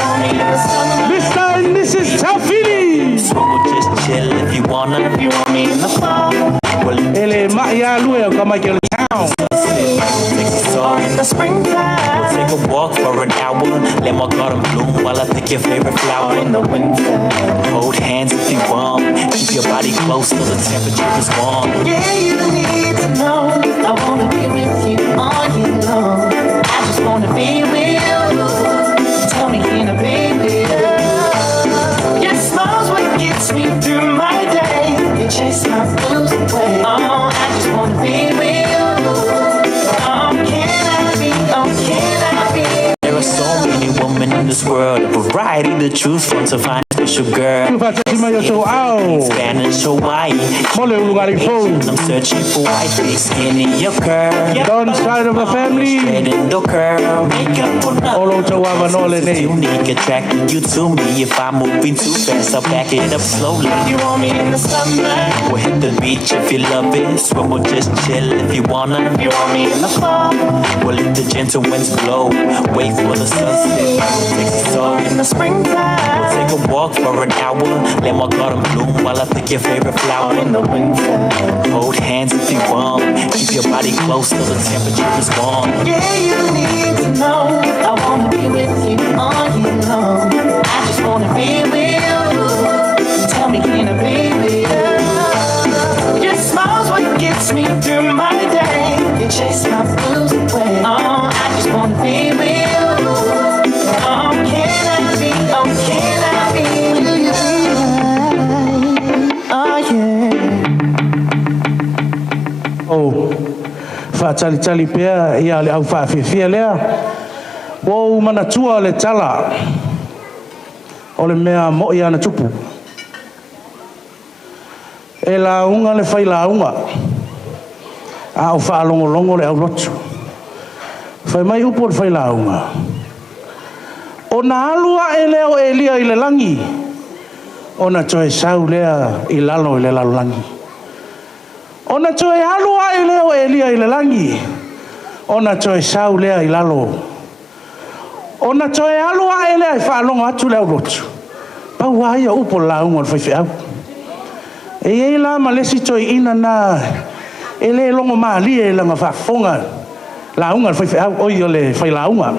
Mr. and Mrs. Tafilli! So we'll just chill if you wanna. You want me in the fall? Ele Maya Luel, come like your town. In the springtime, we'll take a walk for an hour. Let my garden bloom while I pick your favorite flower. In the winter, hold hands if you want. Keep your body close till the temperature is warm. Yeah, you need to know I wanna be with you all year long. I just wanna be with you. Tell me, can I be with you? Your smile's what gets me through my day. You chase my blues away. Oh, I just wanna be with you. There are so many women in this world, a variety to choose from to find a special girl. Spanish, Hawaii. I'm searching for white, big, skinny, your curve. Don't side of the family. Straight in the curve. Makeup or nothing. Unique, attracting you to me. If I'm moving too fast, I'll back it up slowly. You want me in the summer? We'll hit the beach if you love it. Swim, we'll just chill if you wanna. You want me in the fall? We'll let the gentle winds blow. Wait for the sunset. Take a song in the springtime. We'll take a walk for an hour. Let my garden bloom while I pick your favorite flower. In the winter, hold hands if you want. Keep your body close till the temperature is warm. Yeah, you need to know I wanna be with you all year long. I just wanna be with you. Tell me, can I be with you? Your smile's what gets me through my day. You chase my blues away. Oh, I just wanna be with you. Oh, can I be? Oh, can I be with you? Oh, yeah. Oh, whaatalitali pea ia le au whaafifia lea. Wou manatua le tala. O le mea mo ia na tupu. E la unga le whai la unga. A o whaalongolongo le au lotu. Whai mai upo le whai la unga. O na alua e leo e lia i le langi. O na toe sau lea i lalo i le lalo langi. O na toe alua e leo e lia i le langi. O na toe sau lea i lalo. O na toe alua e lea i whaalonga atu leo lotu. Pau waia upo la unga le whaiwhi au. E ei la malesi toi ina na e le longo maali e langa whaafonga. La unga le whaiwhi au oi o le whai la unga.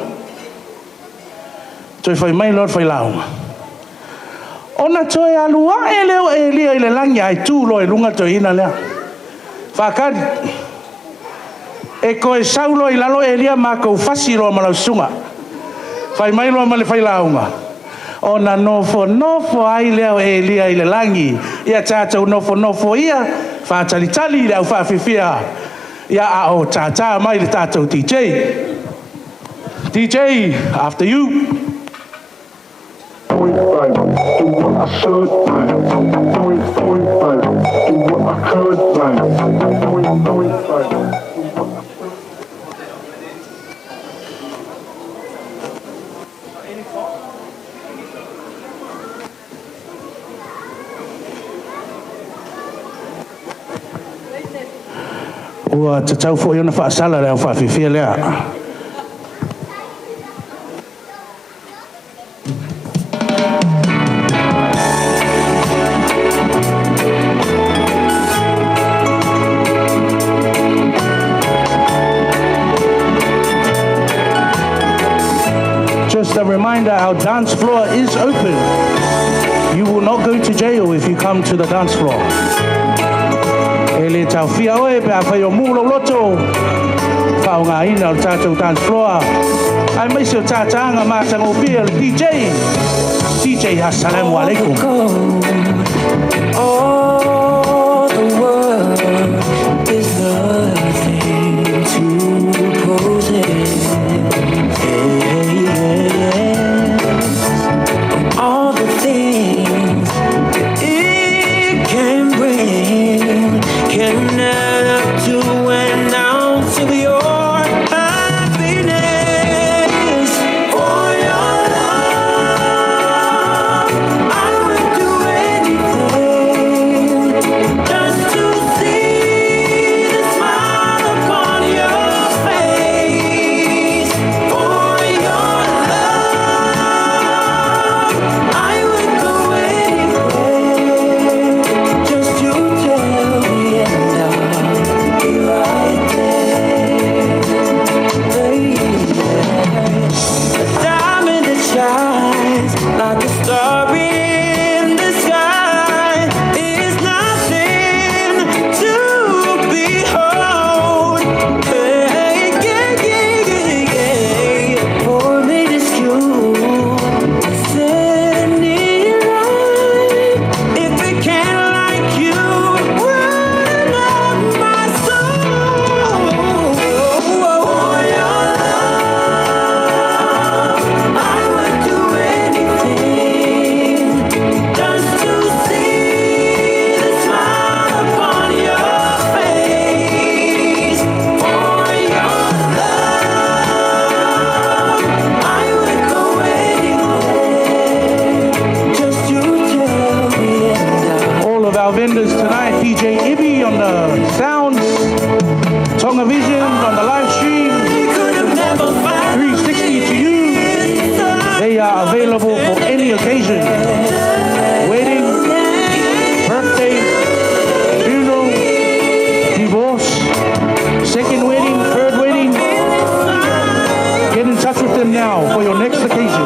Toi whai mai lor whai la unga. Ona toi alua e leo e lia i le langi ai tūlo e lunga toi ina lea. Whakari. E koe saulo i lalo e lia mā kou whasi roa malau sunga. Whai mai roa ma le whai la unga. Ona nofo ai leo e lia i le langi. Ia tātou nofo ia. Whātalitali le au whawhiwhia. Ia a o tātā mai le tātou DJ. DJ, after you. Ua te tau fo iona whaasala lea whawhiwhia lea. Just a reminder, Our dance floor is open. You will not go to jail if you come to the dance floor. Ele tau fia oe pe a whai o mūlo loto. Whao ngā ina o tātou dance floor. Ai maisi o tātanga mātanga o pia DJ. DJ, assalamu alaikum. All the world is nothing to possess. All the things it can bring can add up to an ounce of your happiness. For your love, I would do anything just to see the smile upon your face. For your love, I would go anywhere just to tell me, and I'll be right there. A diamond that shines like a star in the sky is nothing to behold. Hey, yeah, yeah, yeah, yeah. For minuscule, sending light. If it can't like you, run up my soul. For your love, I would do anything just to see the smile upon your face. For your love, I would go anywhere just to tell me, and All of our vendors tonight, DJ Ibby on the sounds, Tonga Vision on the live stream, 360 to you. They are available for any occasion. Wedding, birthday, funeral, divorce, second wedding, third wedding. Get in touch with them now for your next occasion.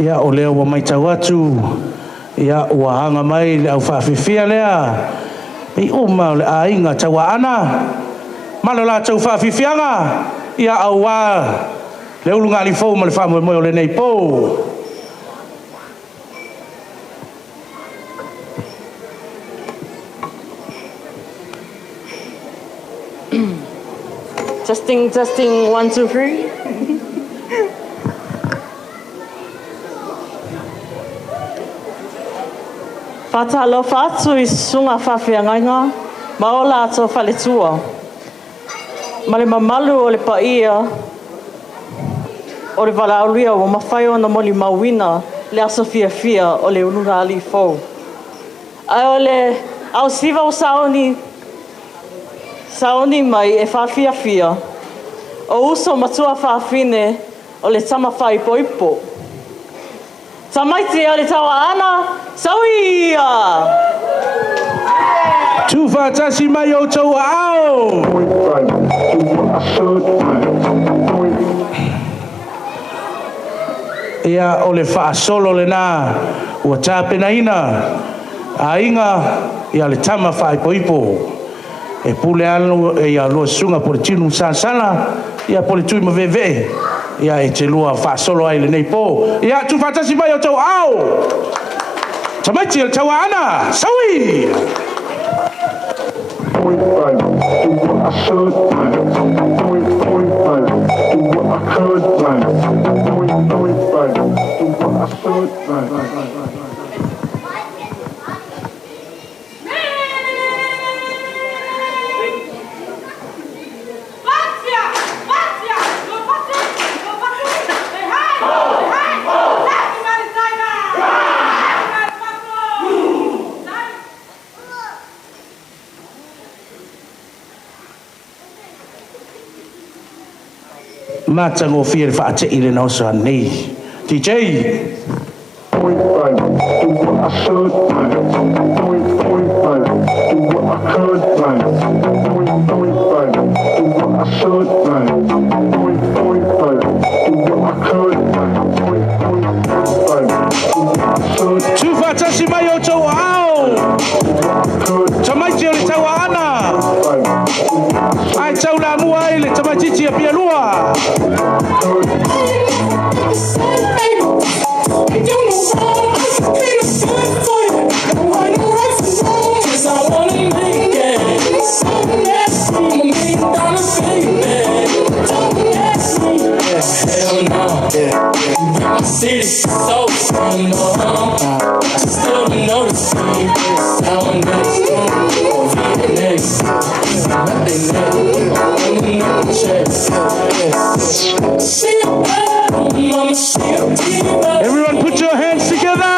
Ia o lea ua mai tau atu. Ia ua hanga mai le au whaafifia lea. Pei o ma le a inga tau a ana. Malo la tau whaafifianga. Ia au wā. Le ulunga li fau ma le whaamoe o le nei po. Testing, 1, 2, 3. Whatalo whatu I sunga whawhiangainga, ma o lātou whaletua. Ma le mamalu o le paia, o le walauria o mawhai o na moli mauina, le aso fia o le ununga ali fau. Ai o le au siva o saoni mai e whawhia, o uso matua whawhine o le tama whai poipo. Tamaiti o le tawa ana, sauia! Tufa tasi mai o tau ao! Ia o le wha solo le nā, ua tāpena ina, a inga ia le tama whai poipo. E pule alo e ia loa sunga po le tinu sansana, ia po le tui ma veve. Ia e te lua wha solo ai le nei po. Ia tufa tasi mai o tau ao! Tamaiti o le tawa ana, saui! Matango fia le whaate I le nausa nei. DJ! Tufa tasi mai o tau ao! Tamaiti o le taua ana! Ai tau la mua ai le tamaititi a pia lua! Hell no, my city so strong, no, still don't notice me. Now I'm next, nothing Everyone put your hands together!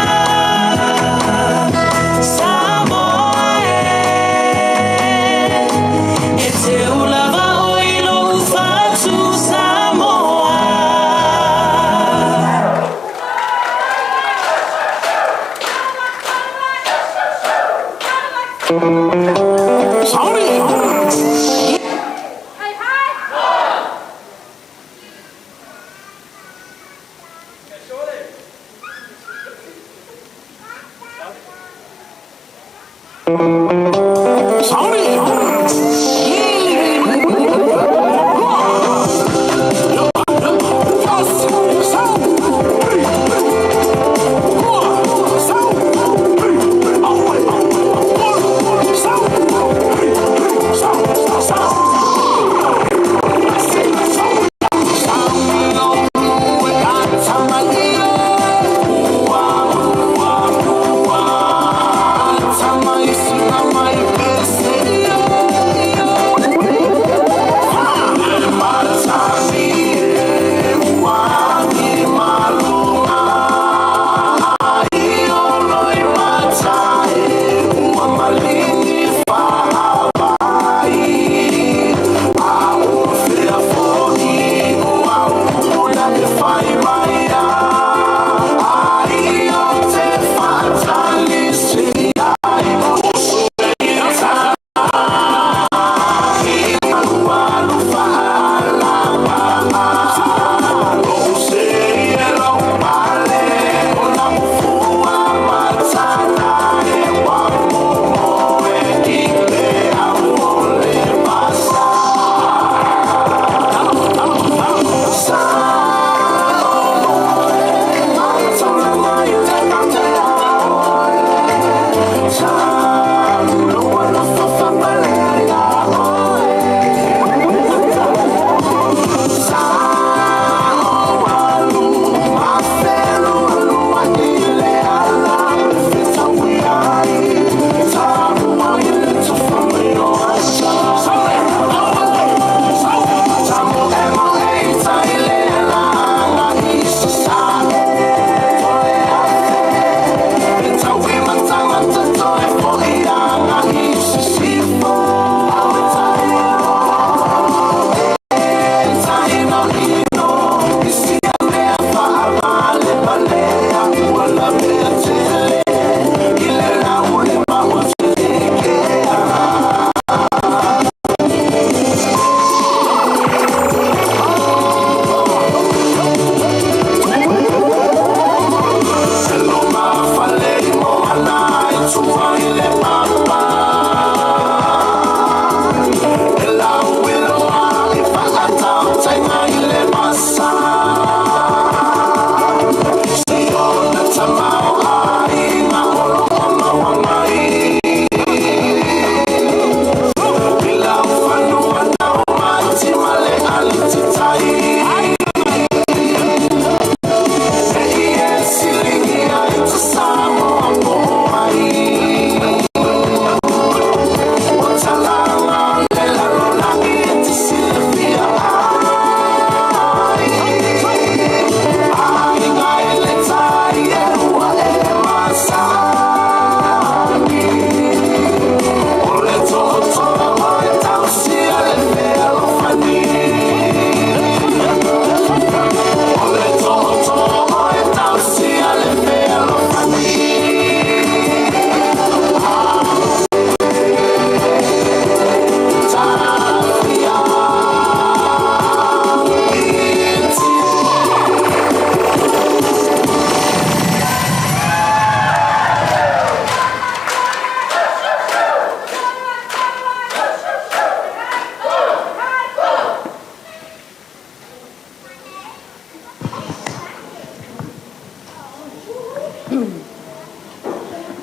Sama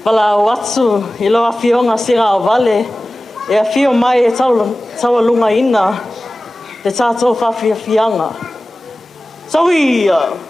Pala o atu i loa whionga sira o vale e a whio mai e taua lunga ina te tātou whawhia whianga. Sauia!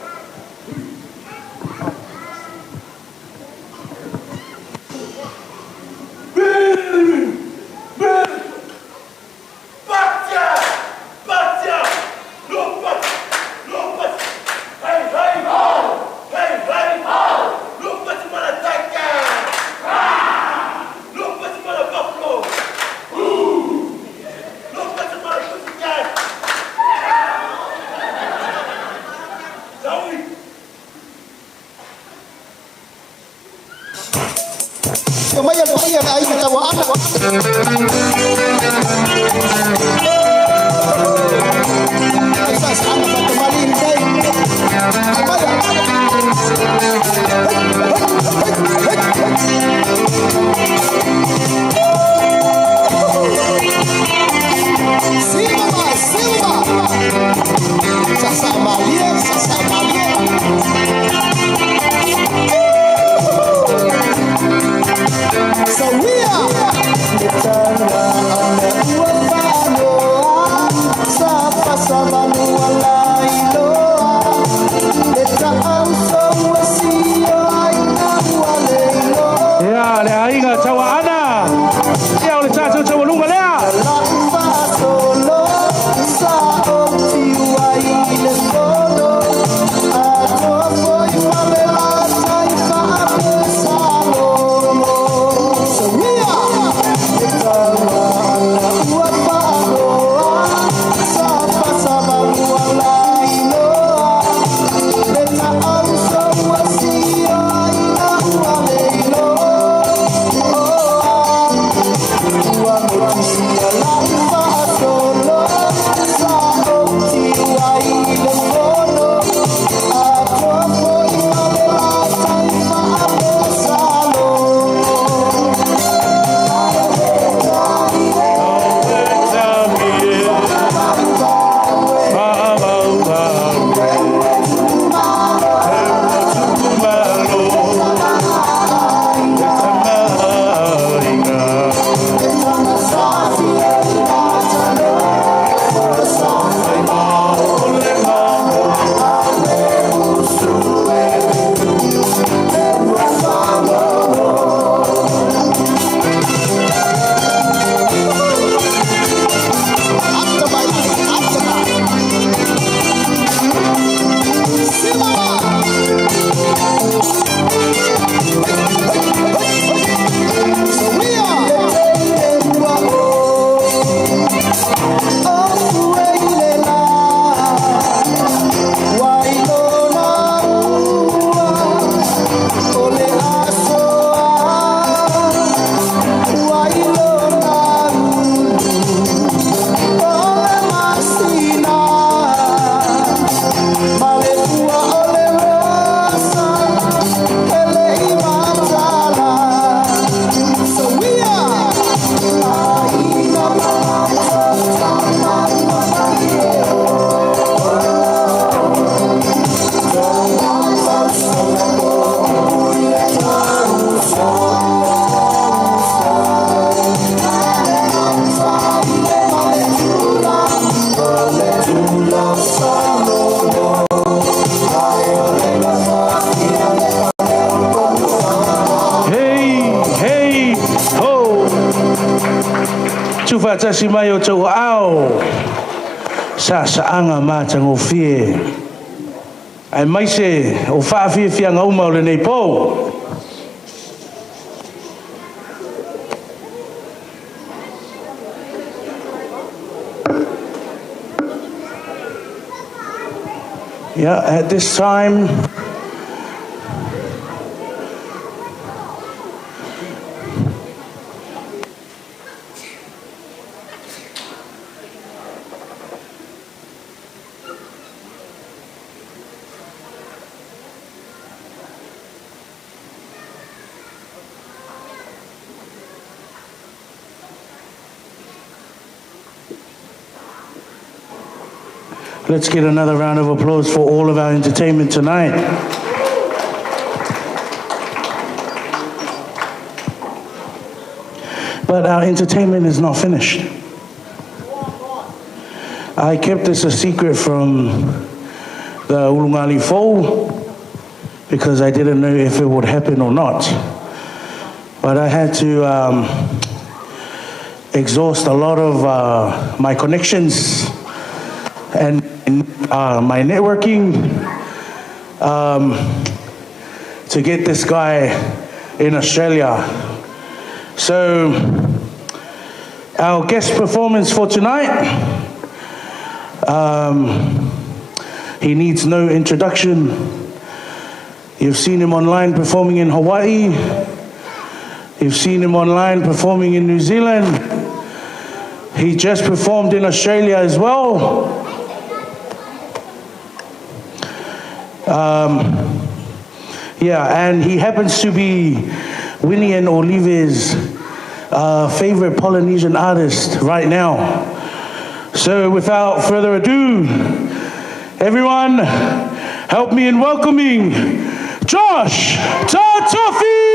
Tasi mai o tau ao sa anga mātango fie ai mai se o whaafia whianga uma o le nei pō yeah, at this time let's get another round of applause for all of our entertainment tonight. But our entertainment is not finished. I kept this a secret from the Ulungali Fo because I didn't know if it would happen or not. But I had to exhaust a lot of my connections and my networking to get this guy in Australia. So our guest performance for tonight, he needs no introduction. You've seen him online performing in Hawaii. You've seen him online performing in New Zealand. He just performed in Australia as well. And he happens to be Winnie and Olive's favorite Polynesian artist right now. So without further ado, everyone, help me in welcoming Josh Tafilli!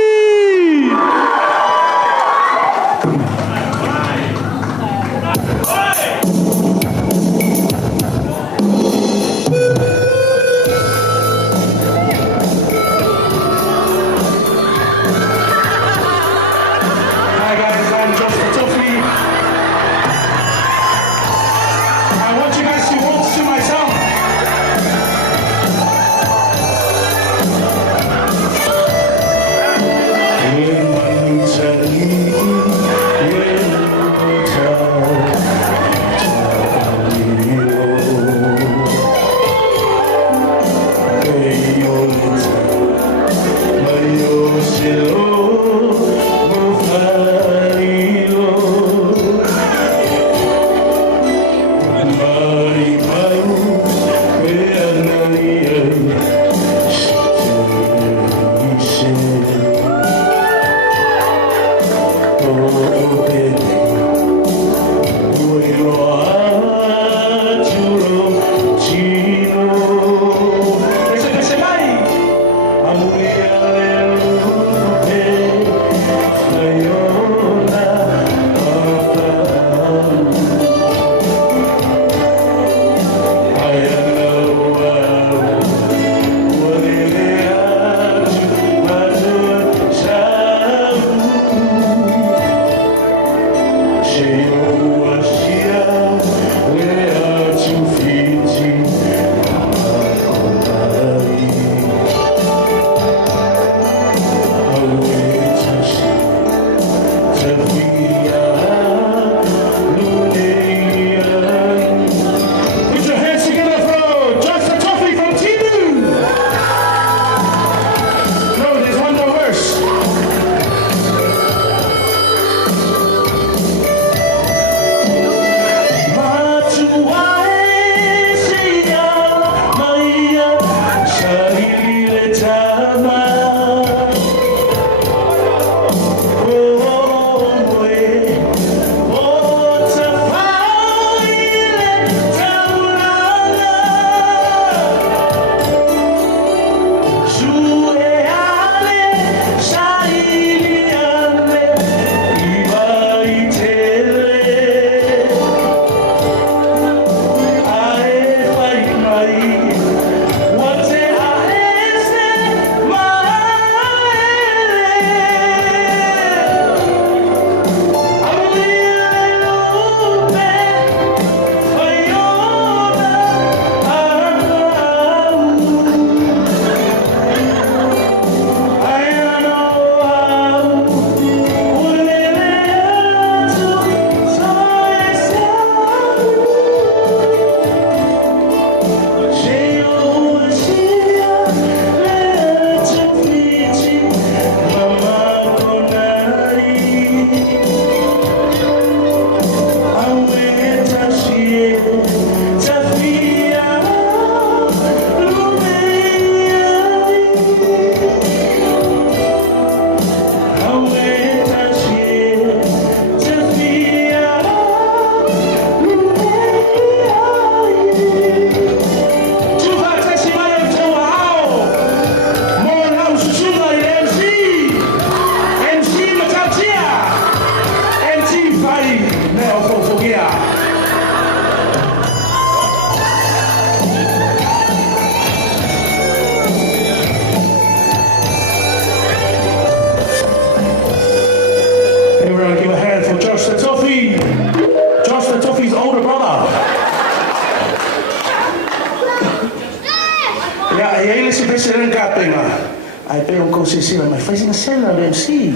I pay on Kosisi, I'm facing a cellar of MC.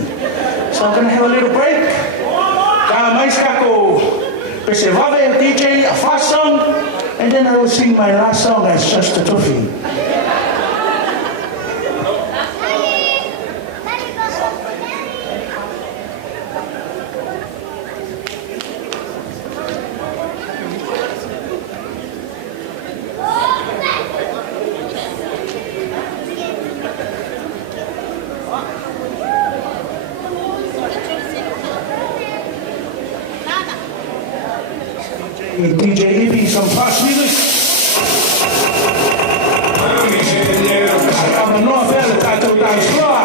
So I'm gonna have a little break. Ka mais kako, Pesevave, a DJ, a fast song, and then I will sing my last song as just a Tafilli. DJ Ivy, some fast music. I'm a North Valley, Tato Dance Floor.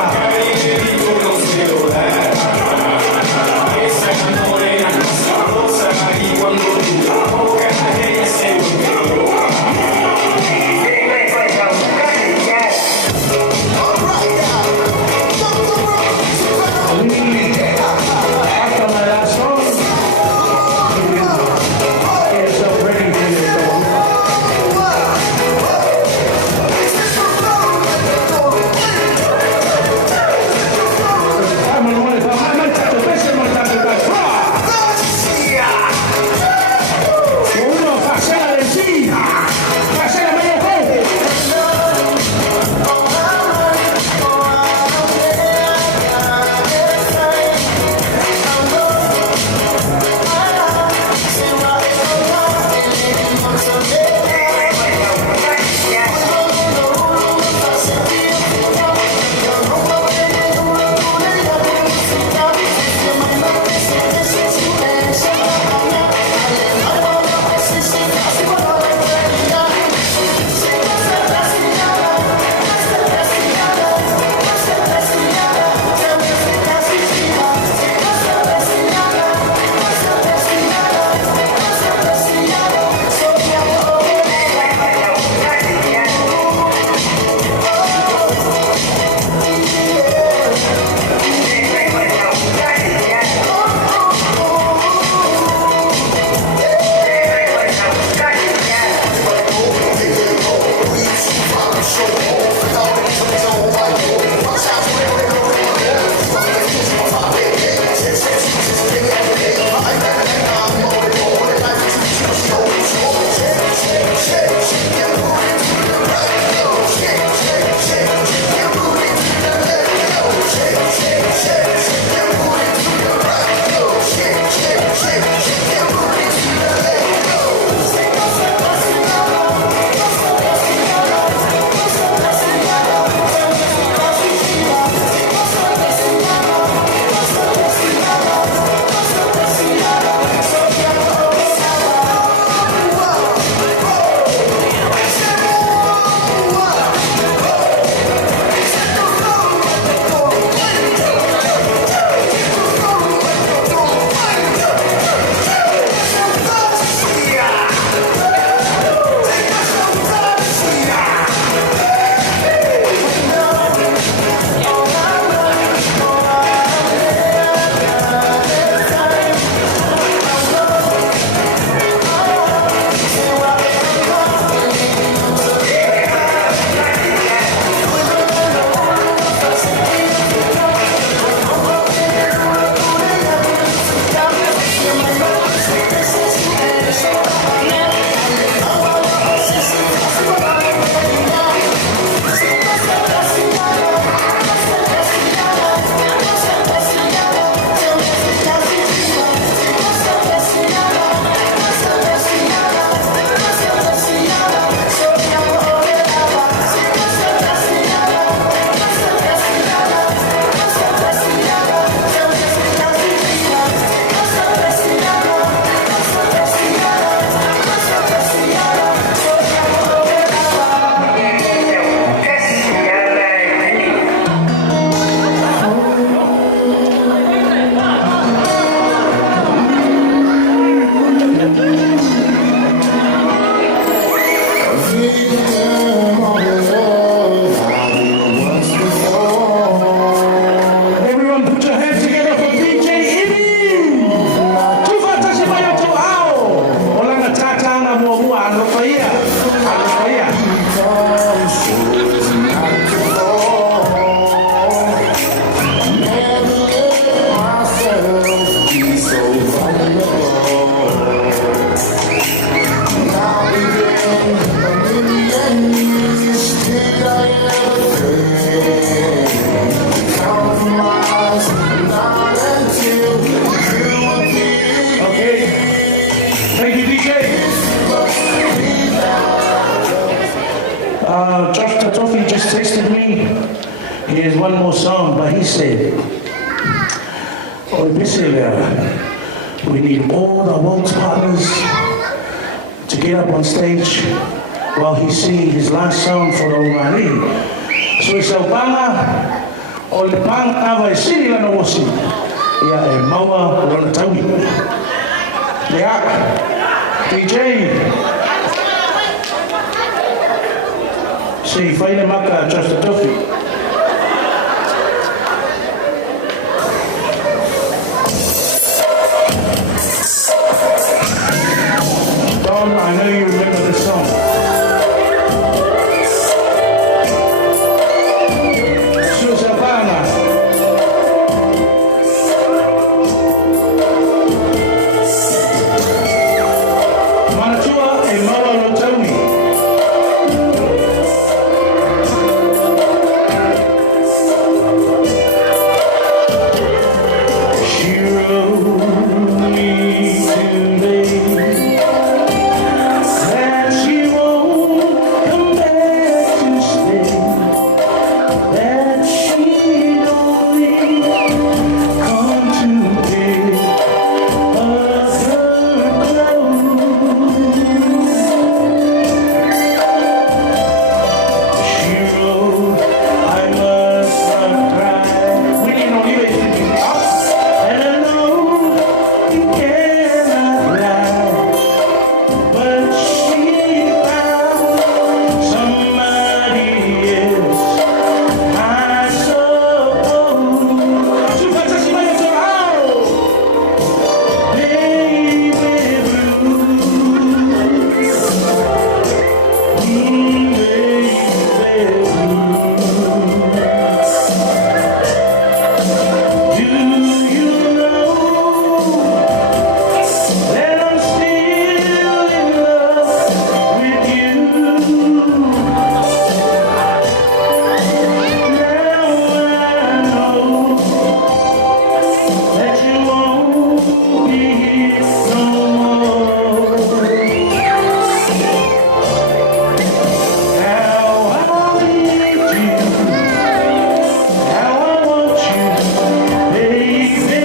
one more song, but he said, we need all the waltz partners to get up on stage while he's singing his last song for the Ungari. So he said, Banga, o le pang awa e siri lana osi, ia e maua lana tauni. Lea, DJ, si whaine maka just a tofi. Don, I know you remember this song. Susabana. Manatua e Maua Lotauni. She wrote me today that she won't come back to stay, that she'd only come to pick up her clothes. She wrote, I must not cry. Winnie no iba thinking up, and I know you cannot lie, but she found somebody else, I suppose. Su fantasy man is around, baby blue, baby blue. Do you know that I'm still in love with you? Now I know that you won't be here no more. How I need you, how I want you, baby.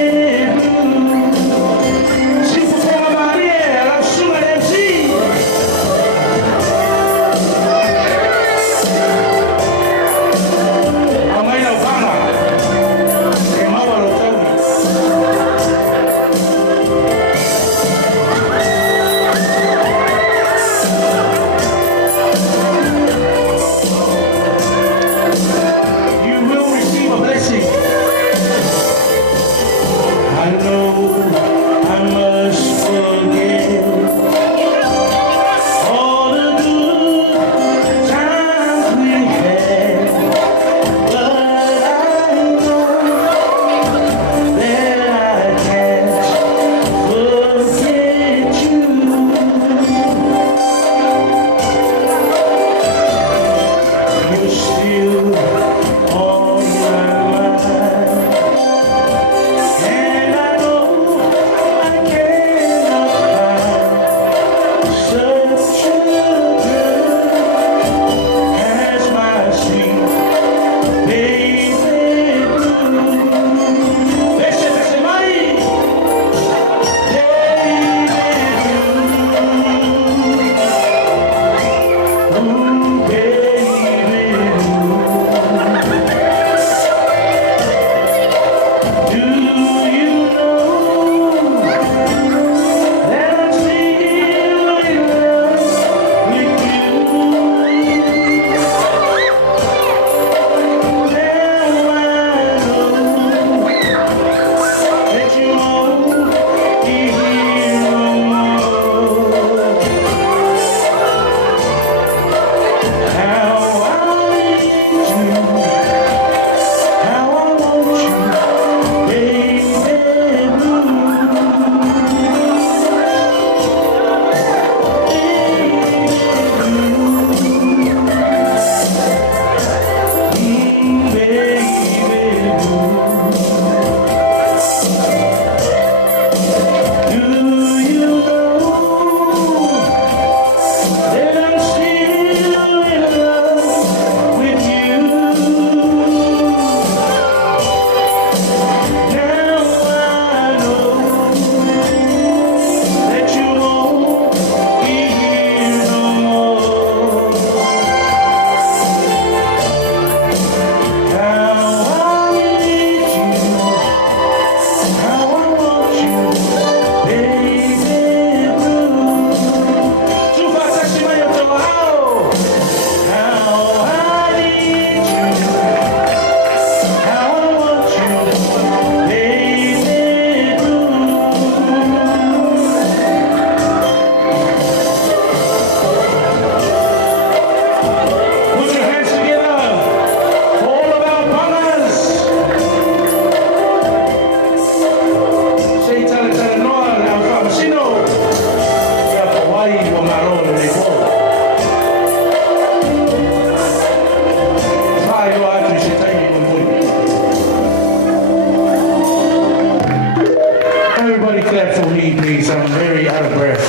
please. I'm very out of breath.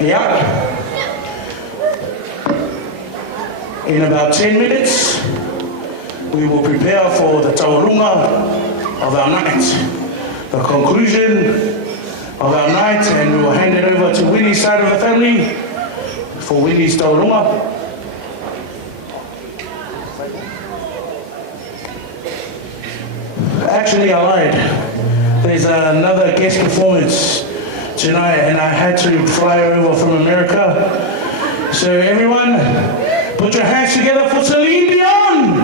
Yeah. In about 10 minutes, we will prepare for the taurunga of our night, the conclusion of our night, and we will hand it over to Winnie's side of the family for Winnie's taurunga. Actually, I lied. There's another guest performance tonight, and I had to fly over from America. So everyone, put your hands together for Celine Dion!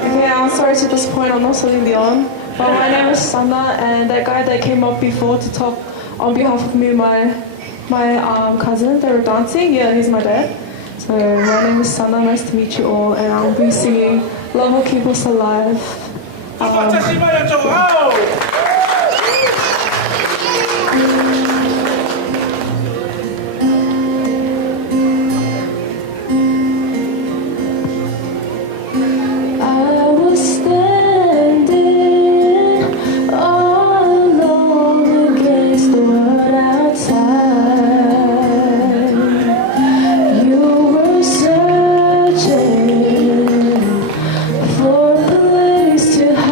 Okay, I'm sorry to disappoint, I'm not Celine Dion, but my name is Sana, and that guy that came up before to talk on behalf of me and my cousin, they were dancing, yeah, he's my dad. So my name is Sana, nice to meet you all, and I'll be singing Love Will Keep Us Alive. For a place to hide.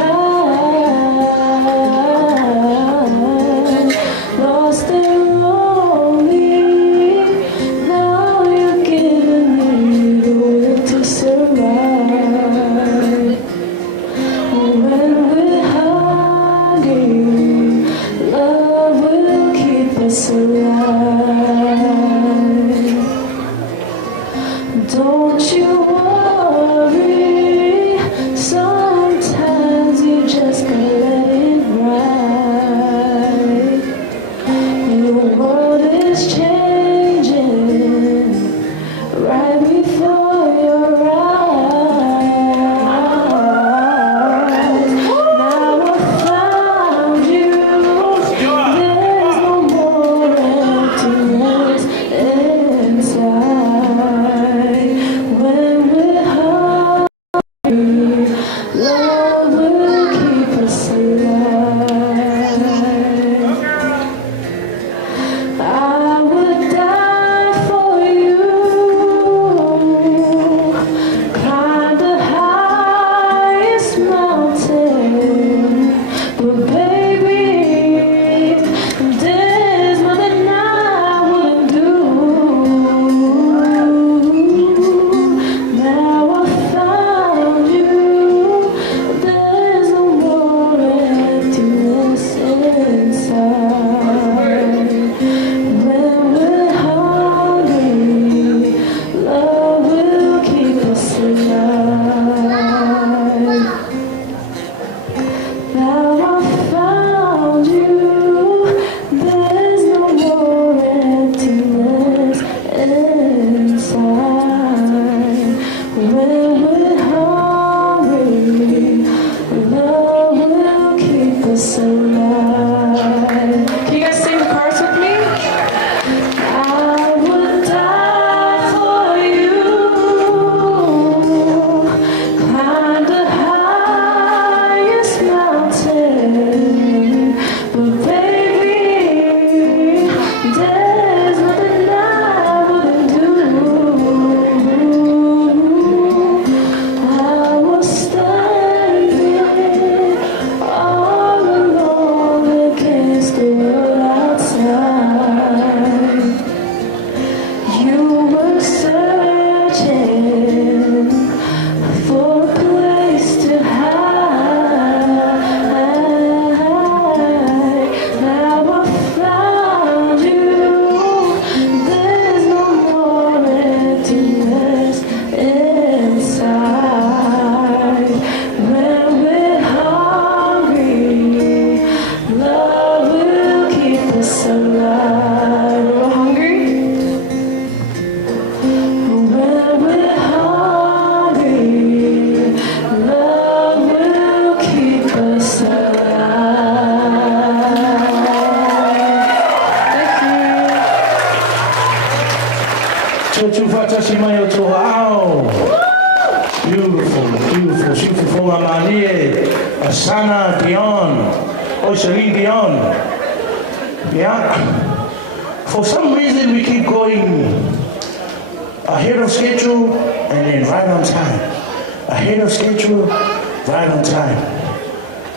Fatasi mai o tō ao. Beautiful, beautiful. Sifu fonga manie. Asana Dion. Oh, Celine Dion. Yeah. For some reason we keep going ahead of schedule and then right on time. Ahead of schedule, right on time.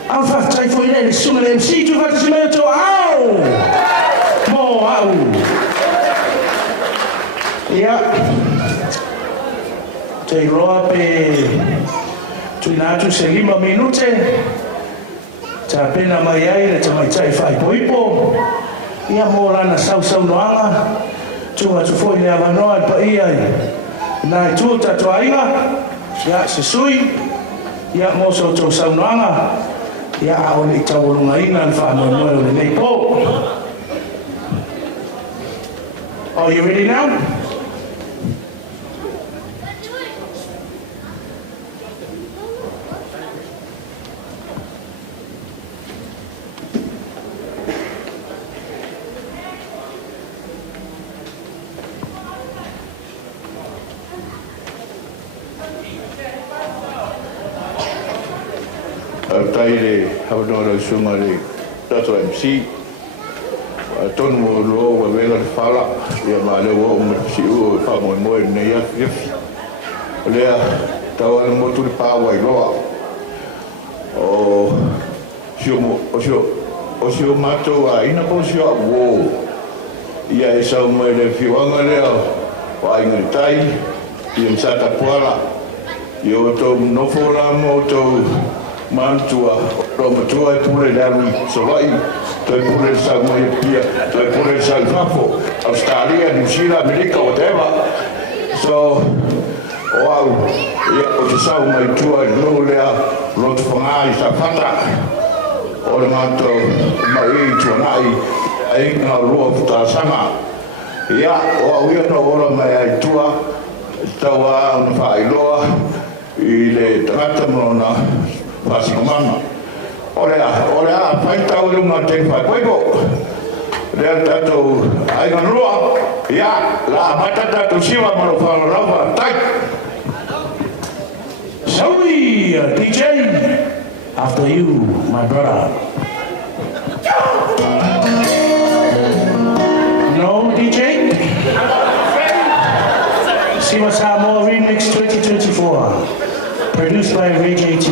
I'll have time for you to sing an MC to Fatasi mai o tō ao. Mo au. Yeah. Te roa pe tuinatu se 5 minute. Ta pena mai ai le ta mai tai fai poipo. Ia mo lana sau noanga. Tunga tu foi le avanoa pa ia. Nai tu ta toainga. Ya se sui. Ia mo so to sau noanga. Ia o le tawolunga ina fa mo mo le nei po. Are you ready now? Taile haunora sunga le tato MC tonu mo lo wa vela fala ia ma le wo mo si o fa mo ne ia le tawa mo tu pa wa loa o sio mato a ina ko sio wo ia e sa mo le fiwanga le wa inga tai ia sa ta pola io to no fora mo to mantua romatua pure la lui solai to pure sa moi pia to pure sa fafo Australia New Zealand America whatever so wow ia o sa mai tua no le lot fongai sa fata o le manto mai tua nai ai na ro ta sama ia o ia no ora mai ai tua tawa no fai loa ile tata mona pasi mama olha pai tau uma te fai poipo le tato ai na rua ya la batata tu siwa mo fa rova tai Sorry, DJ, after you, my brother. No, DJ? Siwa Samo Remix 2024, produced by Ray JT.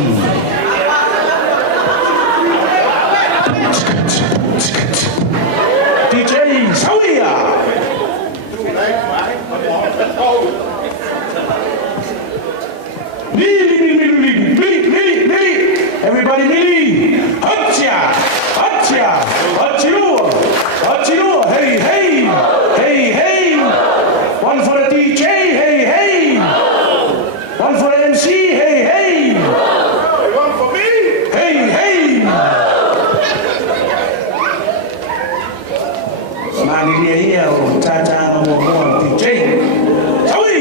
DJ Sawia. Everybody Mili. Hatia. Hatia. Hatiu. Hatiu. Hey, hey. Hey, hey. One for the DJ. Hey, hey. One for the MC. Hey, hey. One for me. Hey, hey. Mani dia o tata mo DJ. Sawi.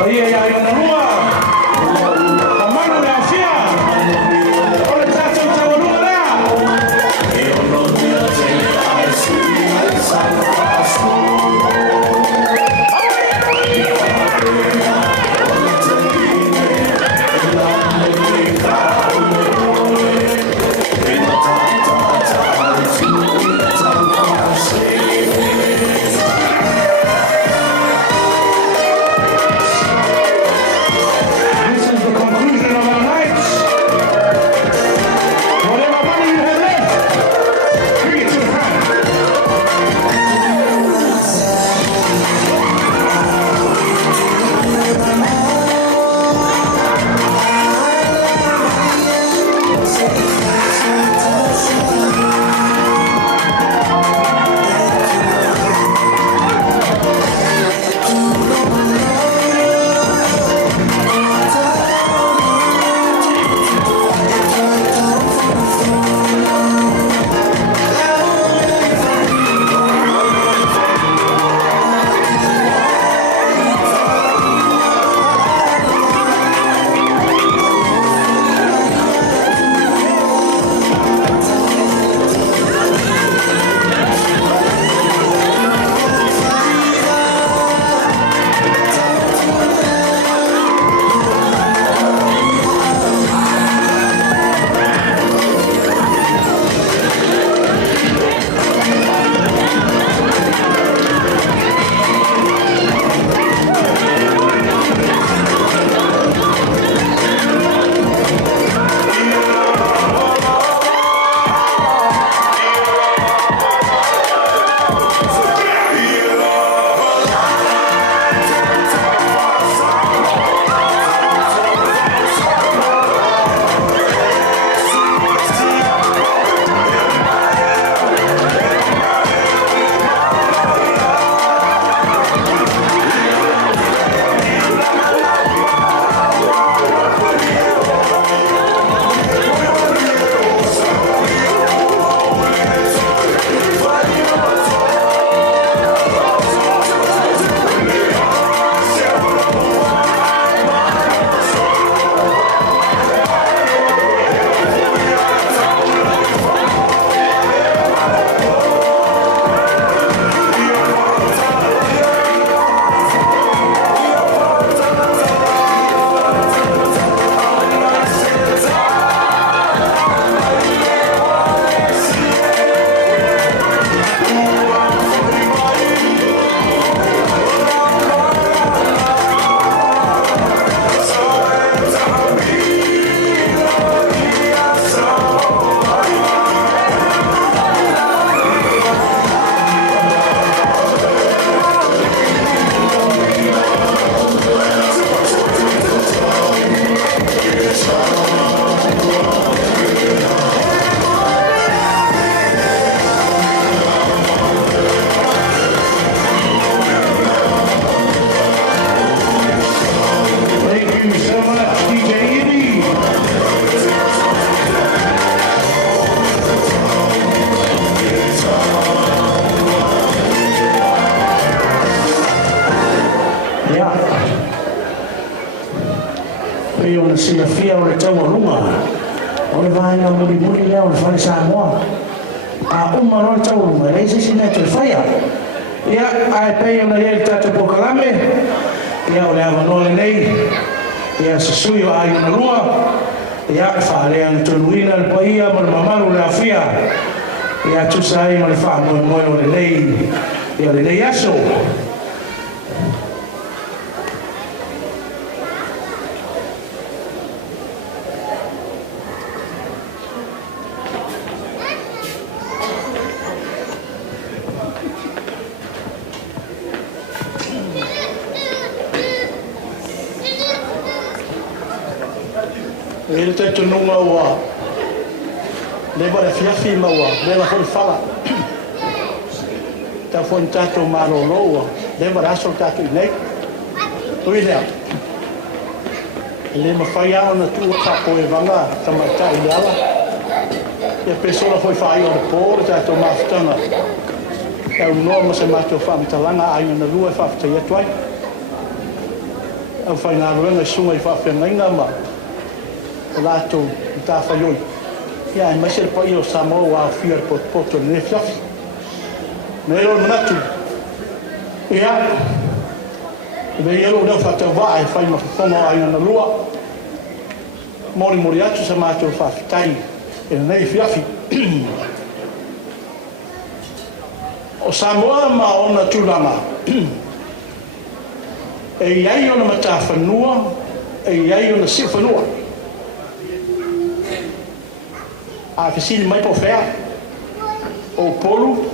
Oye, ya hay una rúa. La mano de Afia. Ole tato tabolunga la. Pei ona silafia o le taualunga. O le vaenga mulimuli lea o le whare Samoa. A uma no le taualunga, le sisi nei te whaia. Ia, ai pei ona ia le tata pokalame. Ia o le avanoa le nei. Ia sasui o ai ona lua. Ia, whaalea na tonuina le paia ma le mamaru le afia. Ia tusa ai ma le wha Moimoi o le nei. Ia le nei aso. Ele te tununga ua. Leva le fiafi maua, leva foi fala. Ta foi tato marolo ua, leva raso tato nei. Ui lea. Le ma fai ao na tua kapo e vanga, tamata i ala. E a pessoa foi fai o por tato maftanga. E o nome se mato famtalanga ai na lua fafta ia tuai. Au fai na ruenga sunga i fafta ngainga ma. Latu Tafilli. Ia mai se pa io Samoa fier poto ne fiafi. Nero manatu. Ia. Ve io lo fa vai fai ma fonga ai na lua. Mori atu sa mato fa tai e nei fiafi. O Samoa ma ona tulanga. E ia io na mata fanua, e ia io na sifanua. A fisili mai po fea o polu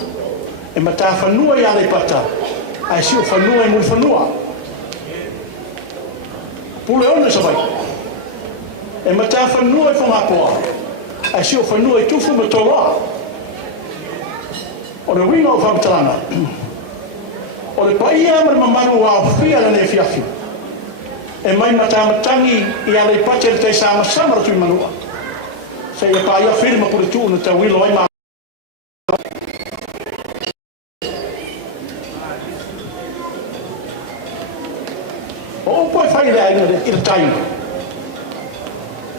e mata fanua ia le pata ai si o fanua e mul fanua pule ona sa vai e mata fanua e fonga poa ai si o fanua e tufu matoa o le winga o famtalana o le paia ma mamaru wa fia le ne fiafi e mai mata matangi ia le pata le te sama sama tu manua se ia paia firma por tu no teu wilo ai ma o poi fai le ai il tai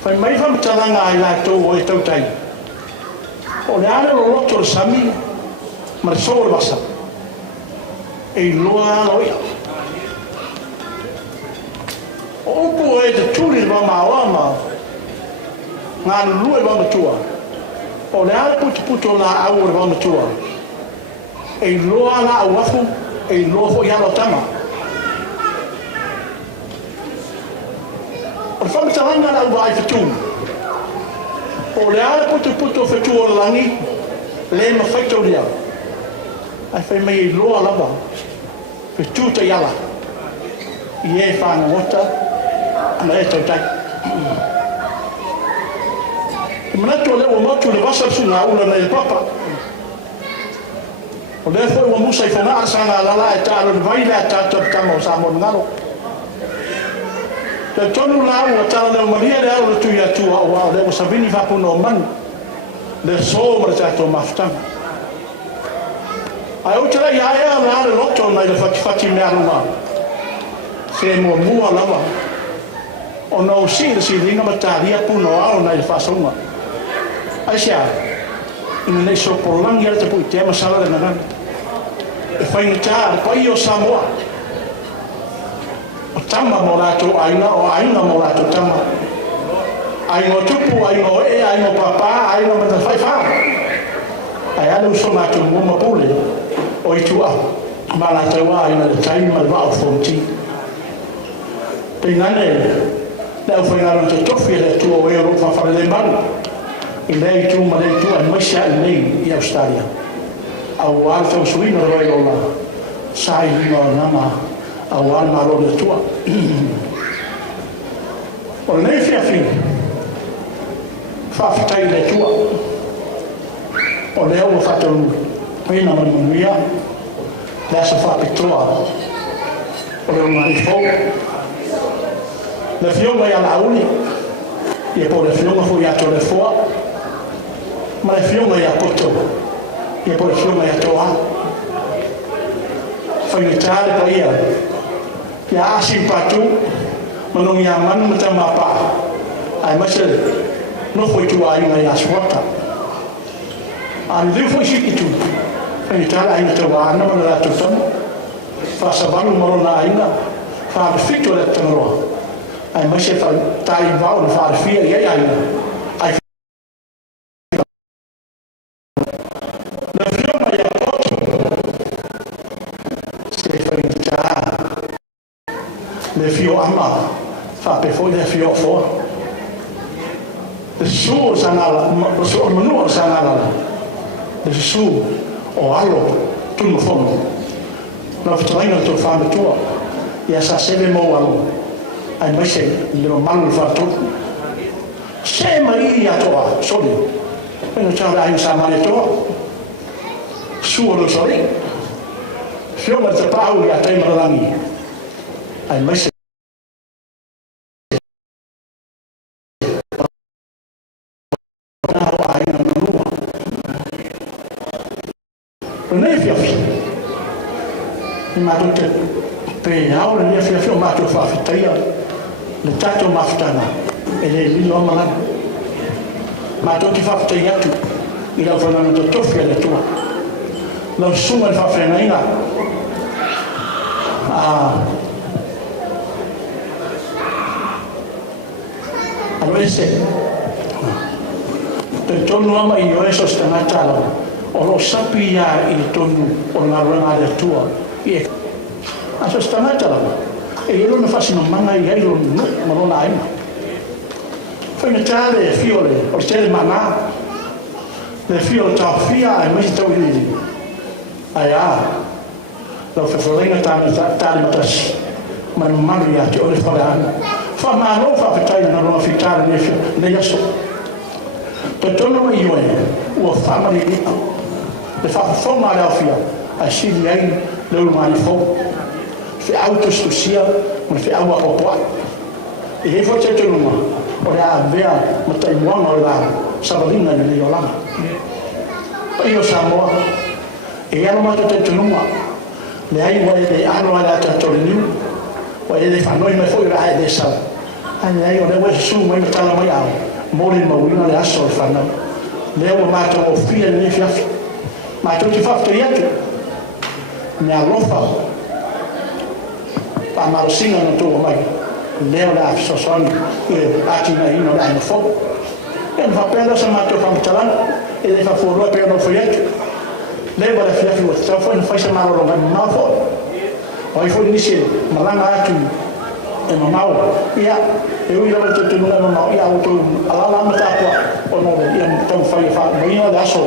fai mai fam talanga ai la tu o teu tai o le ale lo lotto sami ma solo basta e loa loia o poi de tuli va ma ngā lue wama tua. O le ala puto la au wama tua. E loa la au wafu, e loa fo ialo tama. O le whamitaranga la au vai fitu. O le ala puto fitu o langi, le ma whaito lia. Ai whai mai e loa lava, fitu ta iala. I e whanga ngota, ana e tau tai. Manatu le o motu le vasa sunga ula nei papa. O le foi o musa I fona sanga la e talo le vai la tata tamo sa mo ngalo. Te tonu la o talo le maria le alo tu ya tu o le o savini va puno man. Le sombra tato maftan. Ai o tala ya ya la le lotto nei le fati me aruma. Se mo mua lava. O no si ringa mataria puno ao nei fasonga. Aisha, ina nei so polang ia te pui te masala de nanan. E fai ngata, pai o Samoa. O tama mo lato aina o aina mo lato tama. Aino tupu, aino e, aino papa, aino mata fai fa. Ai alu so mato mo mapule. O itu a. Malata wa aina le taima le va o fonti. Pinane, le fai ngalo te tofi le tu o e ro fa fa le manu. I lei tu ma lei tu a masha lei I Australia. Au alto suino roi ola. Sai no nama au al malo le tua. O nei fiafi. Fa fitai le tua. O le o fatto pena ma mia. La sa fa pitroa. O le mari fo. Le fioma ia la uni. E po le fioma fu ia to le fo. Ma le fioma ia poto. E po le fioma ia toa. Fai le tale pa ia. Ia asi patu. Manong yaman macam apa? Ai masih no foi tu ai ngai aswata. An dia foi sih itu. Ini cara ai tu wana mana tu sam. Fasa baru marona ai na. Fa fitu le tengro. Ai masih fa tai bau fa fia ai ai. Ai na fio mai pot. Se fa ta. Le fio ama. Fa pe foi le fio fo. Su sanala, su menu sanala. Su o alo tu no fono. Na fitaina to fa tua. Ya Saseve mo alo. Ai mai se le malu fa tu. Se mai ya toa, soli. Pena chara ai sa male toa. Su lo soli. Fio ma te pau ya te marani. Ai mai se mato te pe au le fia mato fa fitaia le tato maftana e le lilo mala mato ti fa fitaia tu i la fa na to fia le tua la suma fa frenaina allora se te torno ama io e sostenatala o lo sapia il torno o la rana le tua aso stanata la e io non faccio manga io non hai fai mettere fiole o stelle mamma le fiole Tafilli e mi sto lì lo fai tanto matas ma non mangia ti ore fa ma non fa fare non lo fitare ne asso tutto non io o fa lì le fa forma la fia a sili le umani fo fi autos tu sia ma fi awa opwa e he fo te numa ora vea mata iwana ora sabalina le yolama pa io samo e ya no mata te numa le ai wa le ano ala ta torinu wa le fa noi me fo ira de sa ai ai ora wa su mai mata la mai au mori ma wina le aso fa na le o mata o fia ne fia ma tu ti fa to yetu me alofa pa marosinga no tu mai leo la sosoni e atina ino la no fo e va pela sa mato fa mtalan e le fa foro per no foiet leva la fia fio sta fo in fa sa maro ma fo oi fo ni se malanga atu e mamau ia e ui la te tu no no ia auto ala mata kwa o no ia tam fa mai da so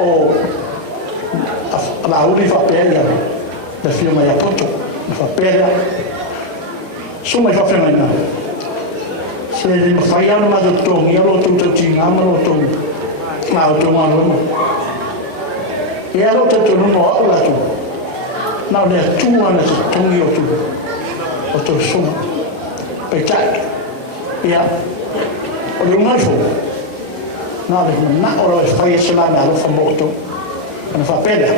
o la uli fa pega la firma ya poto fa pega suma fa firma se le fa ya no ma do to mi lo to tinga ma lo to ma to ma lo e lo to no la to na le tu ana to mi o tu o to suma pe tai ya o lo ma fo na le na o lo fa ya sala na lo fa moto ana fa pega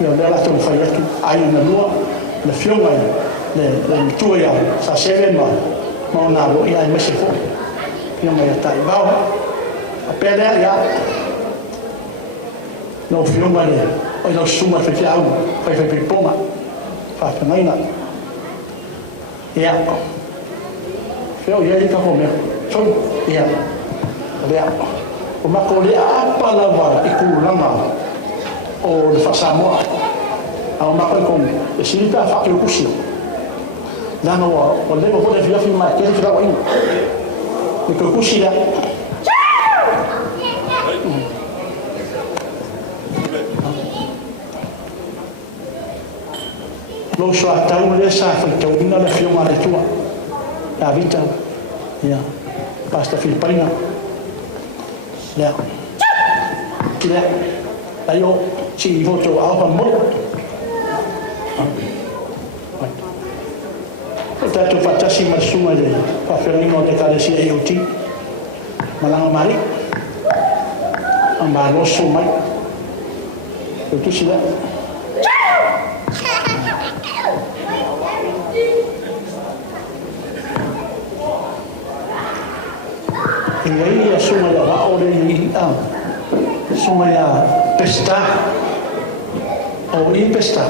io della tu fai tu hai una lua le fiume le tu ya Saseve ma una lua ia me se fo io mai tai va a pega ya no fiume le o no suma fe fiau fai pipoma fa maina ia fio ia ka ho me so ia ia o ma ko le apa la va i ku lama o le fa Samoa au ma ko e si ta fa ke kusi la no o le ko le fi ma ke fi la wa ina ni ko kusi la lo so a tau le sa fa tau ina le fi ma le tua la vita ya basta Filipina ya kila ayo si voto alfa mo tanto fatasi masuma de pa ferino de calesi aiuti malanga mari amba lo sumai itu sila E ai a sunga ia wa ore i a. Sunga ia pesta. O i pesta.